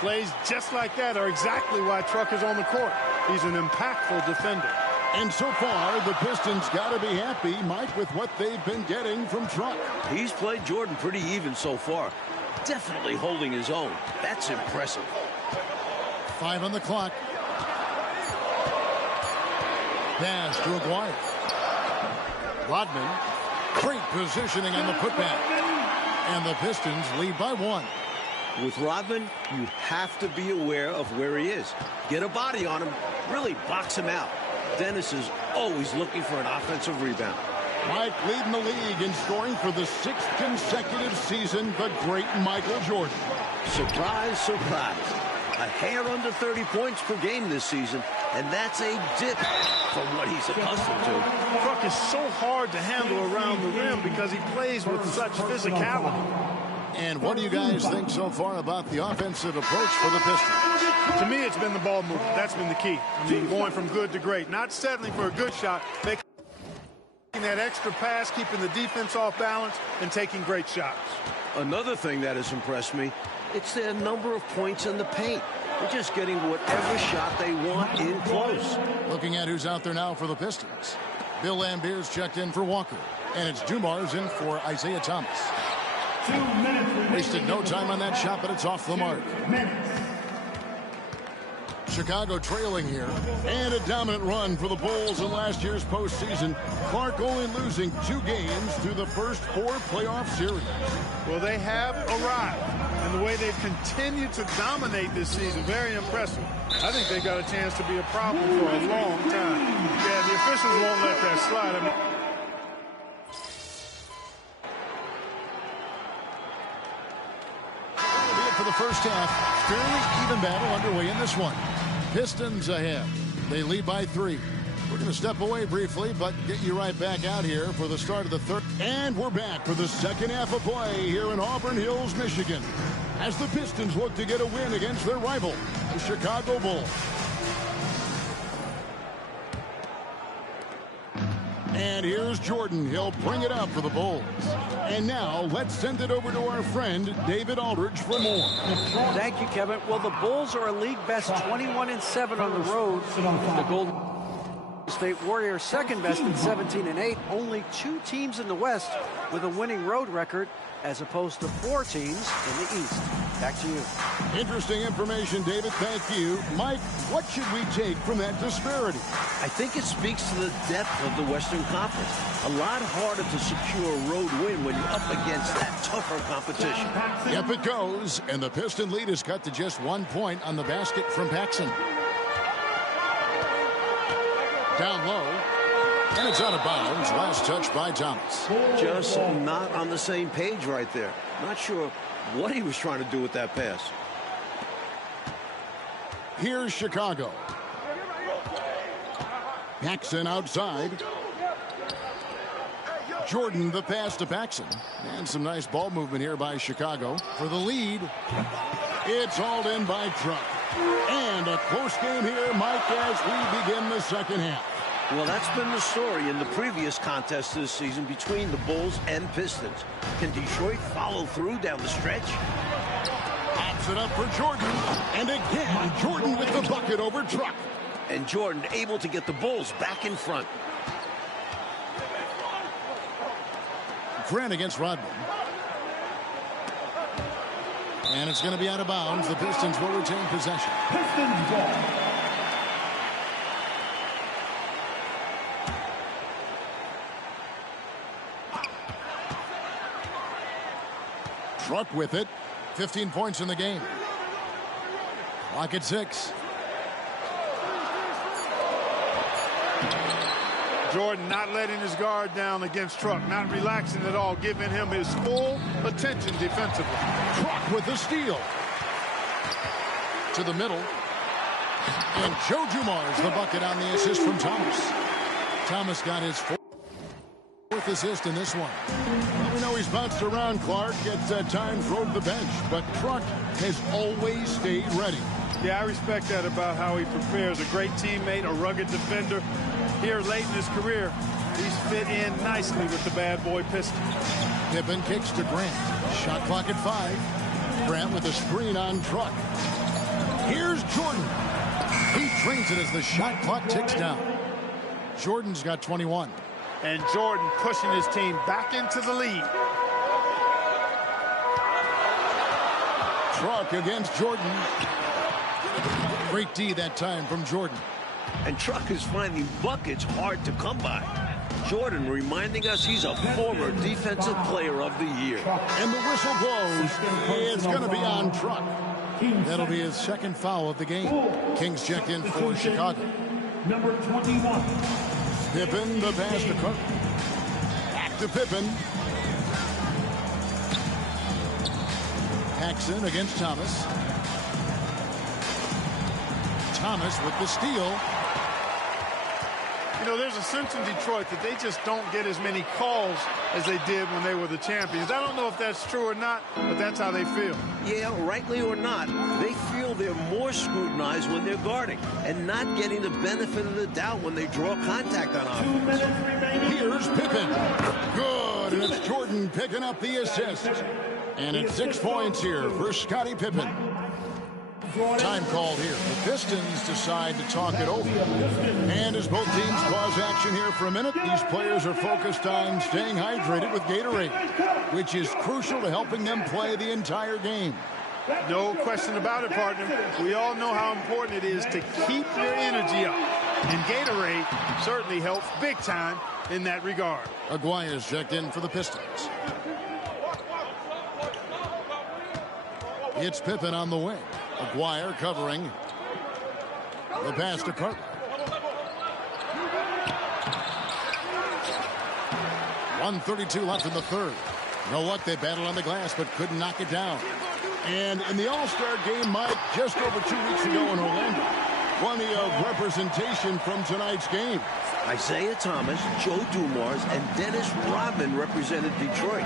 Plays just like that are exactly why Truck is on the court. He's an impactful defender. And so far, the Pistons got to be happy, Mike, with what they've been getting from Truck. He's played Jordan pretty even so far. Definitely holding his own. That's impressive. 5 on the clock. Pass to Aguirre. Rodman. Great positioning on the putback. And the Pistons lead by 1. With Rodman, you have to be aware of where he is. Get a body on him. Really box him out. Dennis is always looking for an offensive rebound. Mike leading the league in scoring for the 6th consecutive season, the great Michael Jordan. Surprise, surprise. A hair under 30 points per game this season, and that's a dip from what he's accustomed to. Truck is so hard to handle around the rim because he plays with such physicality. And what do you guys think so far about the offensive approach for the Pistons? To me, it's been the ball movement. That's been the key. I mean, going from good to great. Not settling for a good shot. Making that extra pass, keeping the defense off balance, and taking great shots. Another thing that has impressed me, it's their number of points in the paint. They're just getting whatever shot they want in close. Looking at who's out there now for the Pistons. Bill Lambier's checked in for Walker. And it's Dumars in for Isaiah Thomas. 2 minutes. Wasted no time on that shot, but it's off the mark. Chicago trailing here. And a dominant run for the Bulls in last year's postseason. Clark only losing 2 games through the first 4 playoff series. Well, they have arrived. And the way they've continued to dominate this season, very impressive. I think they got a chance to be a problem for a long time. Yeah, the officials won't let that slide. I mean, for the first half, fairly even battle underway in this one. Pistons ahead. They lead by 3. We're going to step away briefly, but get you right back out here for the start of the third. And we're back for the second half of play here in Auburn Hills, Michigan, as the Pistons look to get a win against their rival, the Chicago Bulls. And here's Jordan. He'll bring it up for the Bulls. And now let's send it over to our friend David Aldridge for more. Thank you, Kevin. Well, the Bulls are a league best 21-7 on the road. The Golden State Warriors second best at 17-8. Only 2 teams in the West with a winning road record, as opposed to 4 teams in the East. Back to you. Interesting information, David. Thank you. Mike, what should we take from that disparity? I think it speaks to the depth of the Western Conference. A lot harder to secure a road win when you're up against that tougher competition. Yep, it goes. And the Piston lead is cut to just 1 point on the basket from Paxson. Down low. And it's out of bounds. Last touch by Thomas. Just not on the same page right there. Not sure what he was trying to do with that pass. Here's Chicago. Paxson outside. Jordan the pass to Paxson. And some nice ball movement here by Chicago. For the lead, it's hauled in by Truck. And a close game here, Mike, as we begin the second half. Well, that's been the story in the previous contest this season between the Bulls and Pistons. Can Detroit follow through down the stretch? Pops it up for Jordan. And again, Jordan with the bucket over Truck. And Jordan able to get the Bulls back in front. Grant against Rodman. And it's going to be out of bounds. The Pistons will retain possession. Pistons ball. Truck with it. 15 points in the game. Clock at 6. Jordan not letting his guard down against Truck, not relaxing at all, giving him his full attention defensively. Truck with the steal. To the middle. And Joe Dumars the bucket on the assist from Thomas. Thomas got his fourth assist in this one. Well, we know he's bounced around, Clark, at times rode the bench, but Truck has always stayed ready. Yeah, I respect that about how he prepares. A great teammate, a rugged defender. Here late in his career, he's fit in nicely with the bad boy Pistons. Pippen kicks to Grant. Shot clock at 5. Grant with a screen on Truck. Here's Jordan. He trains it as the shot clock ticks down. Jordan's got 21. And Jordan pushing his team back into the lead. Truck against Jordan. Great D that time from Jordan. And Truck is finding buckets hard to come by. Jordan reminding us he's a former Defensive Player of the Year. And the whistle blows. It's going to be on Truck. That'll be his second foul of the game. Kings checked in for Chicago. Number 21. Pippen, the pass to Cook. Back to Pippen. Paxson against Thomas. Thomas with the steal. You know, there's a sense in Detroit that they just don't get as many calls as they did when they were the champions. I don't know if that's true or not, but that's how they feel. Yeah, rightly or not, they feel they're more scrutinized when they're guarding and not getting the benefit of the doubt when they draw contact on offense. Here's Pippen. Good, and it's Jordan picking up the assist. And it's 6 points here for Scottie Pippen. Time called here. The Pistons decide to talk it over. And as both teams pause action here for a minute, these players are focused on staying hydrated with Gatorade, which is crucial to helping them play the entire game. No question about it, partner. We all know how important it is to keep your energy up. And Gatorade certainly helps big time in that regard. Aguirre's checked in for the Pistons. It's Pippen on the wing. Aguirre covering. The pass to Carter. 1:32 left in the third. You know what? They battled on the glass but couldn't knock it down. And in the All-Star game, Mike, just over 2 weeks ago in Orlando, plenty of representation from tonight's game. Isaiah Thomas, Joe Dumars, and Dennis Rodman represented Detroit.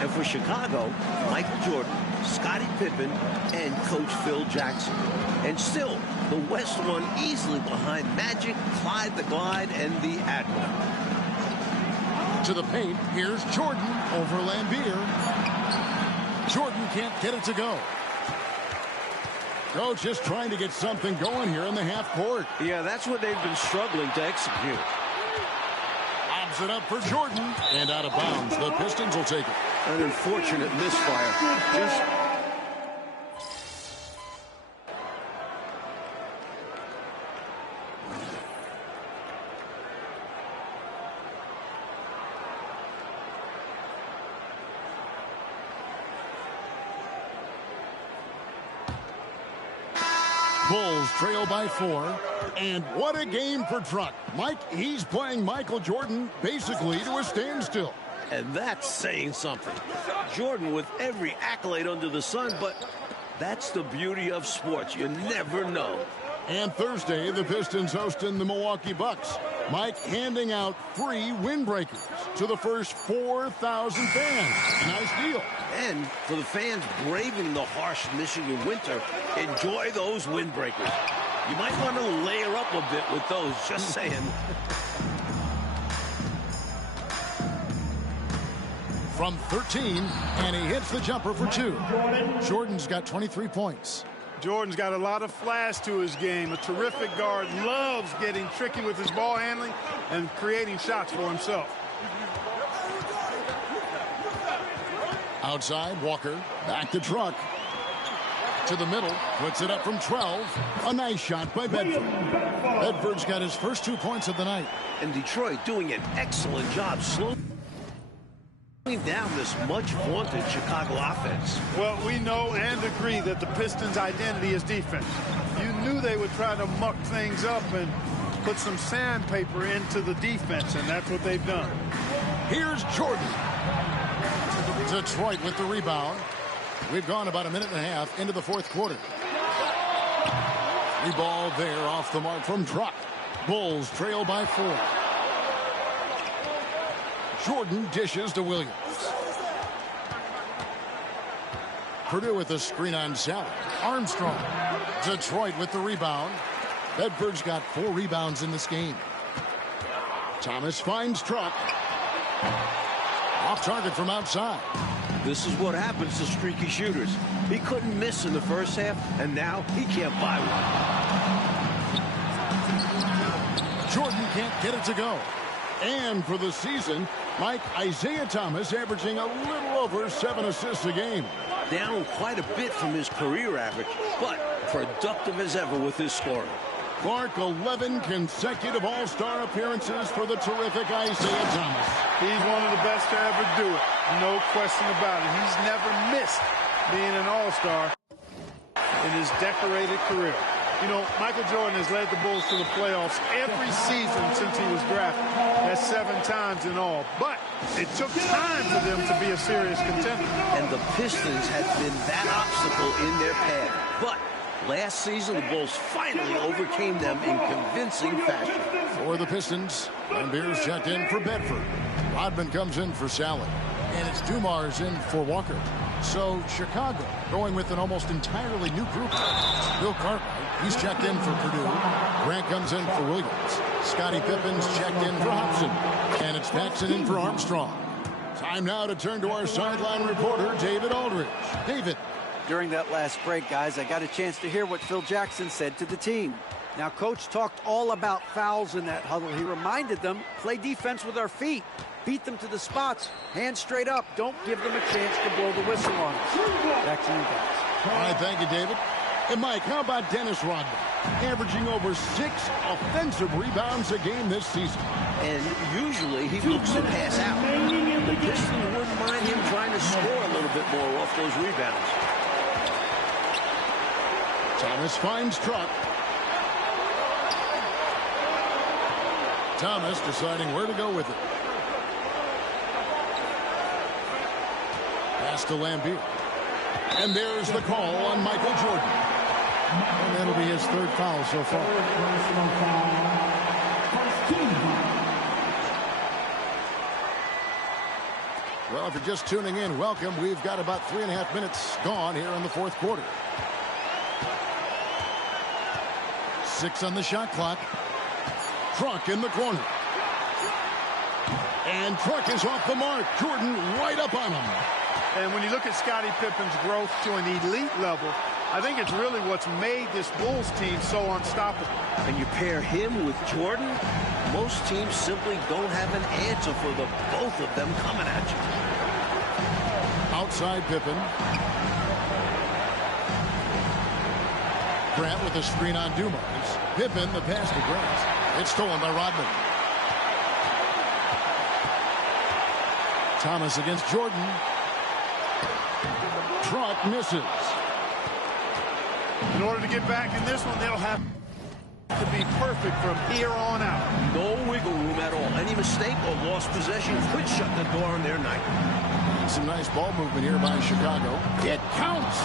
And for Chicago, Michael Jordan, Scottie Pippen, and Coach Phil Jackson. And still, the West won easily behind Magic, Clyde the Glide, and the Admiral. To the paint, here's Jordan over Lambier. Jordan can't get it to go. Coach just trying to get something going here in the half court. Yeah, that's what they've been struggling to execute. Lobs it up for Jordan. And out of bounds. The Pistons will take it. An unfortunate misfire. Just... Bulls trail by 4. And what a game for Truck. Mike, he's playing Michael Jordan basically to a standstill. And that's saying something. Jordan with every accolade under the sun, but that's the beauty of sports. You never know. And Thursday, the Pistons hosting the Milwaukee Bucks. Mike handing out free windbreakers to the first 4,000 fans. A nice deal. And for the fans braving the harsh Michigan winter, enjoy those windbreakers. You might want to layer up a bit with those, just saying. From 13, and he hits the jumper for 2. Jordan's got 23 points. Jordan's got a lot of flash to his game. A terrific guard, loves getting tricky with his ball handling and creating shots for himself. Outside, Walker, back to Truck. To the middle, puts it up from 12. A nice shot by Bedford. Bedford's got his first 2 points of the night. And Detroit doing an excellent job slowing down this much vaunted Chicago offense. Well, we know and agree that the Pistons' identity is defense. You knew they would try to muck things up, and put some sandpaper into the defense, and that's what they've done. Here's Jordan. Detroit with the rebound. We've gone about a minute and a half into the fourth quarter. The ball there off the mark from Truck. Bulls trail by 4. Jordan dishes to Williams. Purdue with the screen on Sally. Armstrong. Detroit with the rebound. Bedford's got 4 rebounds in this game. Thomas finds Truck. Off target from outside. This is what happens to streaky shooters. He couldn't miss in the first half, and now he can't buy one. Jordan can't get it to go. And for the season, Mike, Isaiah Thomas averaging a little over 7 assists a game. Down quite a bit from his career average, but productive as ever with his scoring. Clark, 11 consecutive All-Star appearances for the terrific Isaiah Thomas. He's one of the best to ever do it. No question about it. He's never missed being an All-Star in his decorated career. You know, Michael Jordan has led the Bulls to the playoffs every season since he was drafted. That's 7 times in all. But it took time for them to be a serious contender. And the Pistons had been that obstacle in their path. But last season, the Bulls finally overcame them in convincing fashion. For the Pistons, Van Beers checked in for Bedford. Rodman comes in for Sally. And it's Dumars in for Walker. So Chicago going with an almost entirely new group. Bill Cartwright, he's checked in for Purdue. Grant comes in for Williams. Scottie Pippen's checked in for Hobson. And it's Paxson in for Armstrong. Time now to turn to our sideline reporter, David Aldridge. David. During that last break, guys, I got a chance to hear what Phil Jackson said to the team. Now, Coach talked all about fouls in that huddle. He reminded them, play defense with our feet. Beat them to the spots. Hands straight up. Don't give them a chance to blow the whistle on us. Back to you guys. All right, thank you, David. And Mike, how about Dennis Rodman? Averaging over 6 offensive rebounds a game this season. And usually he looks to pass out. The Pistons wouldn't mind him trying to score a little bit more off those rebounds. Thomas finds Truck. Thomas deciding where to go with it. Pass to Lambier. And there's the call on Michael Jordan. And that'll be his 3rd foul so far. Well, if you're just tuning in, welcome. We've got about 3.5 minutes gone here in the fourth quarter. 6 on the shot clock. Truck in the corner. And Truck is off the mark. Jordan right up on him. And when you look at Scottie Pippen's growth to an elite level, I think it's really what's made this Bulls team so unstoppable. And you pair him with Jordan, most teams simply don't have an answer for the both of them coming at you. Outside Pippen. Grant with a screen on Dumars. Pippen, the pass to Grant. It's stolen by Rodman. Thomas against Jordan. Truck misses. In order to get back in this one, they'll have to be perfect from here on out. No wiggle room at all. Any mistake or lost possession could shut the door on their night. Some nice ball movement here by Chicago. It counts.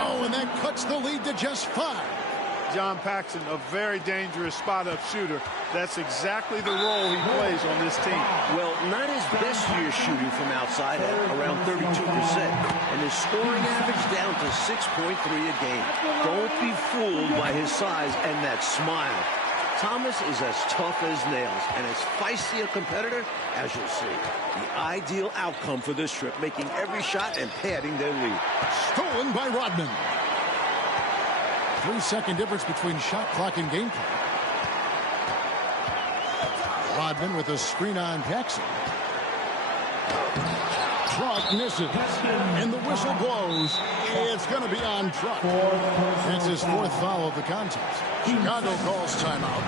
Oh, and that cuts the lead to just 5. John Paxson, a very dangerous spot-up shooter. That's exactly the role he plays on this team. Well, not his best year shooting from outside at around 32%. And his scoring average down to 6.3 a game. Don't be fooled by his size and that smile. Thomas is as tough as nails and as feisty a competitor as you'll see. The ideal outcome for this trip, making every shot and padding their lead. Stolen by Rodman. 3-second difference between shot clock and game clock. Rodman with a screen on Paxson. Truck misses. And the whistle blows. It's going to be on Truck. That's his 4th foul of the contest. Chicago calls timeout.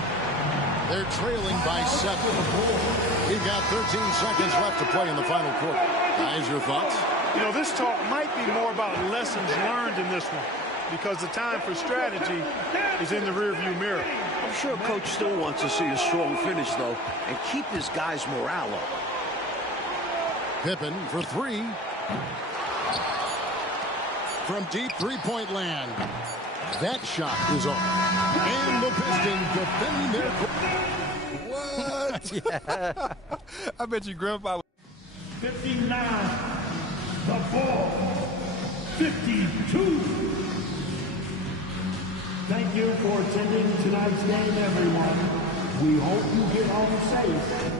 They're trailing by 7. We've got 13 seconds left to play in the final quarter. Guys, your thoughts? You know, this talk might be more about lessons learned in this one, because the time for strategy is in the rearview mirror. I'm sure Coach still wants to see a strong finish, though, and keep his guys' morale up. Pippen for three. From deep three-point land. That shot is off. And the Pistons defending their... What? Yeah. I bet you Grandpa... 59. The ball. 52. Thank you for attending tonight's game, everyone. We hope you get home safe.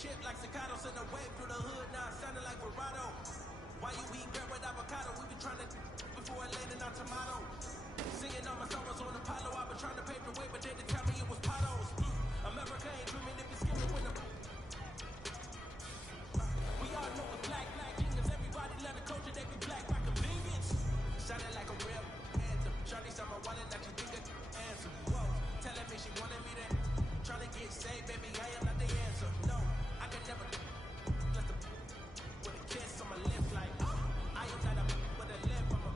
Chip like staccato, send a wave through the hood, now it sounded like vibrato. Why you eat bread with avocado? We been trying to before it landed on tomato. Singing all my songs on Apollo, I been trying to pave the way, but they didn't tell me it was potholes. America ain't dreaming if it's skimming with the... We all know it's black genius, everybody love the culture, they be black by convenience. Sounded like a real anthem. Shawty saw my wallet like she think it's answer. Whoa, telling me she wanted me to trying to get saved, baby, I am not the answer. No. I can never just with a kiss on my lips like I am not a with a lip on my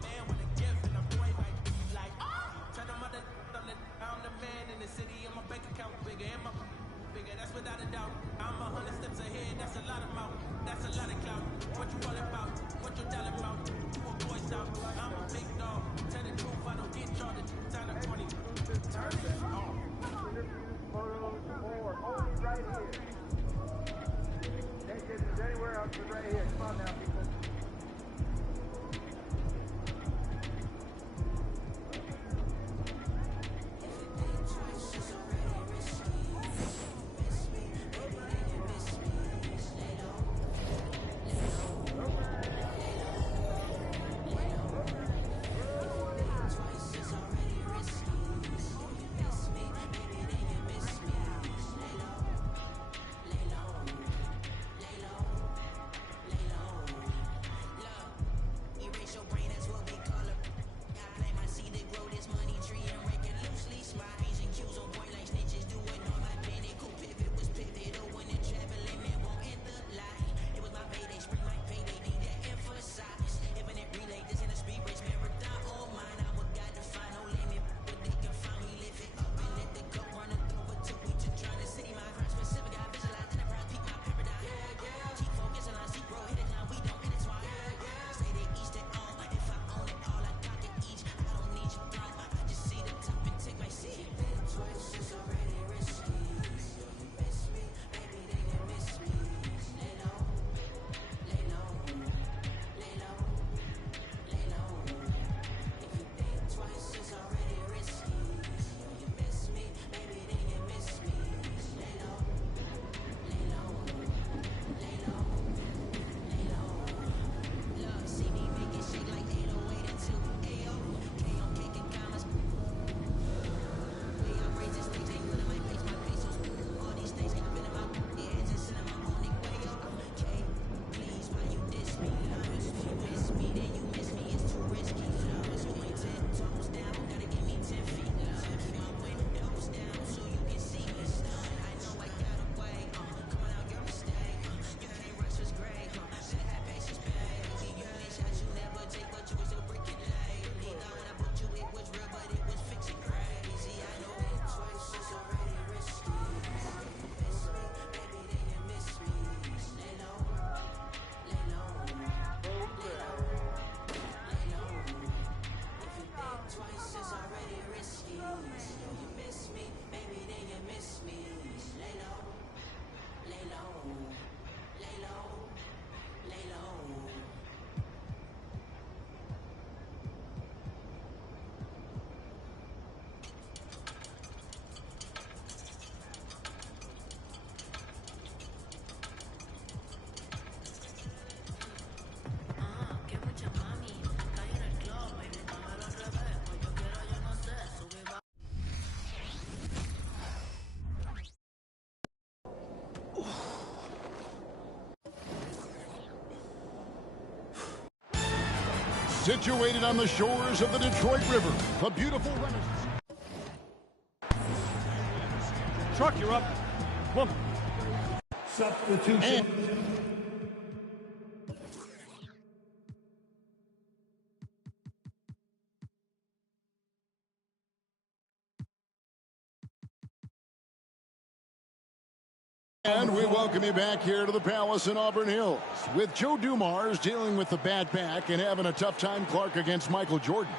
Situated on the shores of the Detroit River, the beautiful Renaissance. Truck, you're up. Come on. Substitution. And we welcome you back here to the Palace in Auburn Hills. With Joe Dumars dealing with the bad back and having a tough time, Clark, against Michael Jordan.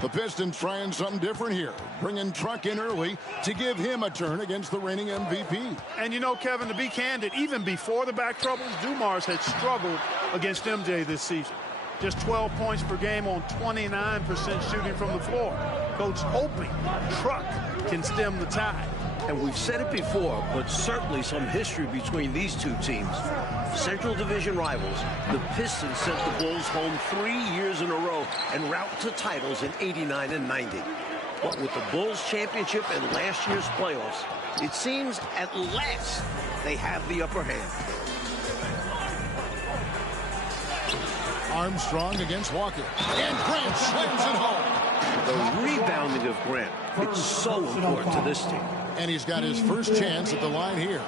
The Pistons trying something different here, bringing Truck in early to give him a turn against the reigning MVP. And you know, Kevin, to be candid, even before the back troubles, Dumars had struggled against MJ this season. Just 12 points per game on 29% shooting from the floor. Coach hoping Truck can stem the tide. And we've said it before, but certainly some history between these two teams. Central Division rivals, the Pistons sent the Bulls home 3 years in a row en route to titles in '89 and '90. But with the Bulls championship and last year's playoffs, it seems at last they have the upper hand. Armstrong against Walker. And Grant slams it home. The rebounding of Grant, it's so important to this team. And he's got his first chance at the line here.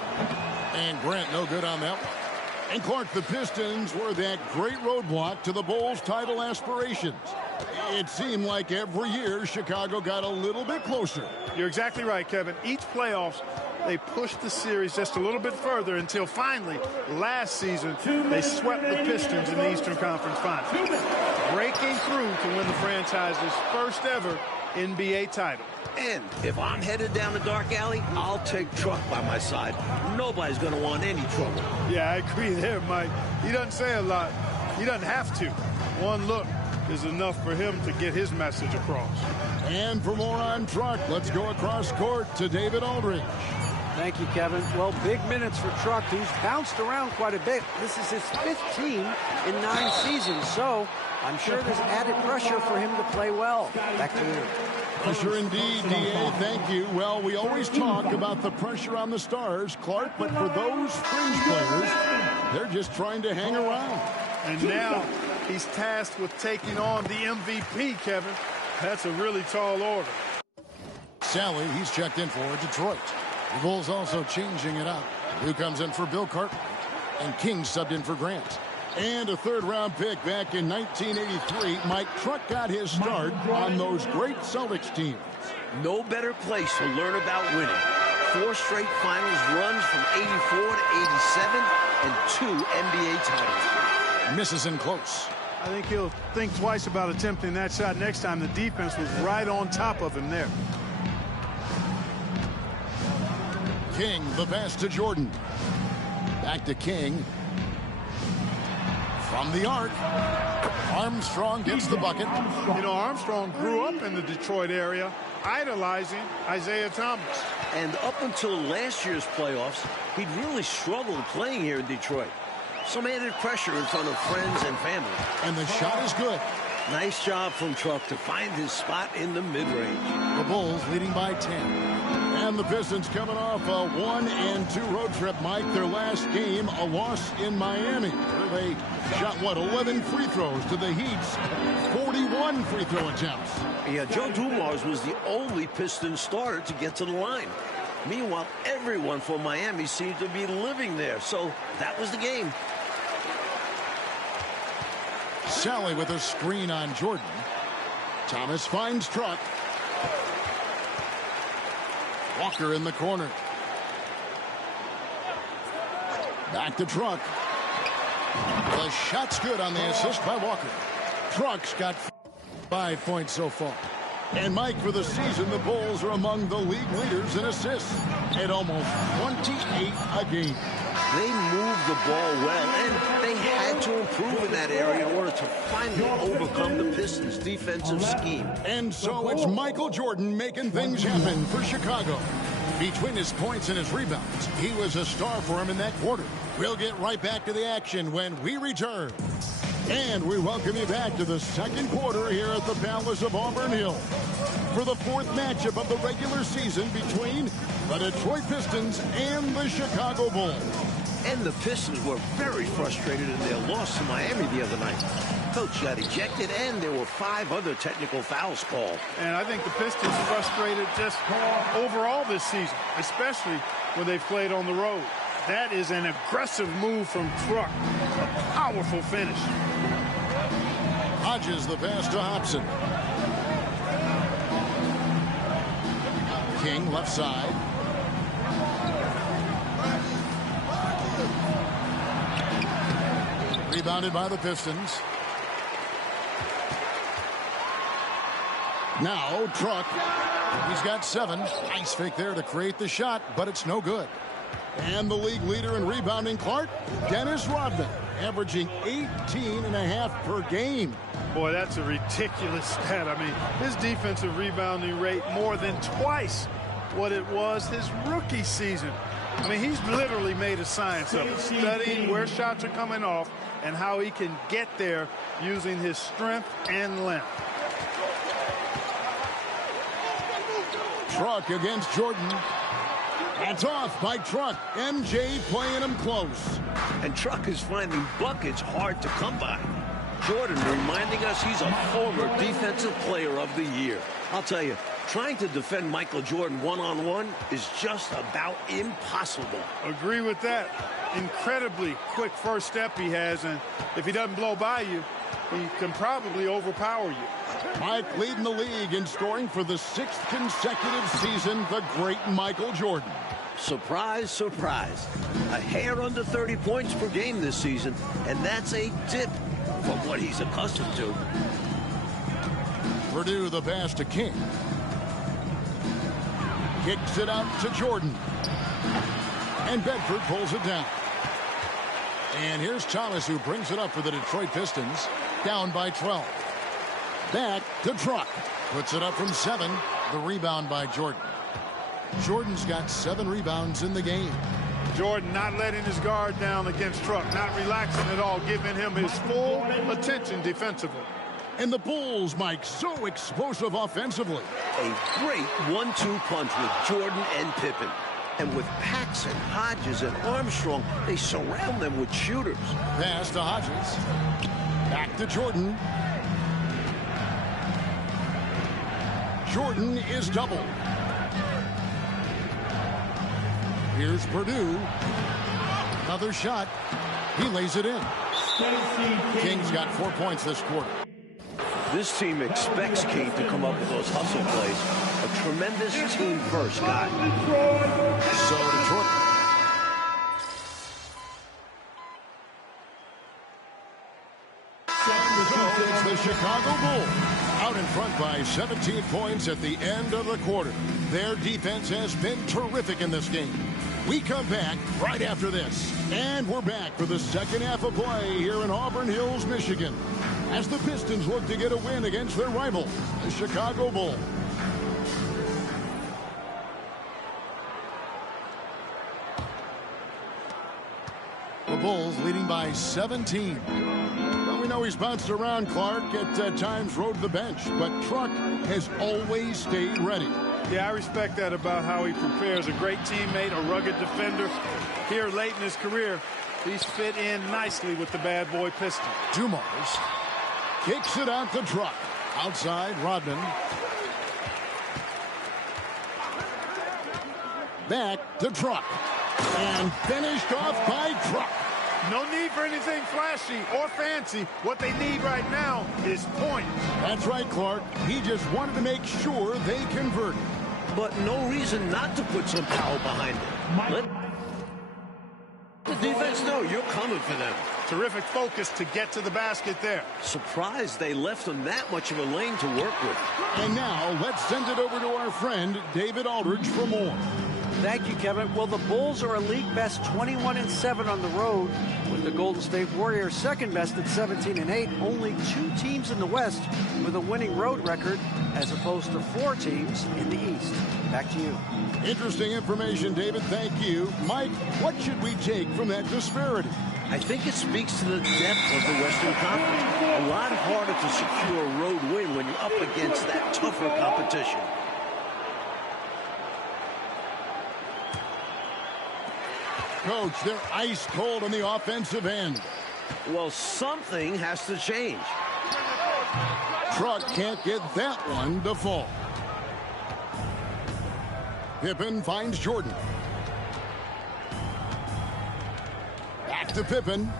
And Grant no good on that one. And Clark, the Pistons were that great roadblock to the Bulls' title aspirations. It seemed like every year Chicago got a little bit closer. You're exactly right, Kevin. Each playoffs, they pushed the series just a little bit further until finally, last season, they swept the Pistons in the Eastern Conference Finals, breaking through to win the franchise's first ever NBA title. And if I'm headed down the dark alley, I'll take Truck by my side. Nobody's going to want any trouble. Yeah, I agree there, Mike. He doesn't say a lot. He doesn't have to. One look is enough for him to get his message across. And for more on Truck, let's go across court to David Aldridge. Thank you, Kevin. Well, big minutes for Truck, who's bounced around quite a bit. This is his 5th team in 9 seasons, so I'm sure there's added pressure for him to play well. Back to you. Pressure indeed, D.A. Thank you. Well, we always talk about the pressure on the stars, Clark, but for those fringe players, they're just trying to hang around. And now he's tasked with taking on the MVP, Kevin. That's a really tall order. Sally, he's checked in for Detroit. The Bulls also changing it up. Who comes in for Bill Cartwright? And King subbed in for Grant. And a 3rd-round pick back in 1983. Mike, Truck got his start on those great Celtics teams. No better place to learn about winning. 4 straight finals runs from '84 to '87 and 2 NBA titles. Misses in close. I think he'll think twice about attempting that shot next time. The defense was right on top of him there. King, the pass to Jordan. Back to King. From the arc, Armstrong gets the bucket. You know, Armstrong grew up in the Detroit area, idolizing Isaiah Thomas. And up until last year's playoffs, he'd really struggled playing here in Detroit. Some added pressure in front of friends and family. And the shot is good. Nice job from Truck to find his spot in the mid-range. The Bulls leading by 10. And the Pistons coming off a 1-2 road trip, Mike. Their last game, a loss in Miami, where they shot, 11 free throws to the Heat's 41 free throw attempts. Yeah, Joe Dumars was the only Pistons starter to get to the line. Meanwhile, everyone from Miami seemed to be living there, so that was the game. Sally with a screen on Jordan. Thomas finds Truck. Walker in the corner. Back to Truck. The shot's good on the assist by Walker. Truck's got 5 points so far. And Mike, for the season, the Bulls are among the league leaders in assists at almost 28 a game. They moved the ball well, and they had to improve in that area in order to finally overcome the Pistons' defensive scheme. And so it's Michael Jordan making things happen for Chicago. Between his points and his rebounds, he was a star for him in that quarter. We'll get right back to the action when we return. And we welcome you back to the second quarter here at the Palace of Auburn Hills for the 4th matchup of the regular season between the Detroit Pistons and the Chicago Bulls. And the Pistons were very frustrated in their loss to Miami the other night. Coach got ejected, and there were 5 other technical fouls called. And I think the Pistons frustrated just overall this season, especially when they've played on the road. That is an aggressive move from Truck. A powerful finish. Hodges the pass to Hobson. King left side. Rebounded by the Pistons. Now Truck. He's got 7. Nice fake there to create the shot, but it's no good. And the league leader in rebounding, Clark, Dennis Rodman, averaging 18.5 per game. Boy, that's a ridiculous stat. I mean, his defensive rebounding rate more than twice what it was his rookie season. I mean, he's literally made a science of it, studying where shots are coming off and how he can get there using his strength and length. Truck against Jordan. That's off by Truck. MJ playing him close. And Truck is finding buckets hard to come by. Jordan reminding us he's a former Defensive Player of the Year. I'll tell you, trying to defend Michael Jordan one-on-one is just about impossible. Agree with that. Incredibly quick first step he has, and if he doesn't blow by you, he can probably overpower you. Mike leading the league in scoring for the 6th consecutive season, the great Michael Jordan. Surprise, surprise. A hair under 30 points per game this season, and that's a dip from what he's accustomed to. Purdue the pass to King. Kicks it out to Jordan. And Bedford pulls it down. And here's Thomas, who brings it up for the Detroit Pistons, down by 12. Back to Truck. Puts it up from 7. The rebound by Jordan. Jordan's got 7 rebounds in the game. Jordan not letting his guard down against Truck, not relaxing at all, giving him his full attention defensively. And the Bulls, Mike, so explosive offensively. A great 1-2 punch with Jordan and Pippen. And with Paxson, Hodges, and Armstrong, they surround them with shooters. Pass to Hodges. Back to Jordan. Jordan is doubled. Here's Purdue. Another shot. He lays it in. King's got 4 points this quarter. This team expects King to come up with those hustle plays. A tremendous team-first guy. So Detroit. It's the Chicago Bulls out in front by 17 points at the end of the quarter. Their defense has been terrific in this game. We come back right after this. And we're back for the second half of play here in Auburn Hills, Michigan, as the Pistons look to get a win against their rival, the Chicago Bulls. The Bulls leading by 17. Well, we know he's bounced around, Clark, at times rode the bench, but Truck has always stayed ready. Yeah, I respect that about how he prepares. A great teammate, a rugged defender. Here late in his career, he's fit in nicely with the bad boy Pistons. Dumars kicks it out to Truck. Outside, Rodman. Back to Truck. And finished off by Truck. No need for anything flashy or fancy. What they need right now is points. That's right, Clark. He just wanted to make sure they converted. But no reason not to put some power behind it. Let the defense know you're coming for them. Terrific focus to get to the basket there. Surprised they left them that much of a lane to work with. And now let's send it over to our friend David Aldridge for more. Thank you, Kevin. Well, the Bulls are a league best 21-7 on the road, with the Golden State Warriors second best at 17-8. Only 2 teams in the West with a winning road record, as opposed to 4 teams in the East. Back to you. Interesting information, David. Thank you. Mike, what should we take from that disparity? I think it speaks to the depth of the Western Conference. A lot harder to secure a road win when you're up against that tougher competition. Coach, they're ice cold on the offensive end. Well, something has to change. Truck can't get that one to fall. Pippen finds Jordan. Back to Pippen.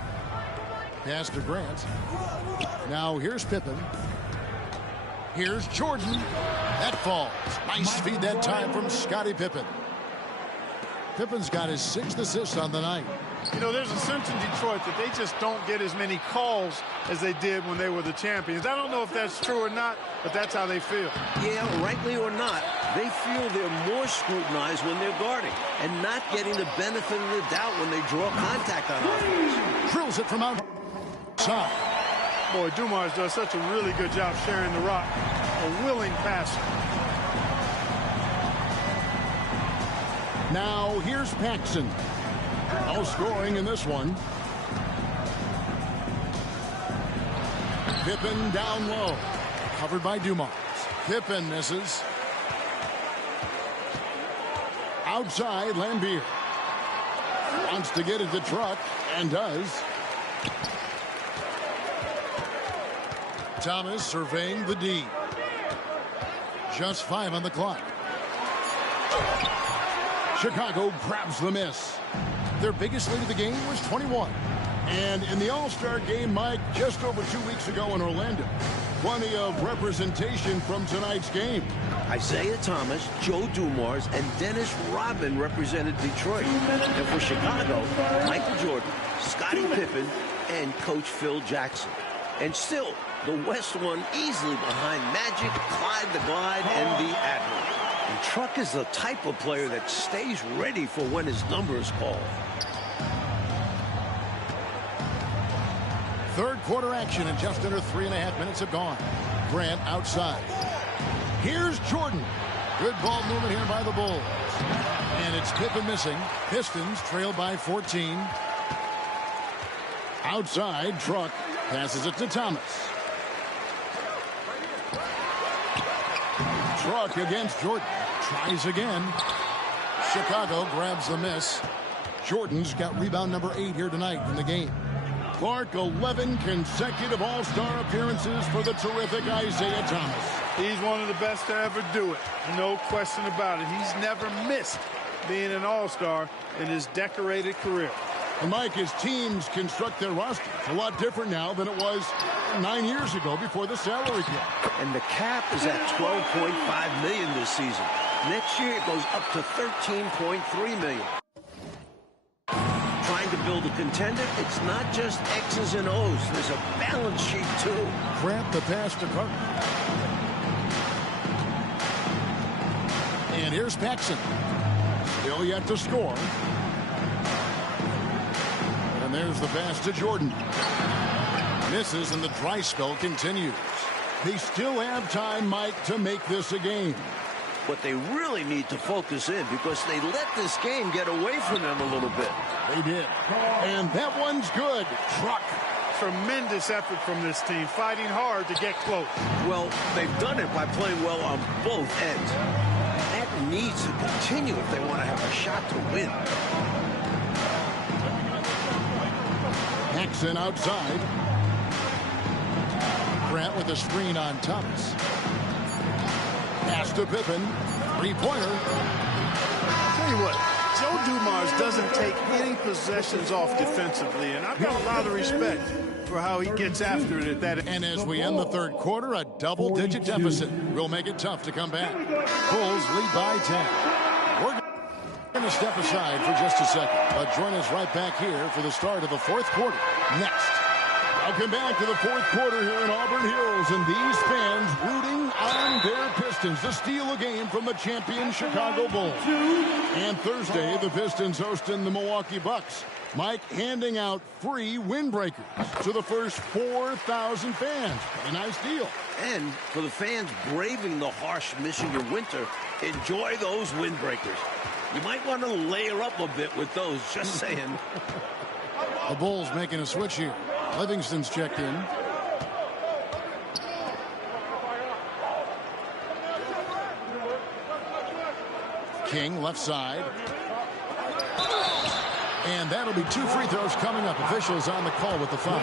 Pass to Grant. Now here's Pippen. Here's Jordan. That falls. Nice feed that time from Scottie Pippen. Pippen's got his 6th assist on the night. You know, there's a sense in Detroit that they just don't get as many calls as they did when they were the champions. I don't know if that's true or not, but that's how they feel. Yeah, rightly or not, they feel they're more scrutinized when they're guarding and not getting the benefit of the doubt when they draw contact on offense. Drills it from outside. Boy, Dumars does such a really good job sharing the rock. A willing passer. Now here's Paxson. No scoring in this one. Pippen down low. Covered by Dumars. Pippen misses. Outside, Lambier. Wants to get at the Truck, and does. Thomas surveying the D. Just 5 on the clock. Chicago grabs the miss. Their biggest lead of the game was 21. And in the All-Star game, Mike, just over 2 weeks ago in Orlando, plenty of representation from tonight's game. Isaiah Thomas, Joe Dumars, and Dennis Rodman represented Detroit. And for Chicago, Michael Jordan, Scottie Pippen, and Coach Phil Jackson. And still, the West won easily behind Magic, Clyde the Glide, and the Admiral. And Truck is the type of player that stays ready for when his number is called. Third quarter action, and just under 3.5 minutes have gone. Grant outside. Here's Jordan. Good ball movement here by the Bulls. And it's Pippen missing. Pistons trail by 14. Outside, Truck passes it to Thomas. Truck against Jordan. Tries again. Chicago grabs the miss. Jordan's got rebound number 8 here tonight in the game. Clark, 11 consecutive All-Star appearances for the terrific Isaiah Thomas. He's one of the best to ever do it. No question about it. He's never missed being an All-Star in his decorated career. And Mike, his teams construct their roster. It's a lot different now than it was 9 years ago before the salary cap. And the cap is at $12.5 million this season. Next year it goes up to $13.3 million. Trying to build a contender, it's not just X's and O's. There's a balance sheet too. Grant the pass to Carter. And here's Paxson. Still yet to score. And there's the pass to Jordan. Misses, and the dry spell continues. They still have time, Mike, to make this a game. But they really need to focus in because they let this game get away from them a little bit. They did. And that one's good. Truck. Tremendous effort from this team, fighting hard to get close. Well, they've done it by playing well on both ends. That needs to continue if they want to have a shot to win. Paxson outside. Grant with a screen on Thomas. Pass to Pippen. Three-pointer. Tell you what, Joe Dumars doesn't take any possessions off defensively, and I've got a lot of respect for how he gets after it at that. And as we end the third quarter, a double-digit deficit will make it tough to come back. Bulls lead by 10. We're going to step aside for just a second, but join us right back here for the start of the fourth quarter next. Welcome back to the fourth quarter here in Auburn Hills, and these fans rooting on their Pistons to steal a game from the champion Chicago Bulls. And Thursday, the Pistons hosting the Milwaukee Bucks. Mike handing out free windbreakers to the first 4,000 fans. A nice deal. And for the fans braving the harsh Michigan winter, enjoy those windbreakers. You might want to layer up a bit with those, just saying. The Bulls making a switch here. Livingston's checked in. King left side. And that'll be 2 free throws coming up. Officials on the call with the foul.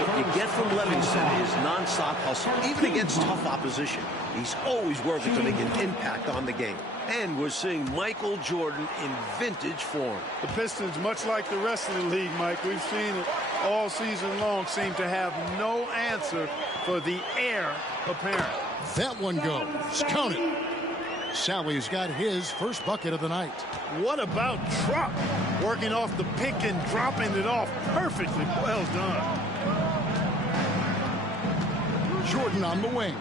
What you get from Livingston is nonstop hustle, even against tough opposition. He's always working to make an impact on the game. And we're seeing Michael Jordan in vintage form. The Pistons, much like the rest of the league, Mike, we've seen it all season long, seem to have no answer for the heir apparent. That one goes. Count it. Sally's got his first bucket of the night. What about Truck? Working off the pick and dropping it off perfectly. Well done. Jordan on the wing.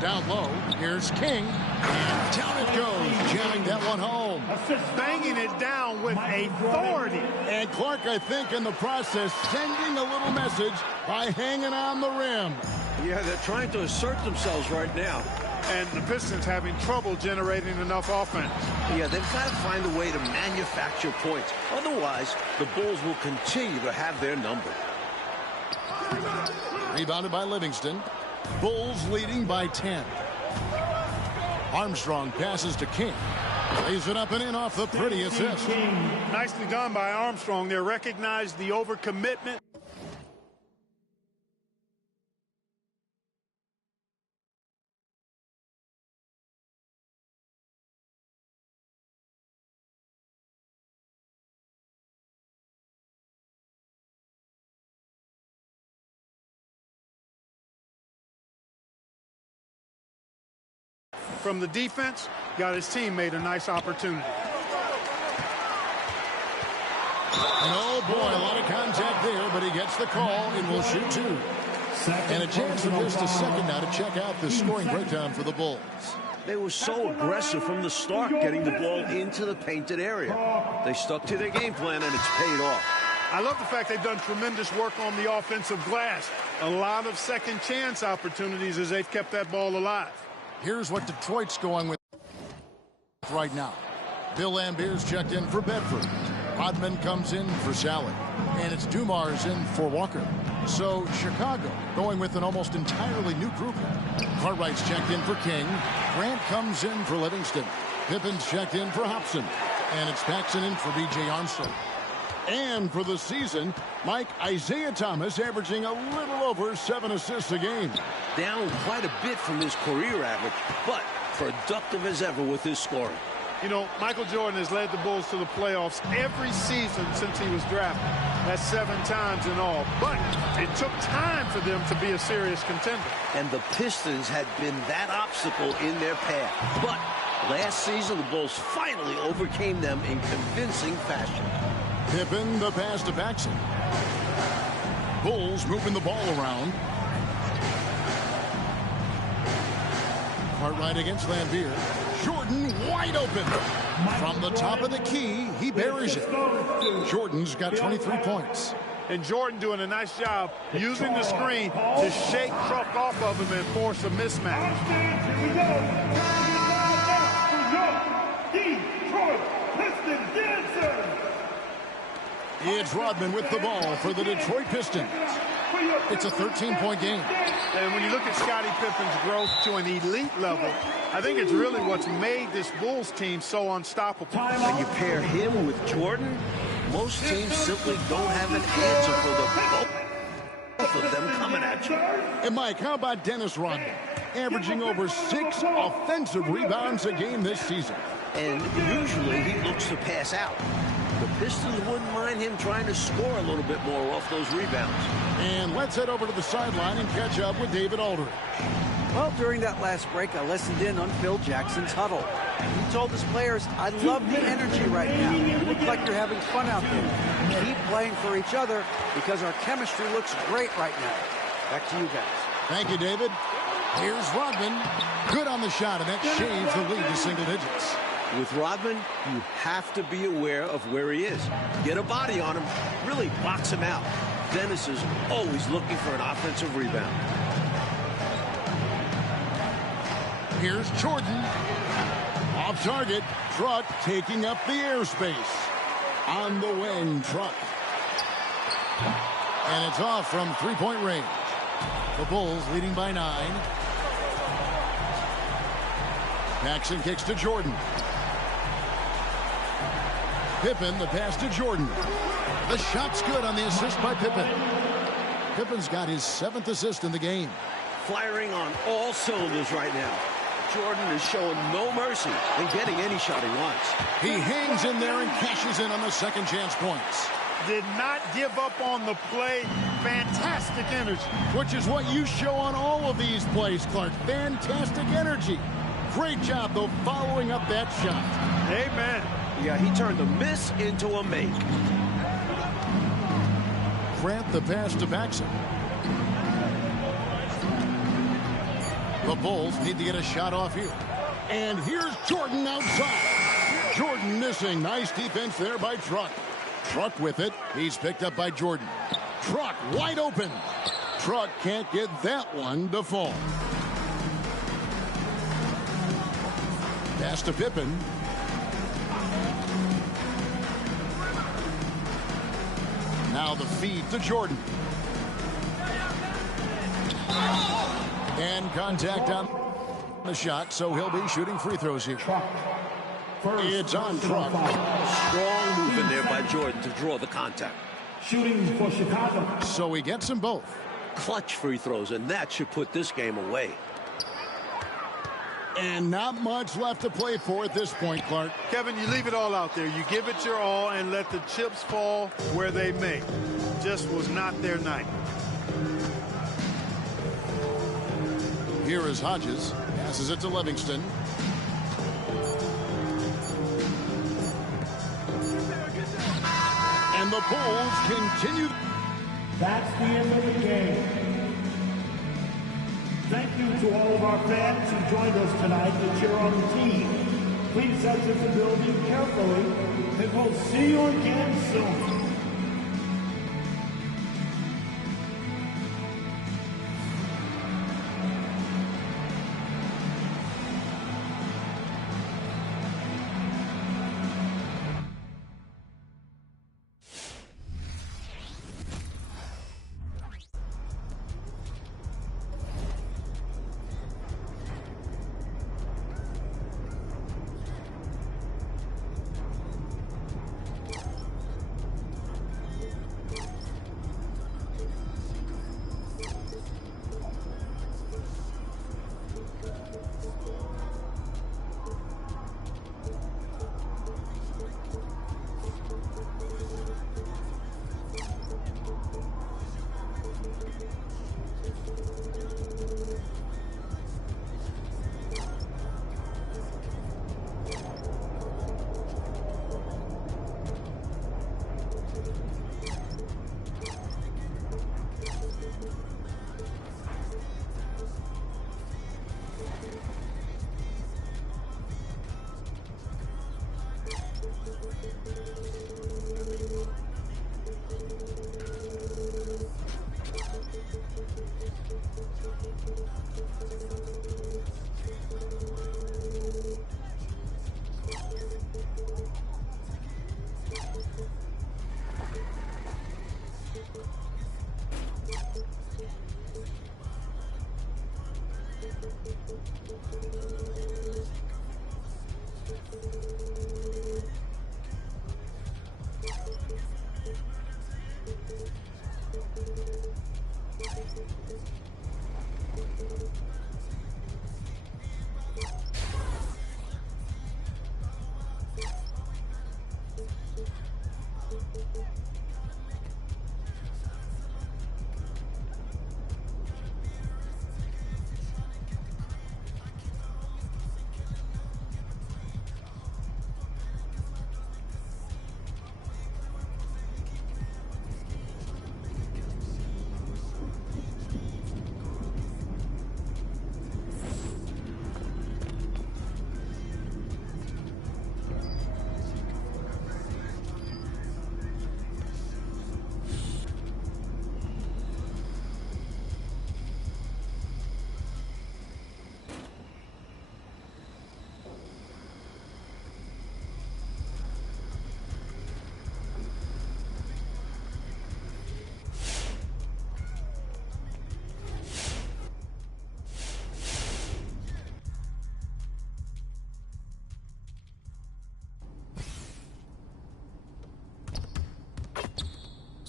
Down low, here's King. And down it goes, jamming that one home. Banging it down with authority. And Clark, I think, in the process, sending a little message by hanging on the rim. Yeah, they're trying to assert themselves right now. And the Pistons having trouble generating enough offense. Yeah, they've got to find a way to manufacture points. Otherwise, the Bulls will continue to have their number. Rebounded by Livingston. Bulls leading by 10. Armstrong passes to King. Lays it up and in off the pretty assist. Nicely done by Armstrong there. Recognized the overcommitment. From the defense, got his teammate a nice opportunity. And oh boy, a lot of contact there, but he gets the call and will shoot two. And a chance for just a second now to check out the scoring breakdown for the Bulls. They were so aggressive from the start, getting the ball into the painted area. They stuck to their game plan, and it's paid off. I love the fact they've done tremendous work on the offensive glass. A lot of second chance opportunities as they've kept that ball alive. Here's what Detroit's going with right now. Bill Lambier's checked in for Bedford. Rodman comes in for Sally. And it's Dumars in for Walker. So Chicago going with an almost entirely new group. Cartwright's checked in for King. Grant comes in for Livingston. Pippen's checked in for Hobson. And it's Paxson in for B.J. Armstrong. And for the season, Mike, Isaiah Thomas averaging a little over 7 assists a game. Down quite a bit from his career average, but productive as ever with his scoring. You know, Michael Jordan has led the Bulls to the playoffs every season since he was drafted. That's 7 times in all. But it took time for them to be a serious contender. And the Pistons had been that obstacle in their path. But last season, the Bulls finally overcame them in convincing fashion. Pippen, the pass to Paxson. Bulls moving the ball around. Cartwright against Lambier. Jordan wide open. From the top of the key, he buries it. Jordan's got 23 points. And Jordan doing a nice job using the screen to shake Truck off of him and force a mismatch. Here we go. Detroit Pistons dancers. It's Rodman with the ball for the Detroit Pistons. It's a 13-point game. And when you look at Scottie Pippen's growth to an elite level, I think it's really what's made this Bulls team so unstoppable. When you pair him with Jordan, most teams simply don't have an answer for the both of them coming at you. And Mike, how about Dennis Rodman? Averaging over 6 offensive rebounds a game this season. And usually he looks to pass out. The Pistons wouldn't mind him trying to score a little bit more off those rebounds. And let's head over to the sideline and catch up with David Aldridge. Well, during that last break, I listened in on Phil Jackson's huddle. He told his players, I love the energy right now. You look like you're having fun out there. Keep playing for each other because our chemistry looks great right now. Back to you guys. Thank you, David. Here's Rodman. Good on the shot, and that shaves the lead to single digits. With Rodman, you have to be aware of where he is. Get a body on him, really box him out. Dennis is always looking for an offensive rebound. Here's Jordan. Off target. Truck taking up the airspace. On the wing, Truck. And it's off from three-point range. The Bulls leading by 9. Paxson kicks to Jordan. Pippen, the pass to Jordan. The shot's good on the assist by Pippen. Pippen's got his 7th assist in the game. Firing on all cylinders right now. Jordan is showing no mercy in getting any shot he wants. He hangs in there and cashes in on the second chance points. Did not give up on the play. Fantastic energy. Which is what you show on all of these plays, Clark. Fantastic energy. Great job, though, following up that shot. Amen. Yeah, he turned a miss into a make. Grant the pass to Baxter. The Bulls need to get a shot off here. And here's Jordan outside. Jordan missing. Nice defense there by Truck. Truck with it. He's picked up by Jordan. Truck wide open. Truck can't get that one to fall. Pass to Pippen. Now the feed to Jordan. And contact on the shot, so he'll be shooting free throws here. It's on Truck. Strong move in there by Jordan to draw the contact. Shooting for Chicago. So he gets them both. Clutch free throws, and that should put this game away. And not much left to play for at this point, Clark. Kevin, you leave it all out there. You give it your all and let the chips fall where they may. Just was not their night. Here is Hodges. Passes it to Livingston. And the Bulls continue. That's the end of the game. Thank you to all of our fans who joined us tonight to cheer on the team. Please exit the building carefully, and we'll see you again soon.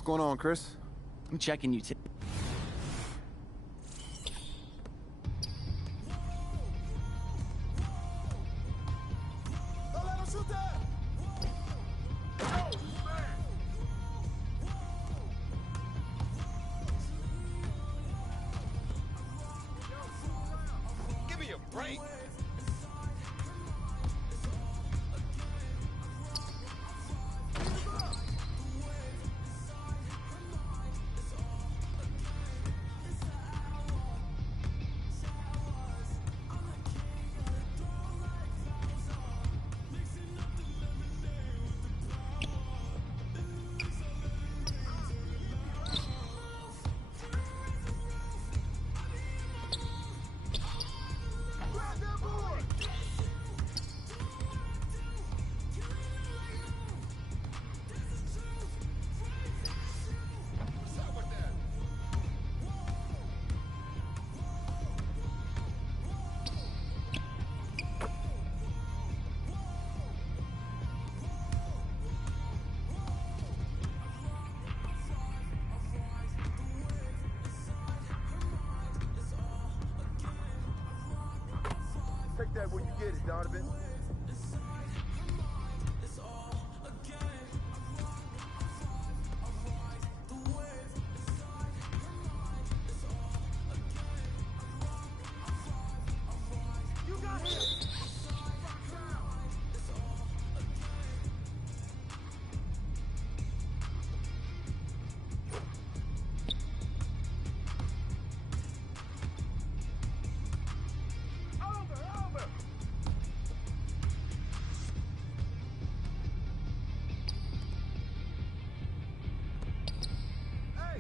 What's going on, Chris? I'm checking you. Give me a break. Take that when you get it, Donovan. You got it. Over. Hey.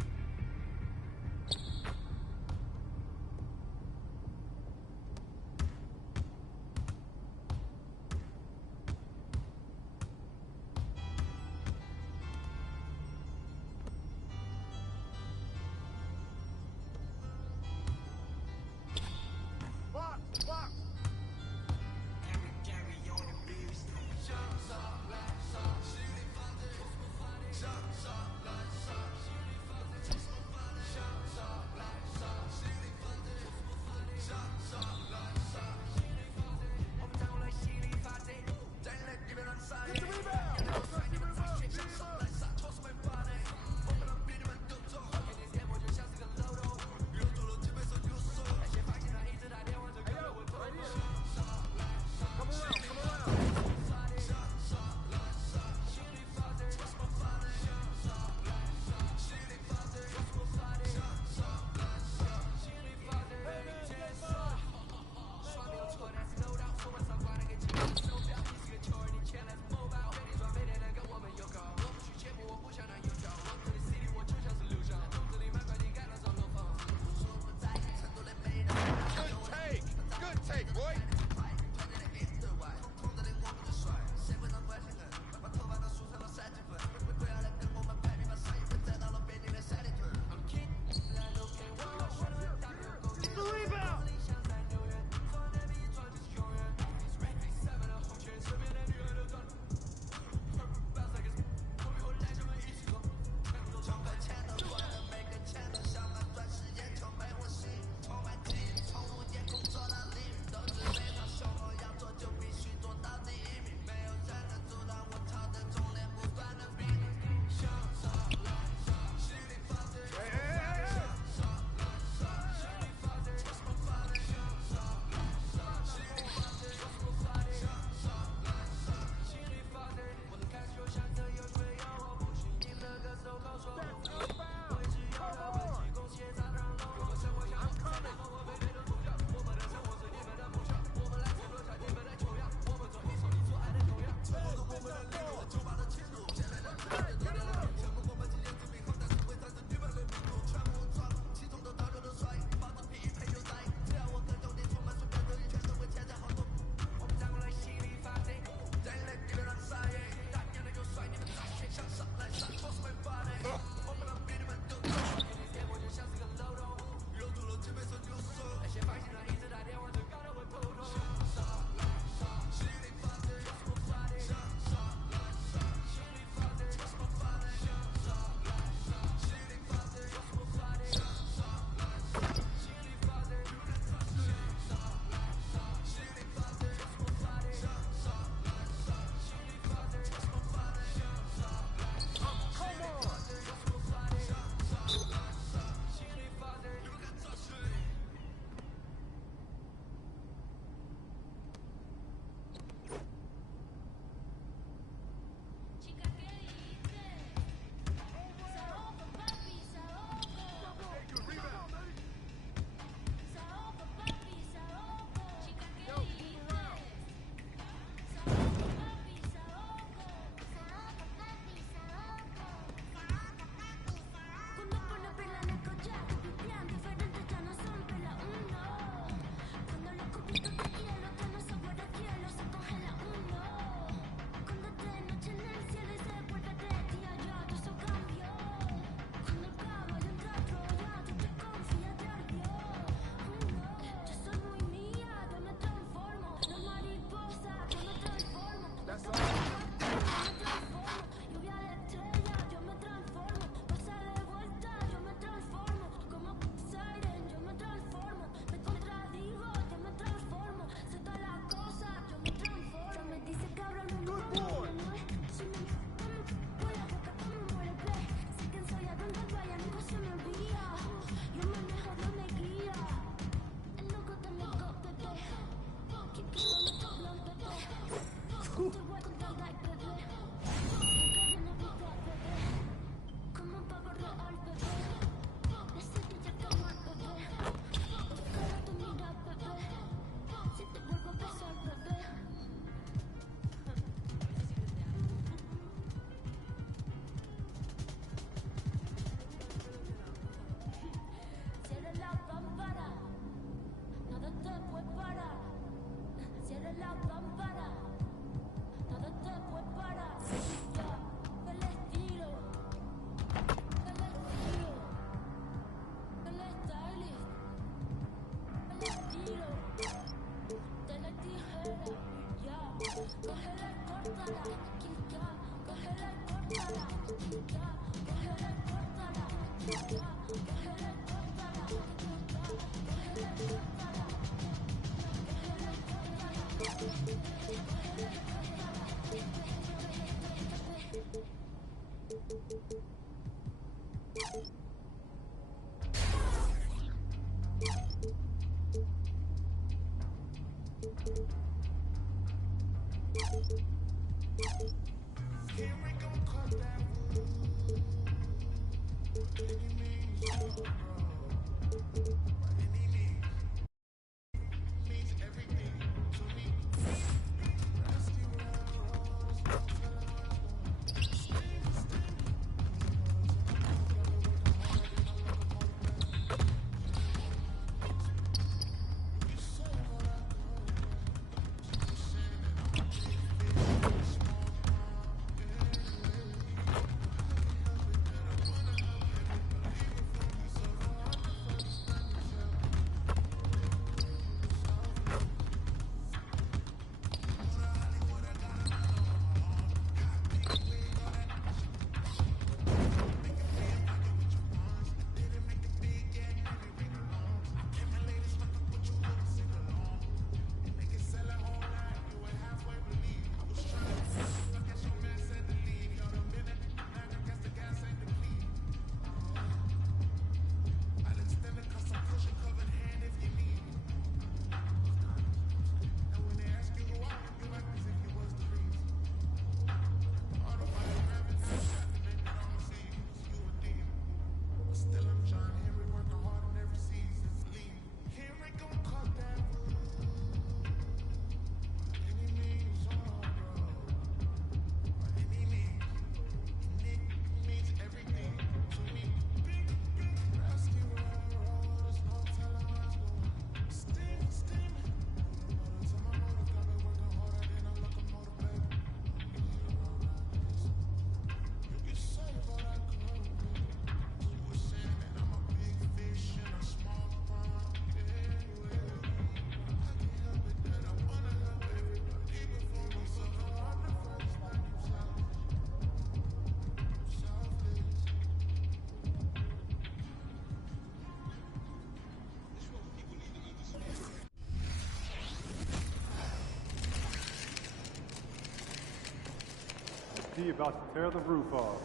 D about to tear the roof off.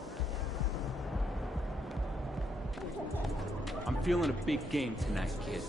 I'm feeling a big game tonight, kid.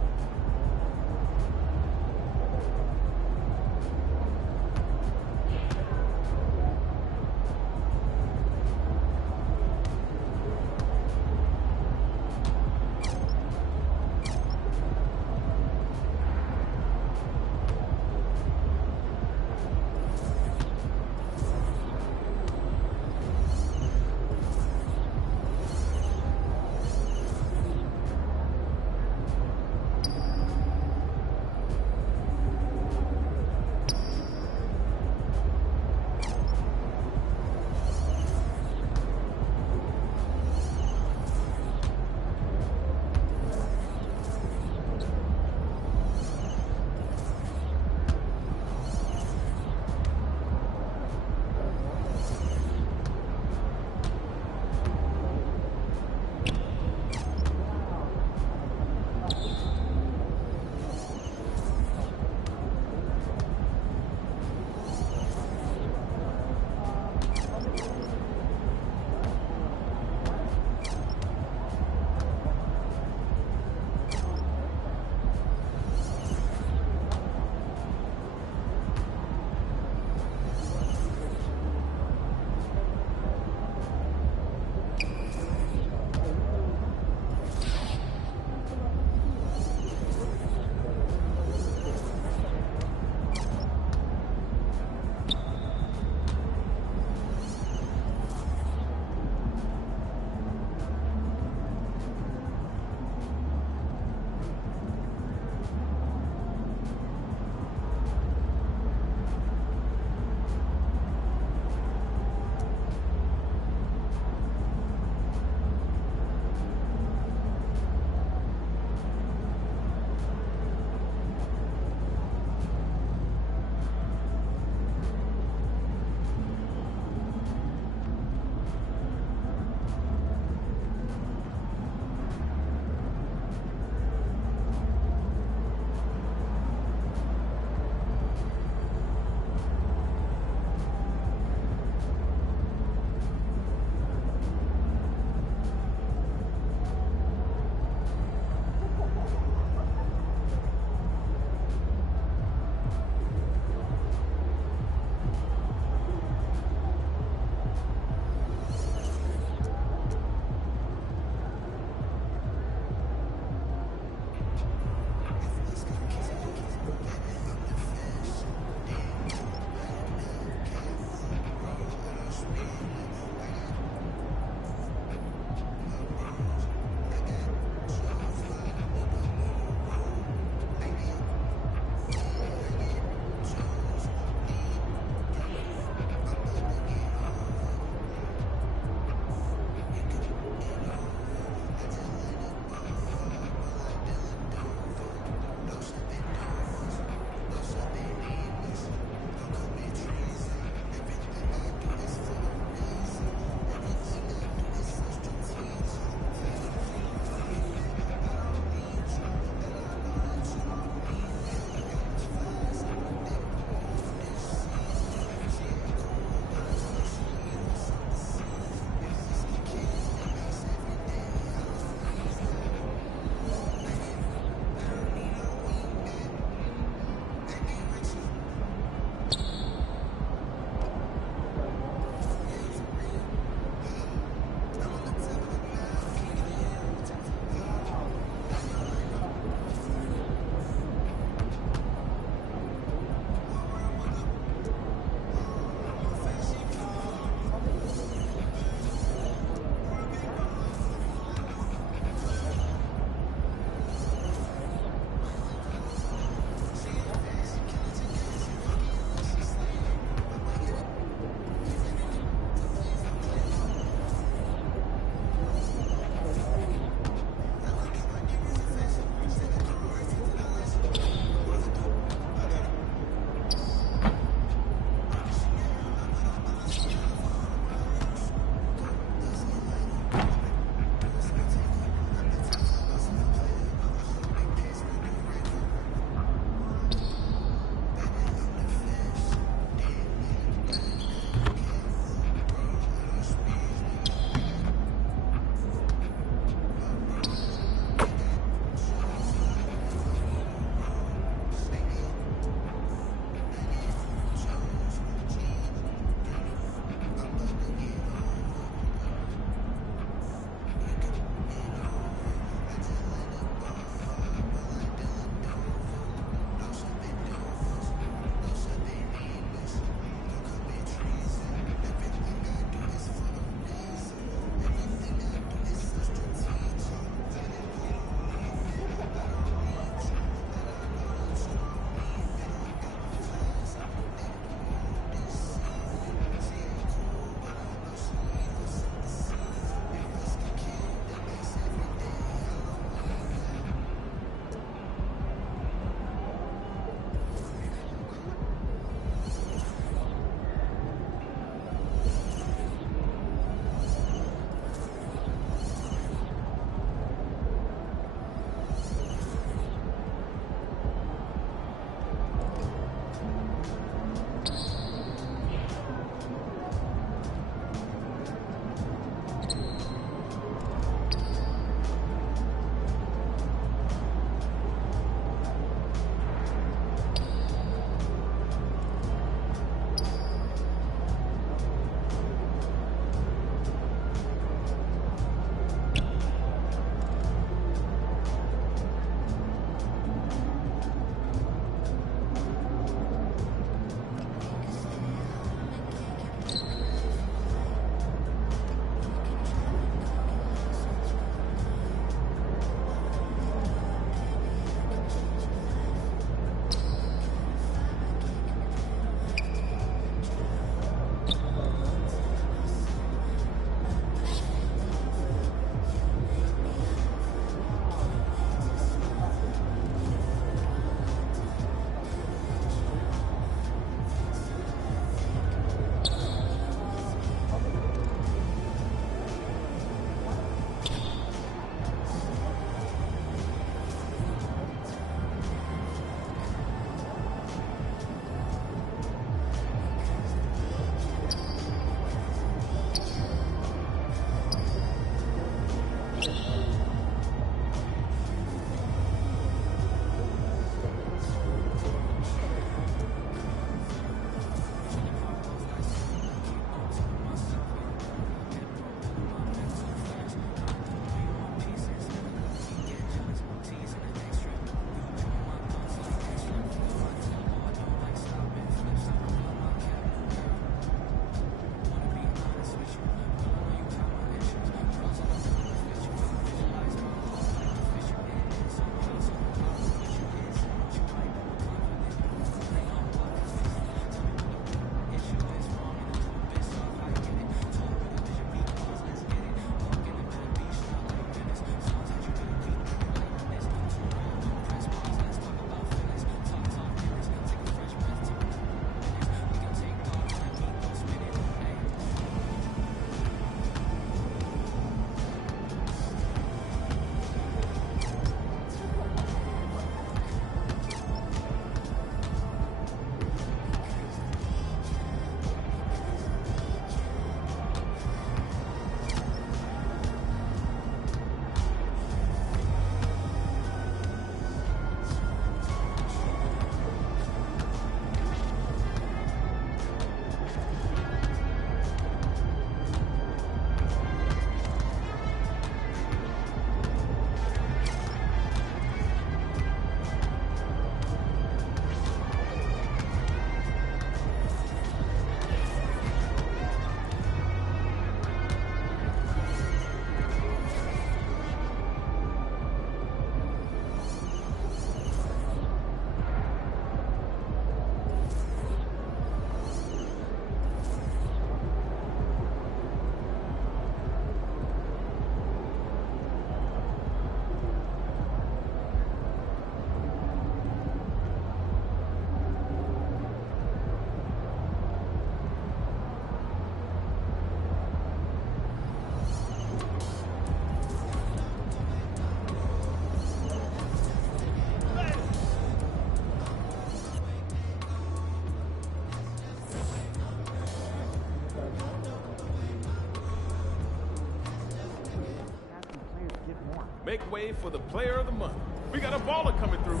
make way for the player of the month. We got a baller coming through.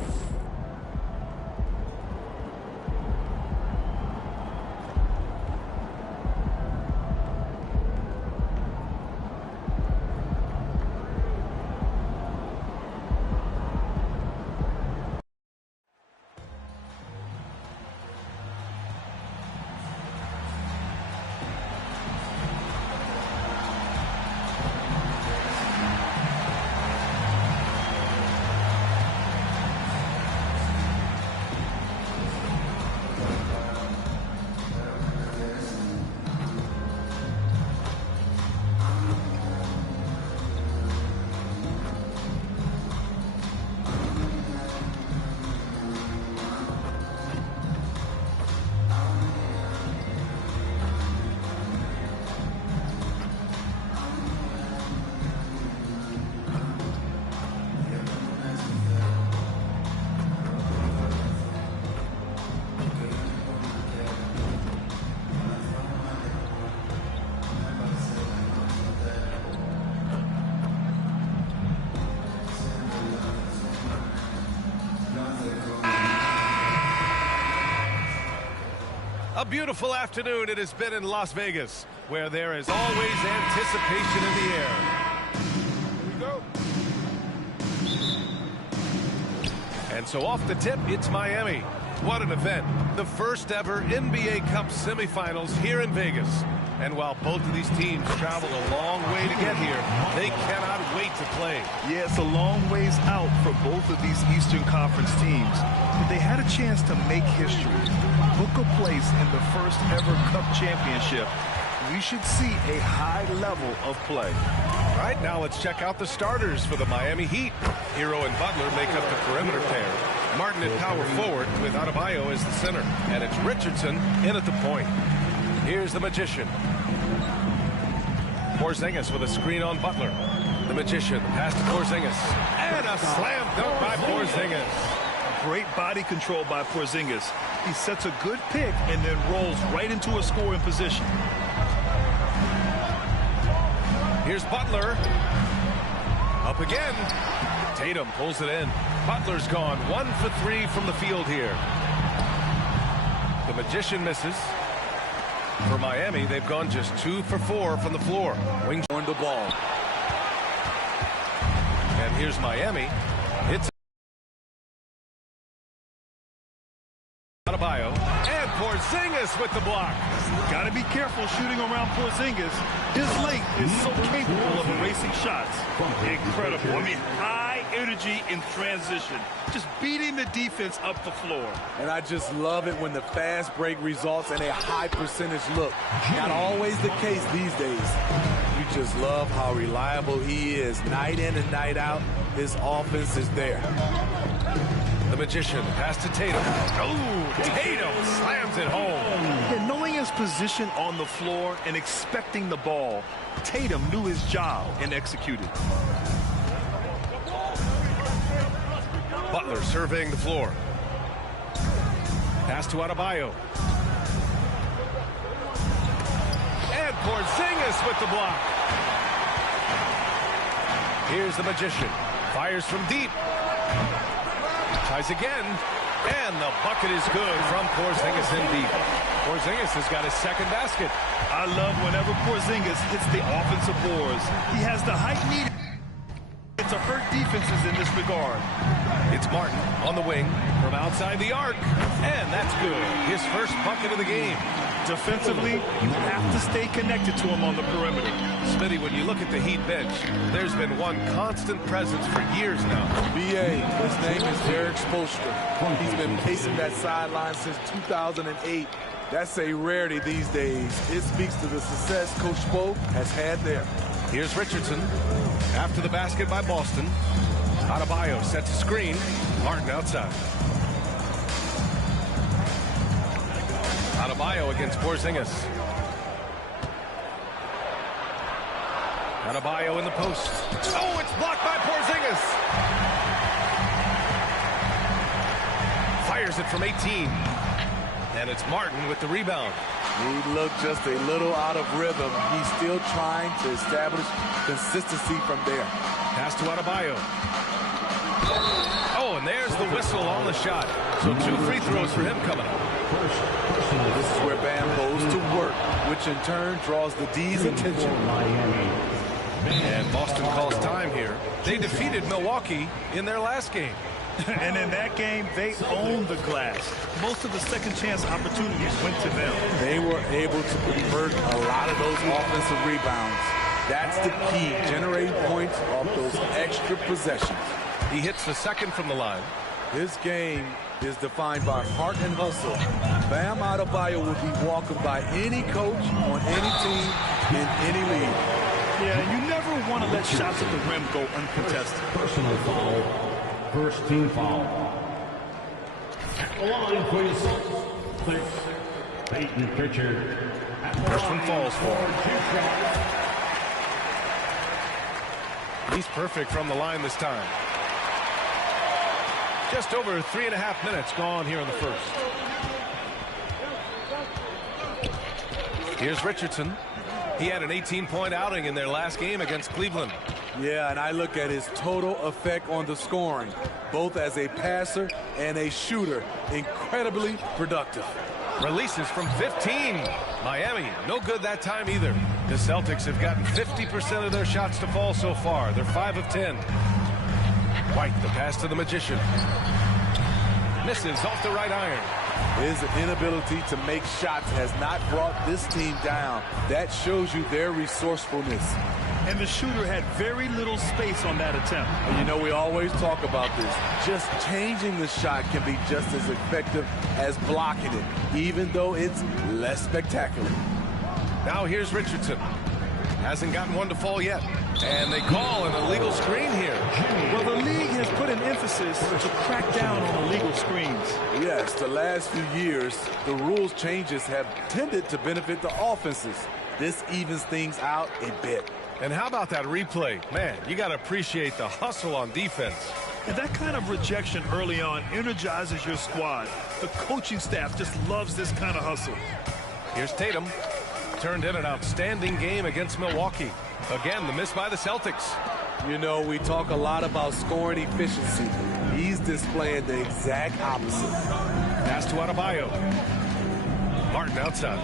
A beautiful afternoon it has been in Las Vegas, where there is always anticipation in the air. Here we go. And so off the tip, it's Miami. What an event. The first ever NBA Cup semifinals here in Vegas. And while both of these teams traveled a long way to get here, they cannot wait to play. Yeah, it's a long ways out for both of these Eastern Conference teams. But they had a chance to make history, book a place in the first ever Cup championship. We should see a high level of play. All right, now let's check out the starters for the Miami Heat. Hero and Butler make up the perimeter pair. Martin at power forward with Adebayo as the center. And it's Richardson in at the point. Here's the Magician. Porzingis with a screen on Butler. The Magician, pass to Porzingis. And a slam dunk by Porzingis. Great body control by Porzingis. He sets a good pick and then rolls right into a scoring position. Here's Butler. Up again. Tatum pulls it in. Butler's gone 1 for 3 from the field here. The Magician misses. For Miami, they've gone just 2 for 4 from the floor. Wings on the ball. And here's Miami. It's Adebayo. And Porzingis with the block. Got to be careful shooting around Porzingis. His length is so capable of erasing shots. Incredible. I mean, high energy in transition. Just beating the defense up the floor. And I just love it when the fast break results in a high percentage look. Not always the case these days. You just love how reliable he is. Night in and night out, his offense is there. The Magician, pass to Tatum. Oh, Tatum slams it home. Yeah, knowing his position on the floor and expecting the ball, Tatum knew his job and executed. Butler surveying the floor. Pass to Adebayo. And Porzingis with the block. Here's the Magician. Fires from deep. Tries again. And the bucket is good from Porzingis in deep. Porzingis has got his second basket. I love whenever Porzingis hits the offensive boards. He has the height needed to hurt defenses in this regard. It's Martin on the wing from outside the arc. And that's good. His first bucket of the game. Defensively, you have to stay connected to him on the perimeter. Smitty, when you look at the Heat bench, there's been one constant presence for years now. B.A., his name is Derek Spoelstra. He's been pacing that sideline since 2008. That's a rarity these days. It speaks to the success Coach Spo has had there. Here's Richardson. After the basket by Boston. Adebayo sets a screen. Martin outside. Adebayo against Porzingis. Adebayo in the post. Oh, it's blocked by Porzingis. Fires it from 18. And it's Martin with the rebound. He looked just a little out of rhythm. He's still trying to establish consistency from there. Pass to Adebayo. Oh, and there's the whistle on the shot. So 2 free throws for him coming up. This is where Bam goes to work, which in turn draws the D's attention. And Boston calls time here. They defeated Milwaukee in their last game. And in that game, they owned the glass. Most of the second chance opportunities went to them. They were able to convert a lot of those offensive rebounds. That's the key, generating points off those extra possessions. He hits the second from the line. His game is defined by heart and hustle. Bam Adebayo would be welcomed by any coach on any team in any league. Yeah, you never want to let shots at the rim go uncontested. Personal foul. First team foul. At the line for the Celtics, Peyton Pritchard. First one falls for him. He's perfect from the line this time. Just over 3.5 minutes gone here in the first. Here's Richardson. He had an 18-point outing in their last game against Cleveland. Yeah, and I look at his total effect on the scoring, both as a passer and a shooter. Incredibly productive. Releases from 15. Miami, no good that time either. The Celtics have gotten 50% of their shots to fall so far. They're 5 of 10. White, the pass to the Magician. Misses off the right iron. His inability to make shots has not brought this team down. That shows you their resourcefulness. And the shooter had very little space on that attempt. And you know, we always talk about this. Just changing the shot can be just as effective as blocking it, even though it's less spectacular. Now here's Richardson. Hasn't gotten one to fall yet. And they call an illegal screen here. Well, the league has put an emphasis to crack down on illegal screens. Yes, the last few years, the rules changes have tended to benefit the offenses. This evens things out a bit. And how about that replay? Man, you got to appreciate the hustle on defense. And that kind of rejection early on energizes your squad. The coaching staff just loves this kind of hustle. Here's Tatum. Turned in an outstanding game against Milwaukee. Again, the miss by the Celtics. You know, we talk a lot about scoring efficiency. He's displaying the exact opposite. Pass to Adebayo. Martin outside.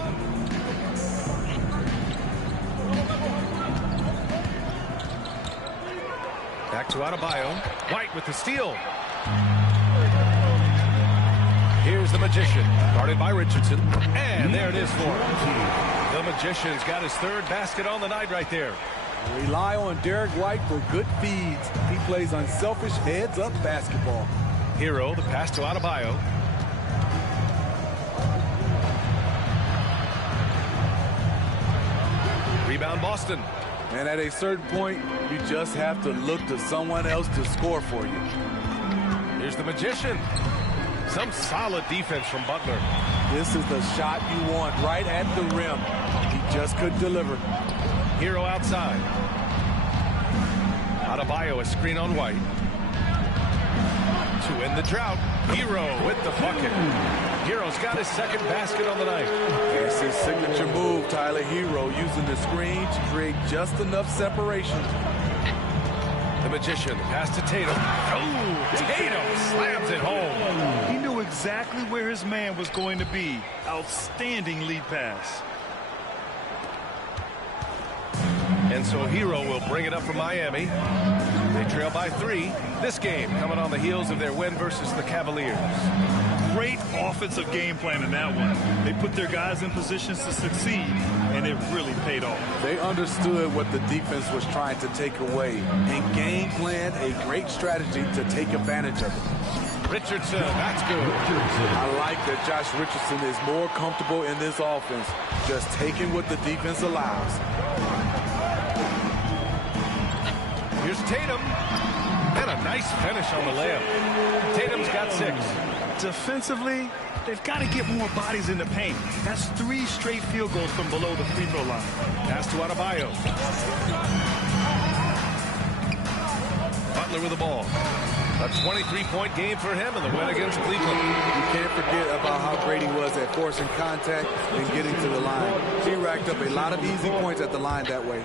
Back to Adebayo. White with the steal. Here's the Magician, guarded by Richardson. And there it is for him. The Magician's got his third basket on the night right there. Rely on Derek White for good feeds. He plays unselfish heads-up basketball. Hero, the pass to Adebayo. Rebound Boston. And at a certain point, you just have to look to someone else to score for you. Here's the Magician. Some solid defense from Butler. This is the shot you want right at the rim. He just couldn't deliver. Hero outside. Adebayo, a screen on White. To end the drought. Hero with the bucket. Hero's got his second basket on the night. That's his signature move, Tyler. Hero using the screen to create just enough separation. The Magician, pass to Tatum. Oh, Tatum slams it home. He knew exactly where his man was going to be. Outstanding lead pass. And so Hero will bring it up for Miami. They trail by 3. This game coming on the heels of their win versus the Cavaliers. Great offensive game plan in that one. They put their guys in positions to succeed, and it really paid off. They understood what the defense was trying to take away and game planned a great strategy to take advantage of it. Richardson, that's good. I like that Josh Richardson is more comfortable in this offense, just taking what the defense allows. Here's Tatum. And a nice finish on the layup. Tatum's got 6. Defensively, they've got to get more bodies in the paint. That's 3 straight field goals from below the free throw line. Pass to Adebayo. Butler with the ball. A 23-point game for him in the win against Cleveland. You can't forget about how great he was at forcing contact and getting to the line. He racked up a lot of easy points at the line that way.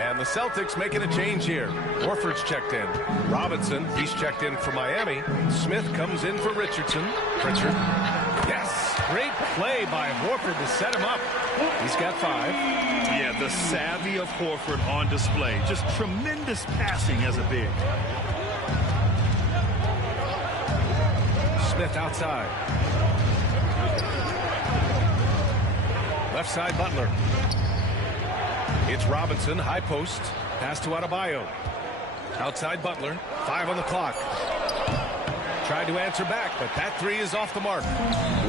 And the Celtics making a change here. Horford's checked in. Robinson, he's checked in for Miami. Smith comes in for Richardson. Pritchard. Yes! Great play by Horford to set him up. He's got 5. Yeah, the savvy of Horford on display. Just tremendous passing as a big. Smith outside. Left side, Butler. It's Robinson, high post. Pass to Adebayo. Outside Butler. 5 on the clock. Tried to answer back, but that 3 is off the mark.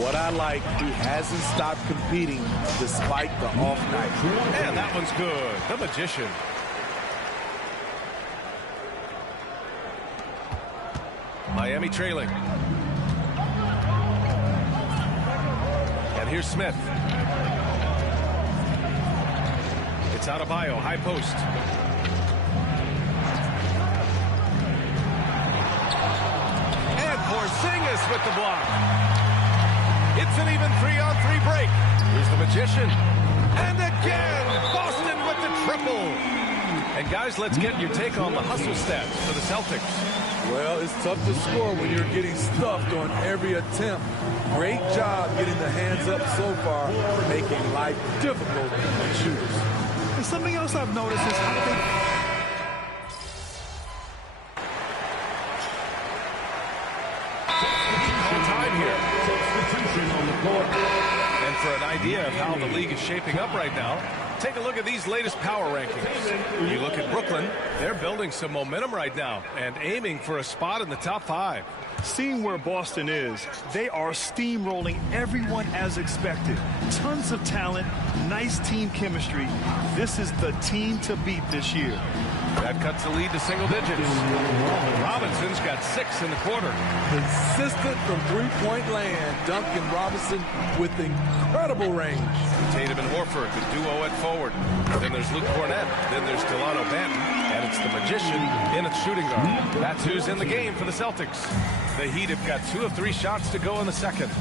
What I like, he hasn't stopped competing despite the off night. And that one's good. The Magician. Miami trailing. And here's Smith. It's Adebayo, high post. And Porzingis with the block. It's an even 3-on-3 break. Here's the Magician. And again, Boston with the triple. And guys, let's get your take on the hustle stats for the Celtics. Well, it's tough to score when you're getting stuffed on every attempt. Great job getting the hands up so far, making life difficult on shooters. And something else I've noticed is how they... Call time here. Substitution on the court. And for an idea of how the league is shaping up right now, take a look at these latest power rankings. You look at Brooklyn, they're building some momentum right now and aiming for a spot in the top 5. Seeing where Boston is, they are steamrolling everyone as expected. Tons of talent, nice team chemistry. This is the team to beat this year. That cuts the lead to single digits. Robinson's got 6 in the quarter. Consistent from three-point land. Duncan Robinson with incredible range. Tatum and Horford, the duo at forward. Then there's Luke Cornett. Then there's Delano Banton. And it's the Magician in at shooting guard. That's who's in the game for the Celtics. The Heat have got 2 of 3 shots to go in the second.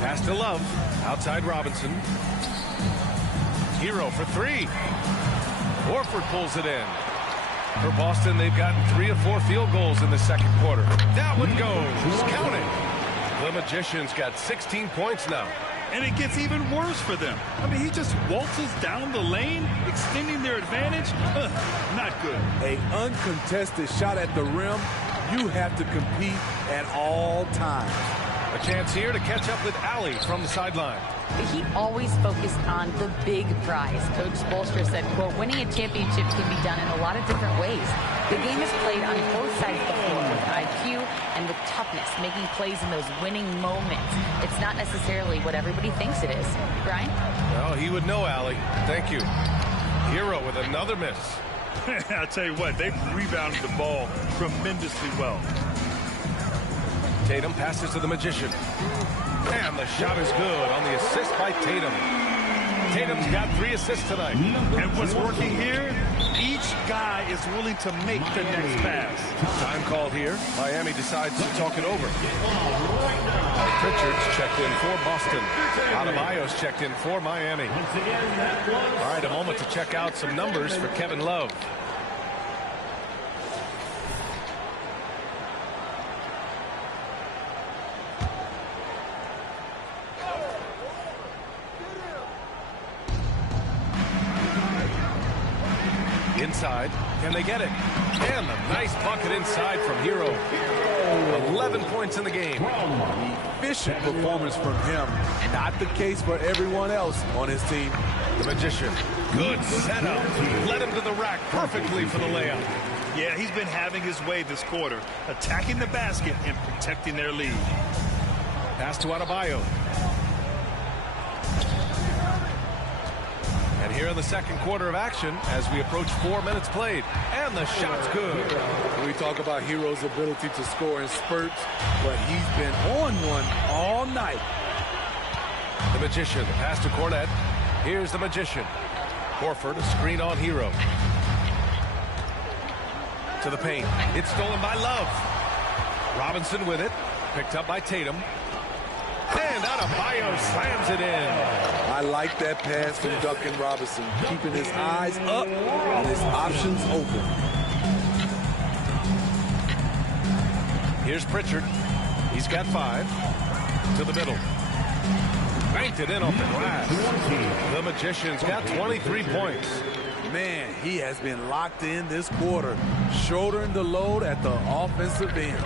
Pass to Love. Outside Robinson. Hero for 3. Horford pulls it in. For Boston, they've gotten 3 of 4 field goals in the second quarter. That one goes. Count it. The Magician's got 16 points now. And it gets even worse for them. I mean, he just waltzes down the lane, extending their advantage. Not good. An uncontested shot at the rim. You have to compete at all times. A chance here to catch up with Allie from the sideline. He always focused on the big prize. Coach Spoelstra said, quote, winning a championship can be done in a lot of different ways. The game is played on both sides of the floor with IQ and with toughness, making plays in those winning moments. It's not necessarily what everybody thinks it is. Brian? Well, he would know, Allie. Thank you. Hero with another miss. I'll tell you what, they've rebounded the ball tremendously well. Tatum passes to the Magician. And the shot is good on the assist by Tatum. Tatum's got 3 assists tonight. And what's working here, each guy is willing to make the next pass. Time called here. Miami decides to talk it over. Pritchard's checked in for Boston. Adebayo's checked in for Miami. All right, a moment to check out some numbers for Kevin Love. Inside, can they get it? And a nice bucket inside from Hero. 11 points in the game. Efficient performance from him. Not the case for everyone else on his team. The Magician. Good setup. Led him to the rack perfectly for the layup. Yeah, he's been having his way this quarter, attacking the basket and protecting their lead. Pass to Adebayo. And here in the second quarter of action as we approach 4 minutes played. And the shot's good. We talk about Hero's ability to score in spurts, but he's been on one all night. The Magician. Pass to Cornett. Here's the Magician. Horford, a screen on Hero. To the paint. It's stolen by Love. Robinson with it. Picked up by Tatum. And Adebayo slams it in. I like that pass from Duncan Robinson, keeping his eyes up and his options open. Here's Pritchard. He's got 5. To the middle. Banked it in off the glass. The Magician's got 23 points. Man, he has been locked in this quarter, shouldering the load at the offensive end.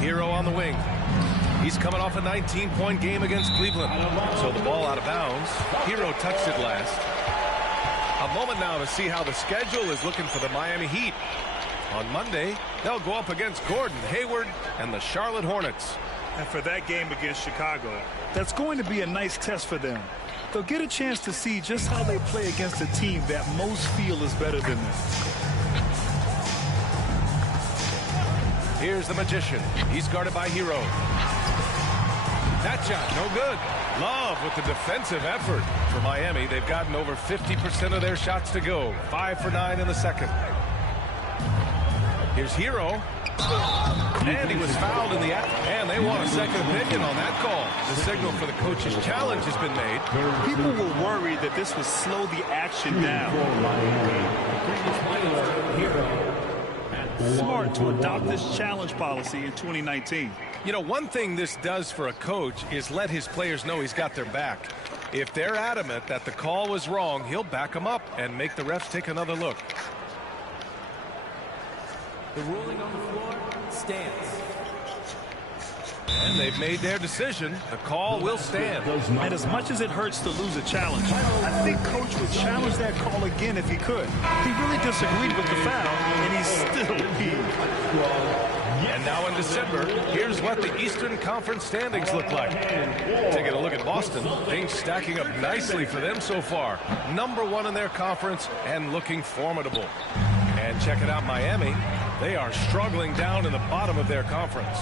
Hero on the wing. He's coming off a 19-point game against Cleveland. So the ball out of bounds. Hero touched it last. A moment now to see how the schedule is looking for the Miami Heat. On Monday, they'll go up against Gordon Hayward and the Charlotte Hornets. And for that game against Chicago, that's going to be a nice test for them. They'll get a chance to see just how they play against a team that most feel is better than them. Here's the Magician. He's guarded by Hero. That shot, no good. Love with the defensive effort. For Miami, they've gotten over 50% of their shots to go. 5 for 9 in the second. Here's Hero. And he was fouled in the act. And they want a second opinion on that call. The signal for the coach's challenge has been made. People were worried that this would slow the action down. Smart to adopt this challenge policy in 2019. You know, one thing this does for a coach is let his players know he's got their back. If they're adamant that the call was wrong, he'll back them up and make the refs take another look. The ruling on the floor stands. And they've made their decision. The call will stand. And as much as it hurts to lose a challenge, I think Coach would challenge that call again if he could. He really disagreed with the foul, and he's still appealed. And now in December, here's what the Eastern Conference standings look like. Taking a look at Boston, things stacking up nicely for them so far. #1 in their conference and looking formidable. And check it out, Miami. They are struggling down in the bottom of their conference.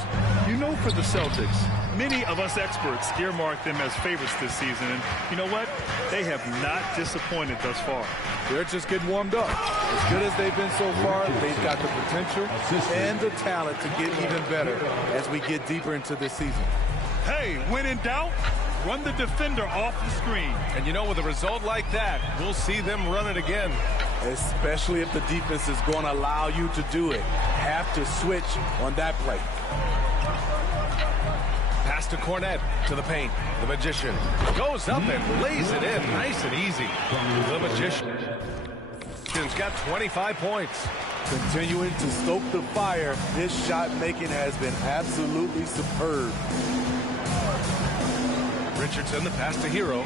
You know, for the Celtics, many of us experts earmark them as favorites this season. And you know what? They have not disappointed thus far. They're just getting warmed up. As good as they've been so far, they've got the potential and the talent to get even better as we get deeper into this season. Hey, when in doubt, run the defender off the screen. And you know, with a result like that, we'll see them run it again. Especially if the defense is going to allow you to do it. Have to switch on that play. Pass to Cornette, to the paint. The Magician goes up and lays it in nice and easy. The Magician's got 25 points. Continuing to stoke the fire, his shot making has been absolutely superb. Richardson, the pass to Hero.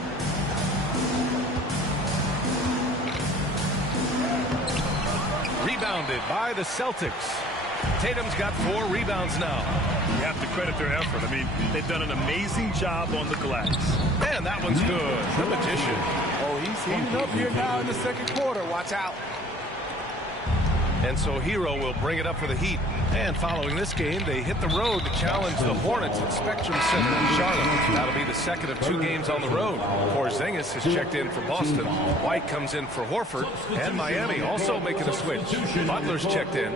Rebounded by the Celtics. Tatum's got 4 rebounds now. You have to credit their effort. I mean, they've done an amazing job on the glass. And that one's good. The Magician. Oh, he's heating up here now in the second quarter. Watch out. And so Hero will bring it up for the Heat. And following this game, they hit the road to challenge the Hornets at Spectrum Center in Charlotte. That'll be the second of 2 games on the road. Porzingis has checked in for Boston. White comes in for Horford. And Miami also making a switch. Butler's checked in.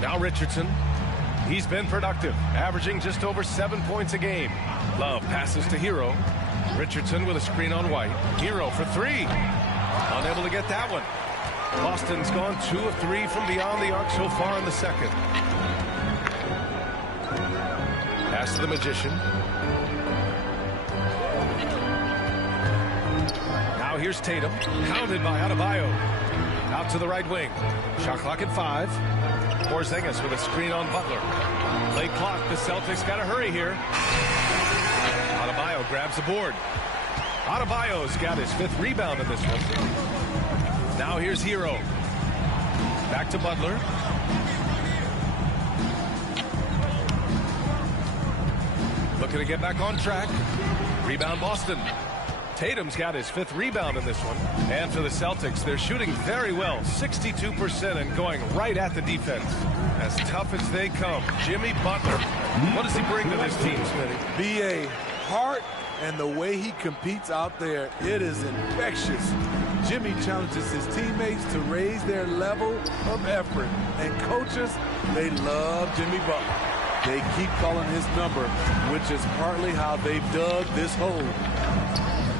Now Richardson. He's been productive, averaging just over 7 points a game. Love passes to Hero. Richardson with a screen on White. Hero for 3. Unable to get that one. Boston's gone 2 of 3 from beyond the arc so far in the second. Pass to the Magician. Now here's Tatum. Counted by Adebayo. Out to the right wing. Shot clock at 5. Porzingis with a screen on Butler. Late clock. The Celtics got to hurry here. Adebayo grabs the board. Adebayo's got his 5th rebound in this one. Now here's Hero. Back to Butler. Looking to get back on track. Rebound Boston. Tatum's got his 5th rebound in this one. And for the Celtics, they're shooting very well. 62% and going right at the defense. As tough as they come. Jimmy Butler. What does he bring to this team, Smitty? Be a heart and the way he competes out there, it is infectious. Jimmy challenges his teammates to raise their level of effort, and coaches, they love Jimmy Butler. They keep calling his number, which is partly how they've dug this hole.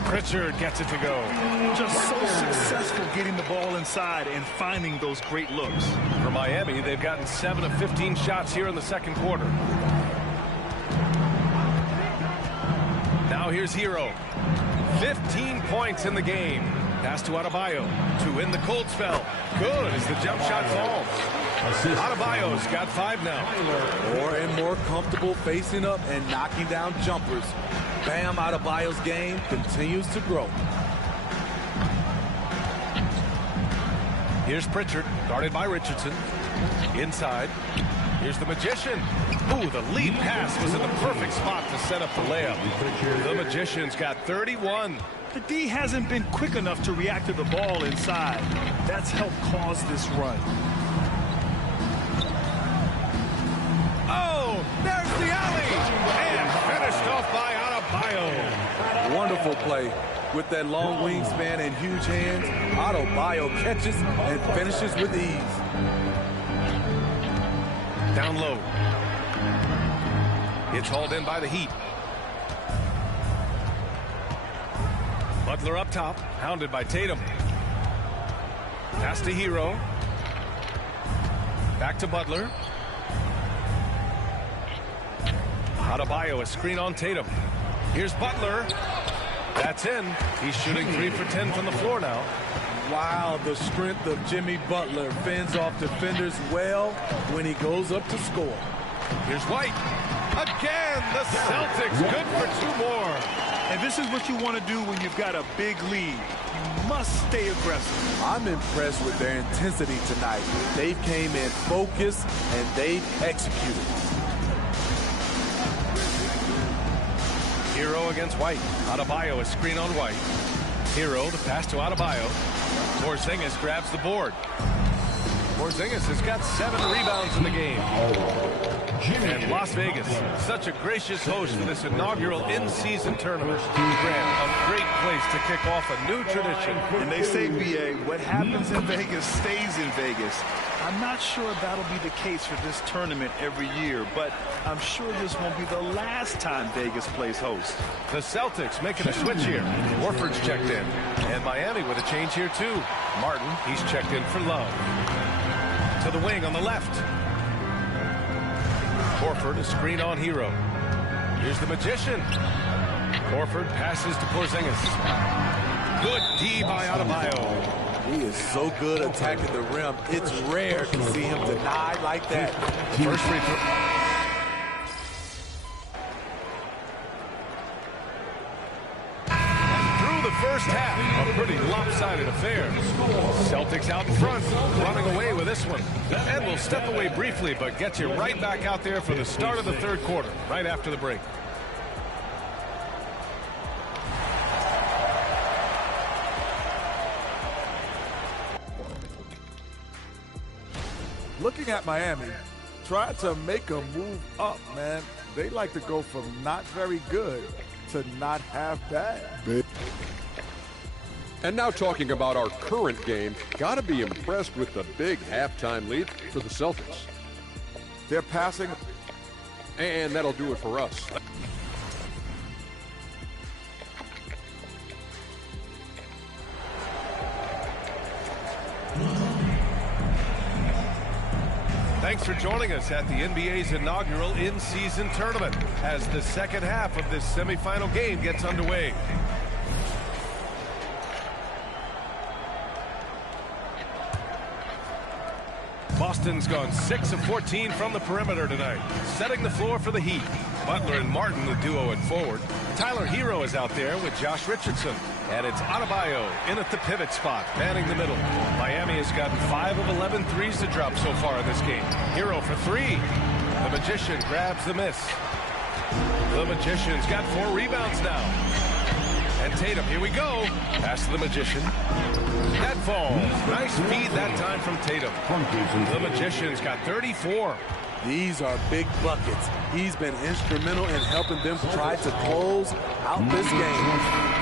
Pritchard gets it to go. Just so successful getting the ball inside and finding those great looks. For Miami, they've gotten 7 of 15 shots here in the second quarter. Now here's Hero. 15 points in the game. Pass to Adebayo to win the cold spell. Good as the jump shot falls. Adebayo's got 5 now. More and more comfortable facing up and knocking down jumpers. Bam Adebayo's game continues to grow. Here's Pritchard, guarded by Richardson. Inside. Here's the Magician. Ooh, the lead pass was in the perfect spot to set up the layup. The Magician's got 31. The D hasn't been quick enough to react to the ball inside. That's helped cause this run. Oh, there's the alley. And finished off by Adebayo. Wonderful play. With that long wingspan and huge hands, Adebayo catches and finishes with ease. Down low. It's hauled in by the Heat. Butler up top, hounded by Tatum. Pass to Hero. Back to Butler. Adebayo, a screen on Tatum. Here's Butler. That's in. He's shooting 3 for 10 from the floor now. Wow, the strength of Jimmy Butler fends off defenders well when he goes up to score. Here's White. Again, the Celtics good for 2 more. And this is what you want to do when you've got a big lead. You must stay aggressive. I'm impressed with their intensity tonight. They came in focused and they've executed. Hero against White. Adebayo, a screen on White. Hero, the pass to Adebayo. Porzingis grabs the board. Porzingis has got 7 rebounds in the game. And Las Vegas, such a gracious host for this inaugural in-season tournament. Grant, a great place to kick off a new tradition. And they say, B.A., what happens in Vegas stays in Vegas. I'm not sure that'll be the case for this tournament every year, but I'm sure this won't be the last time Vegas plays host. The Celtics making a switch here. Horford's checked in. And Miami with a change here, too. Martin, he's checked in for Love. To the wing on the left. Horford, a screen on Hero. Here's the Magician. Horford passes to Porzingis. Good D by Adebayo. He is so good attacking the rim. It's rare to see him denied like that. First free throw. Through the first half, a pretty lopsided affair. Celtics out in front, running away with this one. And we'll step away briefly, but get you right back out there for the start of the third quarter, right after the break. Looking at Miami, trying to make a move up, man. They like to go from not very good to not half bad. And now talking about our current game, got to be impressed with the big halftime lead for the Celtics. They're passing. And that'll do it for us. Thanks for joining us at the NBA's inaugural in-season tournament as the second half of this semifinal game gets underway. Boston's gone 6 of 14 from the perimeter tonight, setting the floor for the Heat. Butler and Martin, the duo at forward. Tyler Hero is out there with Josh Richardson. And it's Adebayo in at the pivot spot, manning the middle. Miami has gotten 5 of 11 threes to drop so far in this game. Hero for 3. The Magician grabs the miss. The Magician's got 4 rebounds now. And Tatum, here we go. Pass to the Magician. That falls. Nice feed that time from Tatum. The Magician's got 34. These are big buckets. He's been instrumental in helping them try to close out this game.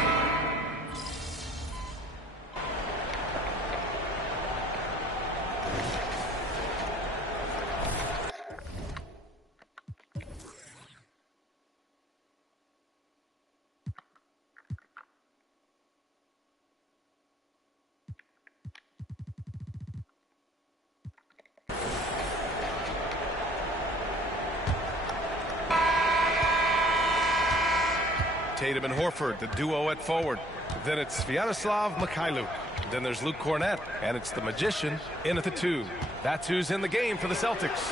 Tatum and Horford, the duo at forward. Then it's Sviatoslav Mikhailuk. Then there's Luke Cornett, and it's the Magician in at the 2. That's who's in the game for the Celtics.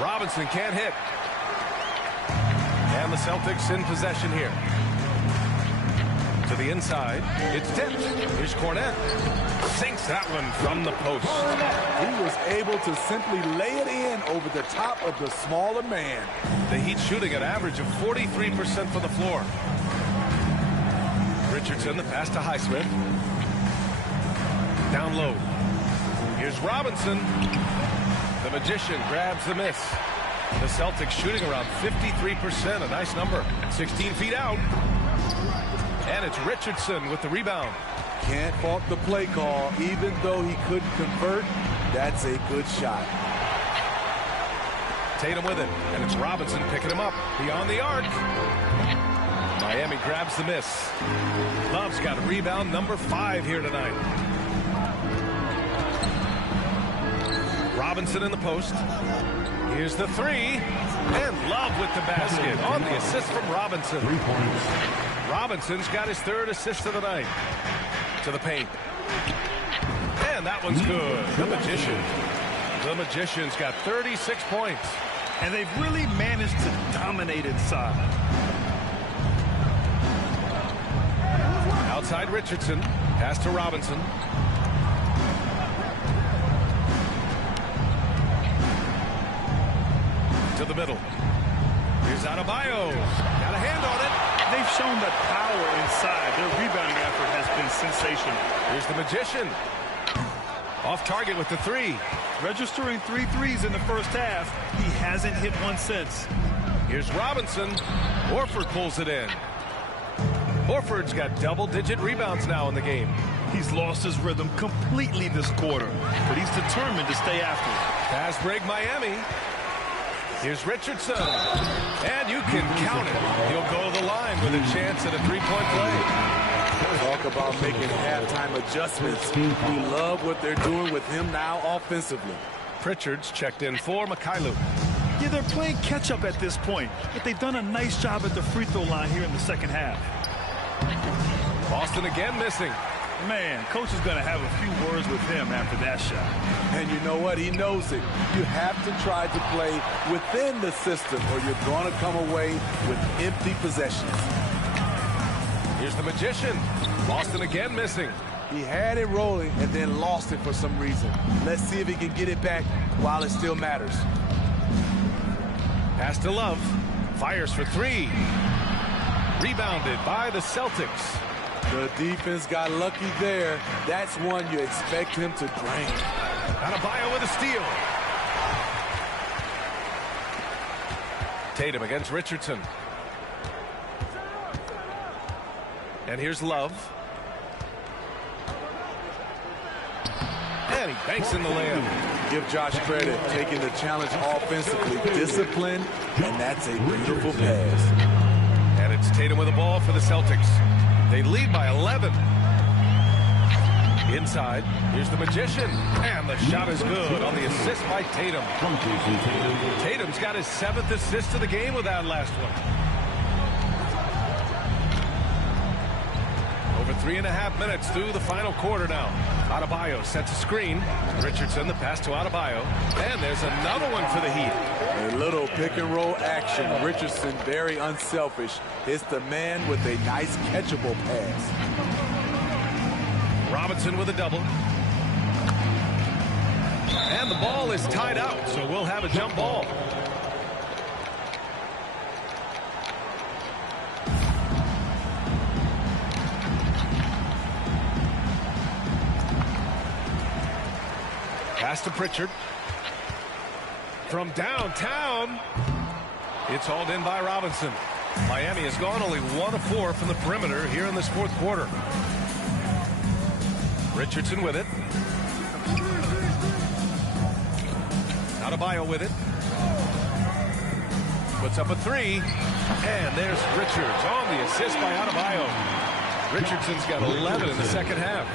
Robinson can't hit. And the Celtics in possession here. To the inside, it's tipped. Here's Cornett. Sinks that one from the post. He was able to simply lay it in over the top of the smaller man. The Heat shooting an average of 43% for the floor. Richardson, the pass to Highsmith. Down low. Here's Robinson. The Magician grabs the miss. The Celtics shooting around 53%, a nice number. 16 feet out. And it's Richardson with the rebound. Can't fault the play call. Even though he couldn't convert, that's a good shot. Tatum with it, and it's Robinson picking him up. Beyond the arc. Miami grabs the miss. Love's got rebound number 5 here tonight. Robinson in the post. Here's the 3. And Love with the basket on the assist from Robinson. 3 points. Robinson's got his 3rd assist of the night. To the paint. And that one's good. The Magician. The Magician's got 36 points. And they've really managed to dominate inside. Outside Richardson. Pass to Robinson. To the middle. Here's Adebayo. Got a hand on it. They've shown the power inside. Their rebounding effort has been sensational. Here's the Magician. Off target with the 3. Registering 3 threes in the first half. He hasn't hit one since. Here's Robinson. Horford pulls it in. Horford's got double-digit rebounds now in the game. He's lost his rhythm completely this quarter, but he's determined to stay after it. Pass break Miami. Here's Richardson. And you can count it. He'll go to the line with a chance at a 3-point play. Talk about making halftime adjustments. We love what they're doing with him now offensively. Pritchard's checked in for Mikhailuk. Yeah, they're playing catch-up at this point, but they've done a nice job at the free throw line here in the second half. Boston again missing. Man, coach is going to have a few words with him after that shot. And you know what? He knows it. You have to try to play within the system or you're going to come away with empty possessions. Here's the Magician. Boston again missing. He had it rolling and then lost it for some reason. Let's see if he can get it back while it still matters. Pass to Love. Fires for 3. Rebounded by the Celtics. The defense got lucky there. That's one you expect him to drain. Adebayo with a steal. Tatum against Richardson. And here's Love. And he banks in the layup. Give Josh credit, taking the challenge offensively, disciplined, and that's a beautiful pass. And it's Tatum with the ball for the Celtics. They lead by 11. Inside, here's the Magician. And the shot is good on the assist by Tatum. Tatum's got his 7th assist of the game with that last one. Over 3.5 minutes through the final quarter now. Adebayo sets a screen. Richardson, the pass to Adebayo. And there's another one for the Heat. A little pick and roll action. Richardson very unselfish. It's the man with a nice catchable pass. Robinson with a double. And the ball is tied out, so we'll have a jump ball. Pass to Pritchard. from downtown. It's hauled in by Robinson. Miami has gone only 1 of 4 from the perimeter here in this fourth quarter. Richardson with it. Adebayo with it. Puts up a 3. And there's Richards on the assist by Adebayo. Richardson's got 11 in the second half.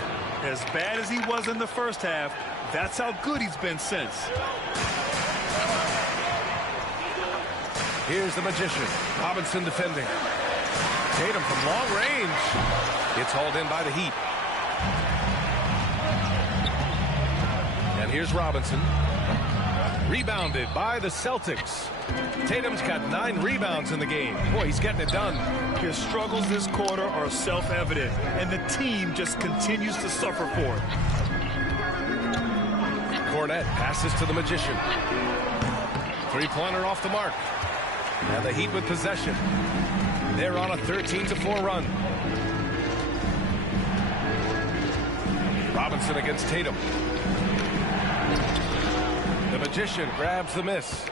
As bad as he was in the first half, that's how good he's been since. Here's the Magician. Robinson defending. Tatum from long range. It's hauled in by the Heat. And here's Robinson. Rebounded by the Celtics. Tatum's got 9 rebounds in the game. Boy, he's getting it done. His struggles this quarter are self-evident, and the team just continues to suffer for it. Cornette passes to the Magician. 3-pointer off the mark. And the Heat with possession. They're on a 13-4 run. Robinson against Tatum. The Magician grabs the miss.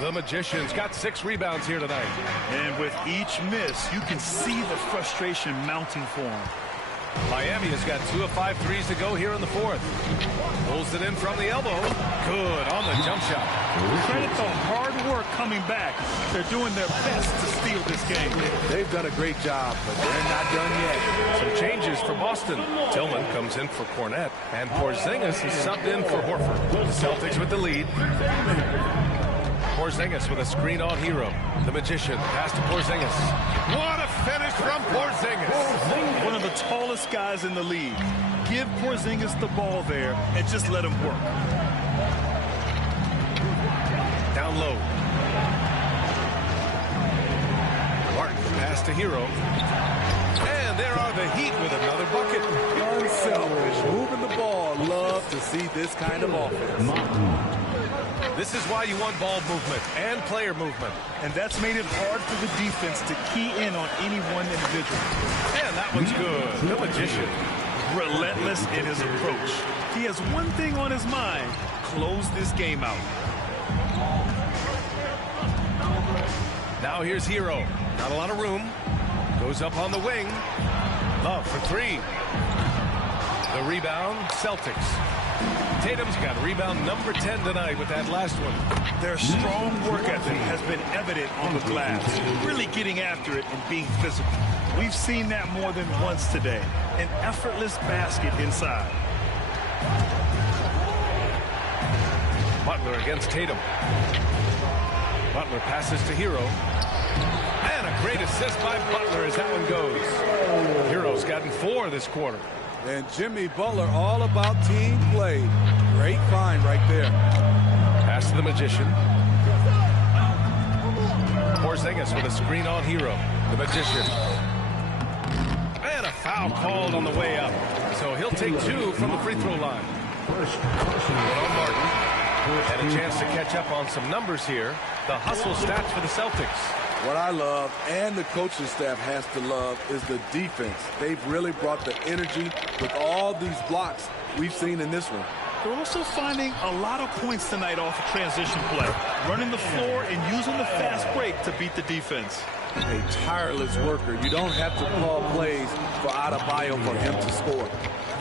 The Magician's got 6 rebounds here tonight. And with each miss, you can see the frustration mounting for him. Miami has got 2 of 5 threes to go here in the fourth. Pulls it in from the elbow. Good on the jump shot. Credit the hard work coming back. They're doing their best to steal this game. They've done a great job, but they're not done yet. Some changes for Boston. Tillman comes in for Cornette, and Porzingis is subbed in for Horford. The Celtics with the lead. Porzingis with a screen on Hero. The Magician pass to Porzingis. What a finish from Porzingis! One of the tallest guys in the league. Give Porzingis the ball there and just let him work. Down low. Martin pass to Hero. And there are the Heat with another bucket. Unselfish, moving the ball. Love to see this kind of offense. This is why you want ball movement and player movement. And that's made it hard for the defense to key in on any one individual. And that one's good. The Magician. Relentless in his approach. He has one thing on his mind. Close this game out. Now here's Hero. Not a lot of room. Goes up on the wing. Love for 3. The rebound, Celtics. Tatum's got rebound number 10 tonight with that last one. Their strong work ethic has been evident on the glass, really getting after it and being physical. We've seen that more than once today. An effortless basket inside. Butler against Tatum. Butler passes to Hero. And a great assist by Butler as that one goes. Hero's gotten 4 this quarter. And Jimmy Butler all about team play. Great find right there. Pass to the Magician. Porzingis with a screen on Hero. The Magician. And a foul called on the way up. So he'll take 2 from the free throw line. One on Martin. And a chance to catch up on some numbers here. The hustle stats for the Celtics. What I love, and the coaching staff has to love, is the defense. They've really brought the energy with all these blocks we've seen in this one. They're also finding a lot of points tonight off of transition play. Running the floor and using the fast break to beat the defense. A tireless worker. You don't have to call plays for Adebayo for him to score.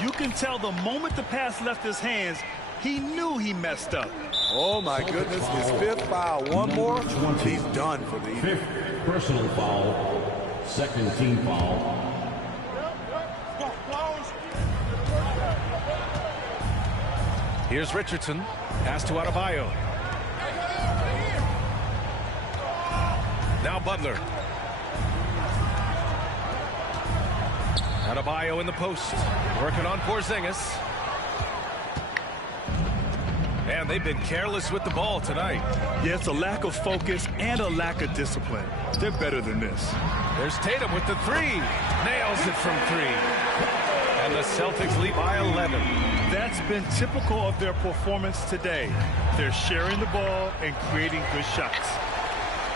You can tell the moment the pass left his hands, he knew he messed up. Oh, my goodness. His 5th foul. One more. He's done for the evening. 5th personal foul. 2nd team foul. Here's Richardson. Pass to Adebayo. Now Butler. Adebayo in the post. Working on Porzingis. And they've been careless with the ball tonight. Yeah, it's a lack of focus and a lack of discipline. They're better than this. There's Tatum with the 3. Nails it from 3. And the Celtics lead by 11. That's been typical of their performance today. They're sharing the ball and creating good shots.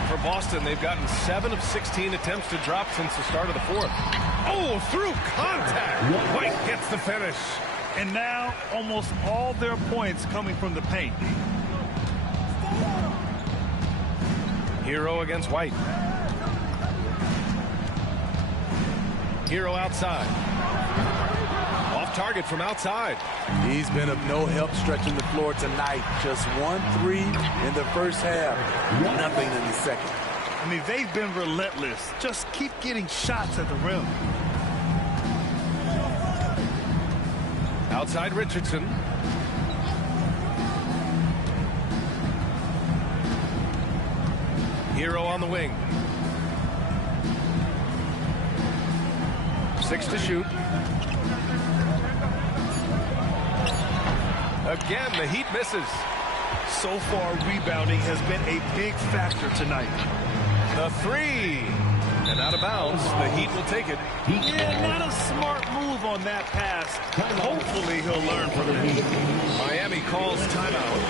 For Boston, they've gotten 7 of 16 attempts to drop since the start of the fourth. Oh, through contact. White gets the finish. And now almost all their points coming from the paint. Hero against White. Hero outside. Off target from outside. He's been of no help stretching the floor tonight. Just 1-3 in the first half. Nothing in the second. I mean, they've been relentless. Just keep getting shots at the rim. Outside Richardson. Hero on the wing. 6 to shoot. Again, the Heat misses. So far, rebounding has been a big factor tonight. The 3. And out of bounds, the Heat will take it. Yeah, not a smart move on that pass. Hopefully, he'll learn from it. Miami calls timeout.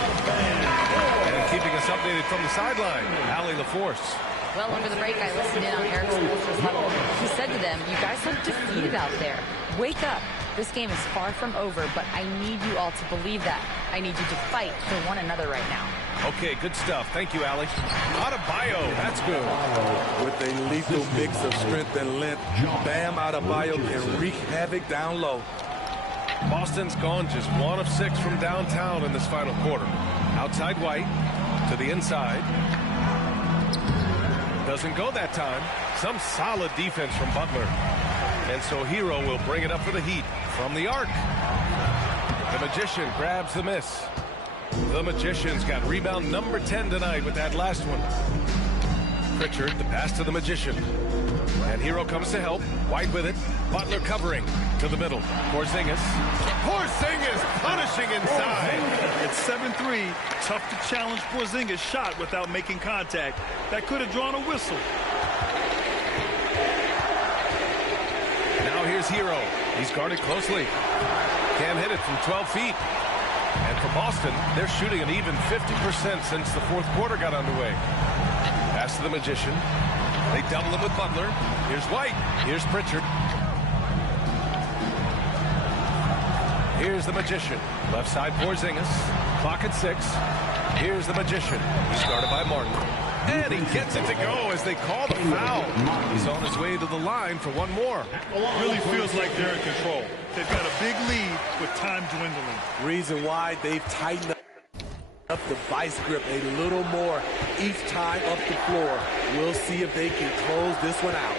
And keeping us updated from the sideline, Allie LaForce. Well, over the break, I listened in on Eric Spoelstra's huddle. He said to them, you guys look defeated out there. Wake up. This game is far from over, but I need you all to believe that. I need you to fight for one another right now. Okay, good stuff. Thank you, Allie. Adebayo, that's good. With a lethal mix of strength and length, Bam Adebayo can wreak havoc down low. Boston's gone just 1 of 6 from downtown in this final quarter. Outside White to the inside. Doesn't go that time. Some solid defense from Butler. And so Hero will bring it up for the Heat from the arc. The Magician grabs the miss. The Magician's got rebound number 10 tonight with that last one. Pritchard, the pass to the Magician. And Hero comes to help. White with it. Butler covering to the middle. Porzingis. Porzingis punishing inside. It's 7-3. Tough to challenge Porzingis' shot without making contact. That could have drawn a whistle. Now here's Hero. He's guarded closely. Can't hit it from 12 feet. And for Boston, they're shooting an even 50% since the fourth quarter got underway. Pass to the Magician. They double him with Butler. Here's White. Here's Pritchard. Here's the Magician. Left side Porzingis. Clock at 6. Here's the Magician. He's guarded by Martin. And he gets it to go as they call the foul. He's on his way to the line for one more. Really feels like they're in control. They've got a big lead with time dwindling. Reason why they've tightened up the vice grip a little more each time up the floor. We'll see if they can close this one out.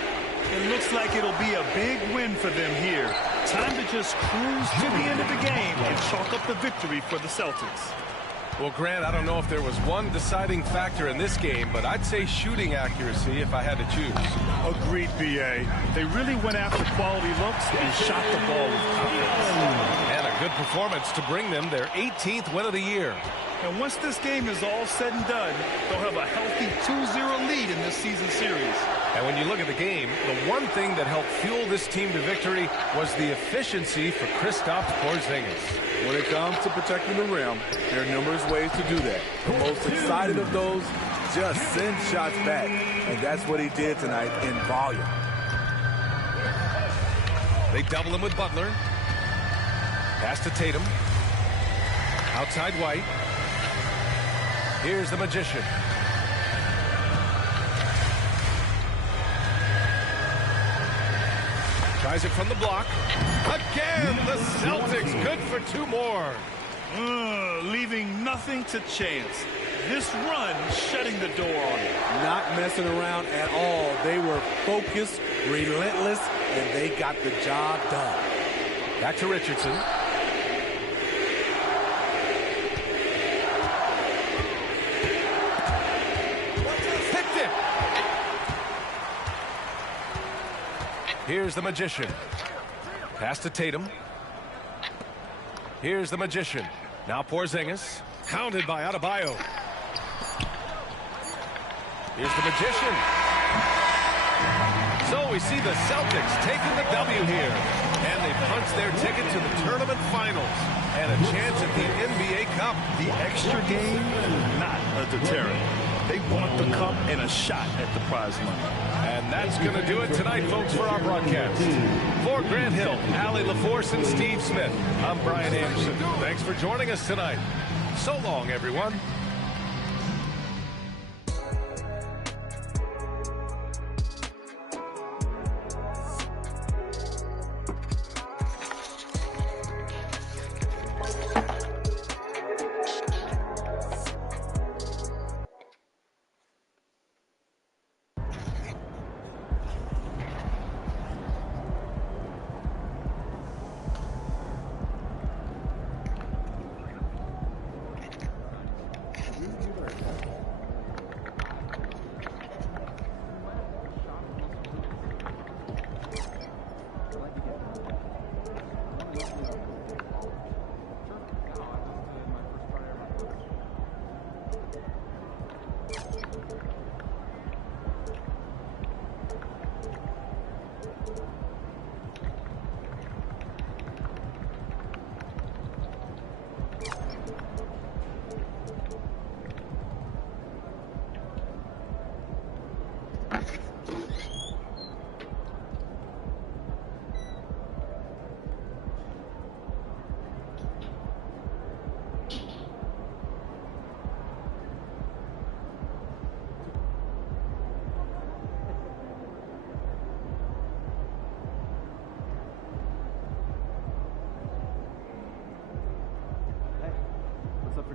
It looks like it'll be a big win for them here. Time to just cruise to the end of the game and chalk up the victory for the Celtics. Well, Grant, I don't know if there was one deciding factor in this game, but I'd say shooting accuracy if I had to choose. Agreed, B.A. They really went after quality looks and shot the ball with confidence. And a good performance to bring them their 18th win of the year. And once this game is all said and done, they'll have a healthy 2-0 lead in this season series. And when you look at the game, the one thing that helped fuel this team to victory was the efficiency for Kristaps Porzingis. When it comes to protecting the rim, there are numerous ways to do that. The most excited of those, just send shots back. And that's what he did tonight in volume. They double him with Butler. Pass to Tatum. Outside White. Here's the Magician. Tries it from the block. Again, the Celtics good for 2 more. Leaving nothing to chance. This run shutting the door on it. Not messing around at all. They were focused, relentless, and they got the job done. Back to Richardson. Here's the Magician. Pass to Tatum. Here's the Magician. Now Porzingis. Hounded by Adebayo. Here's the Magician. So we see the Celtics taking the W here. And they punch their ticket to the tournament finals. And a chance at the NBA Cup. The extra game, not a deterrent. They want the cup and a shot at the prize money. And that's going to do it tonight, folks, for our broadcast. For Grant Hill, Allie LaForce, and Steve Smith, I'm Brian Anderson. Thanks for joining us tonight. So long, everyone.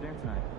there tonight.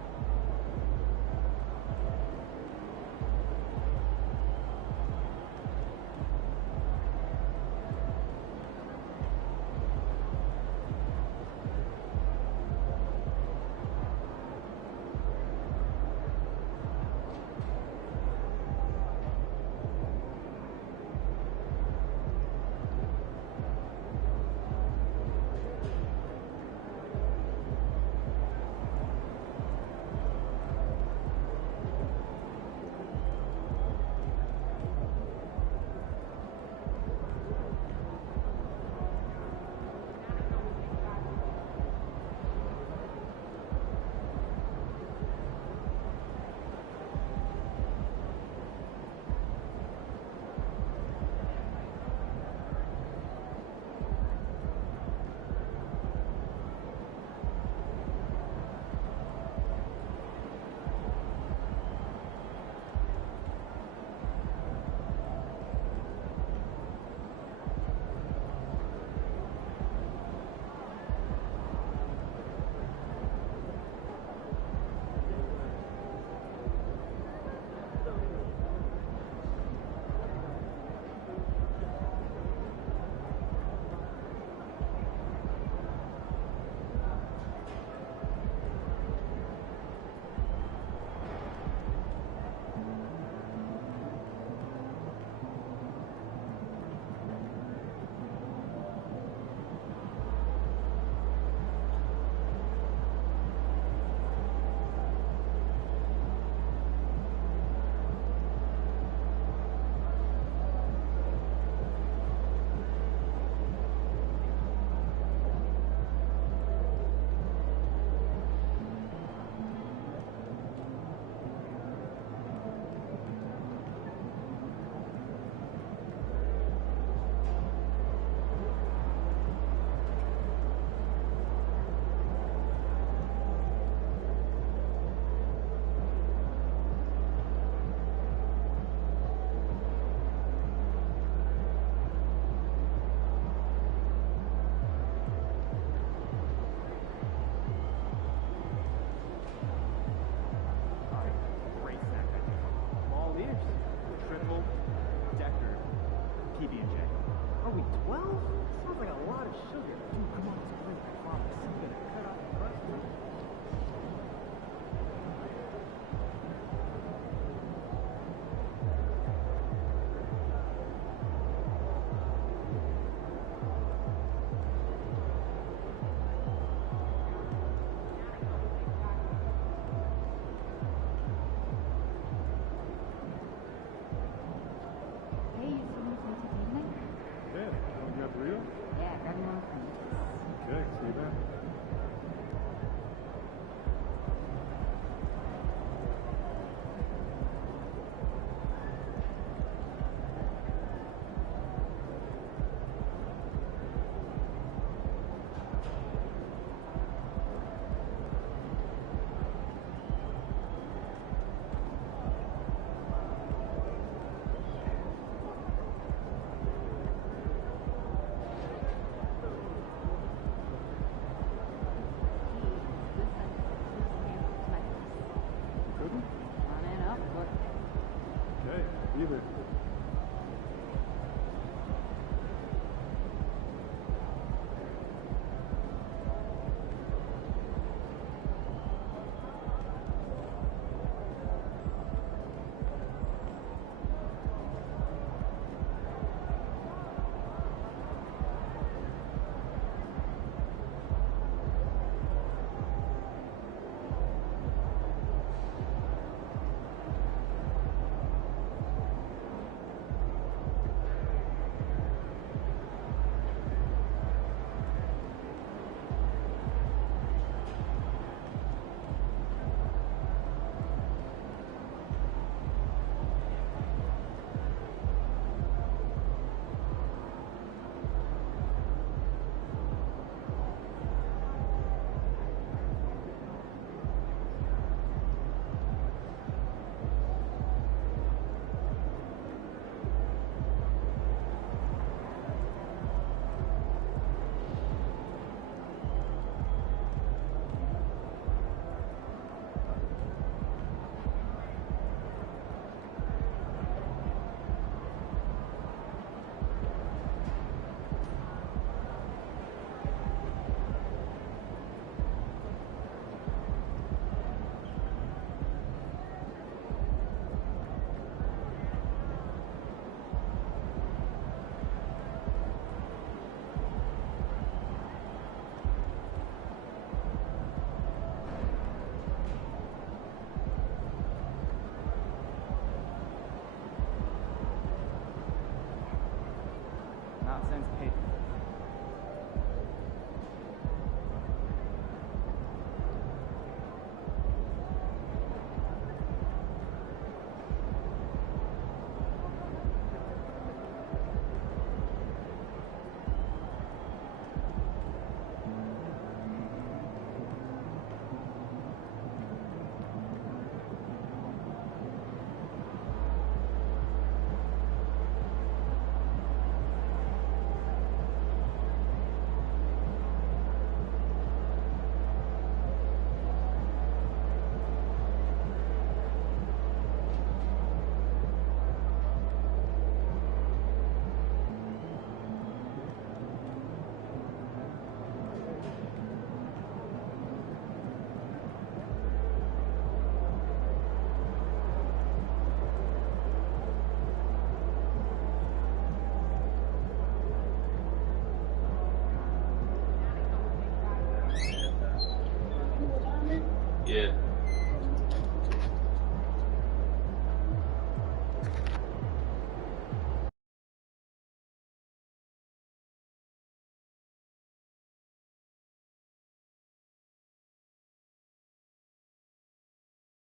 Yeah.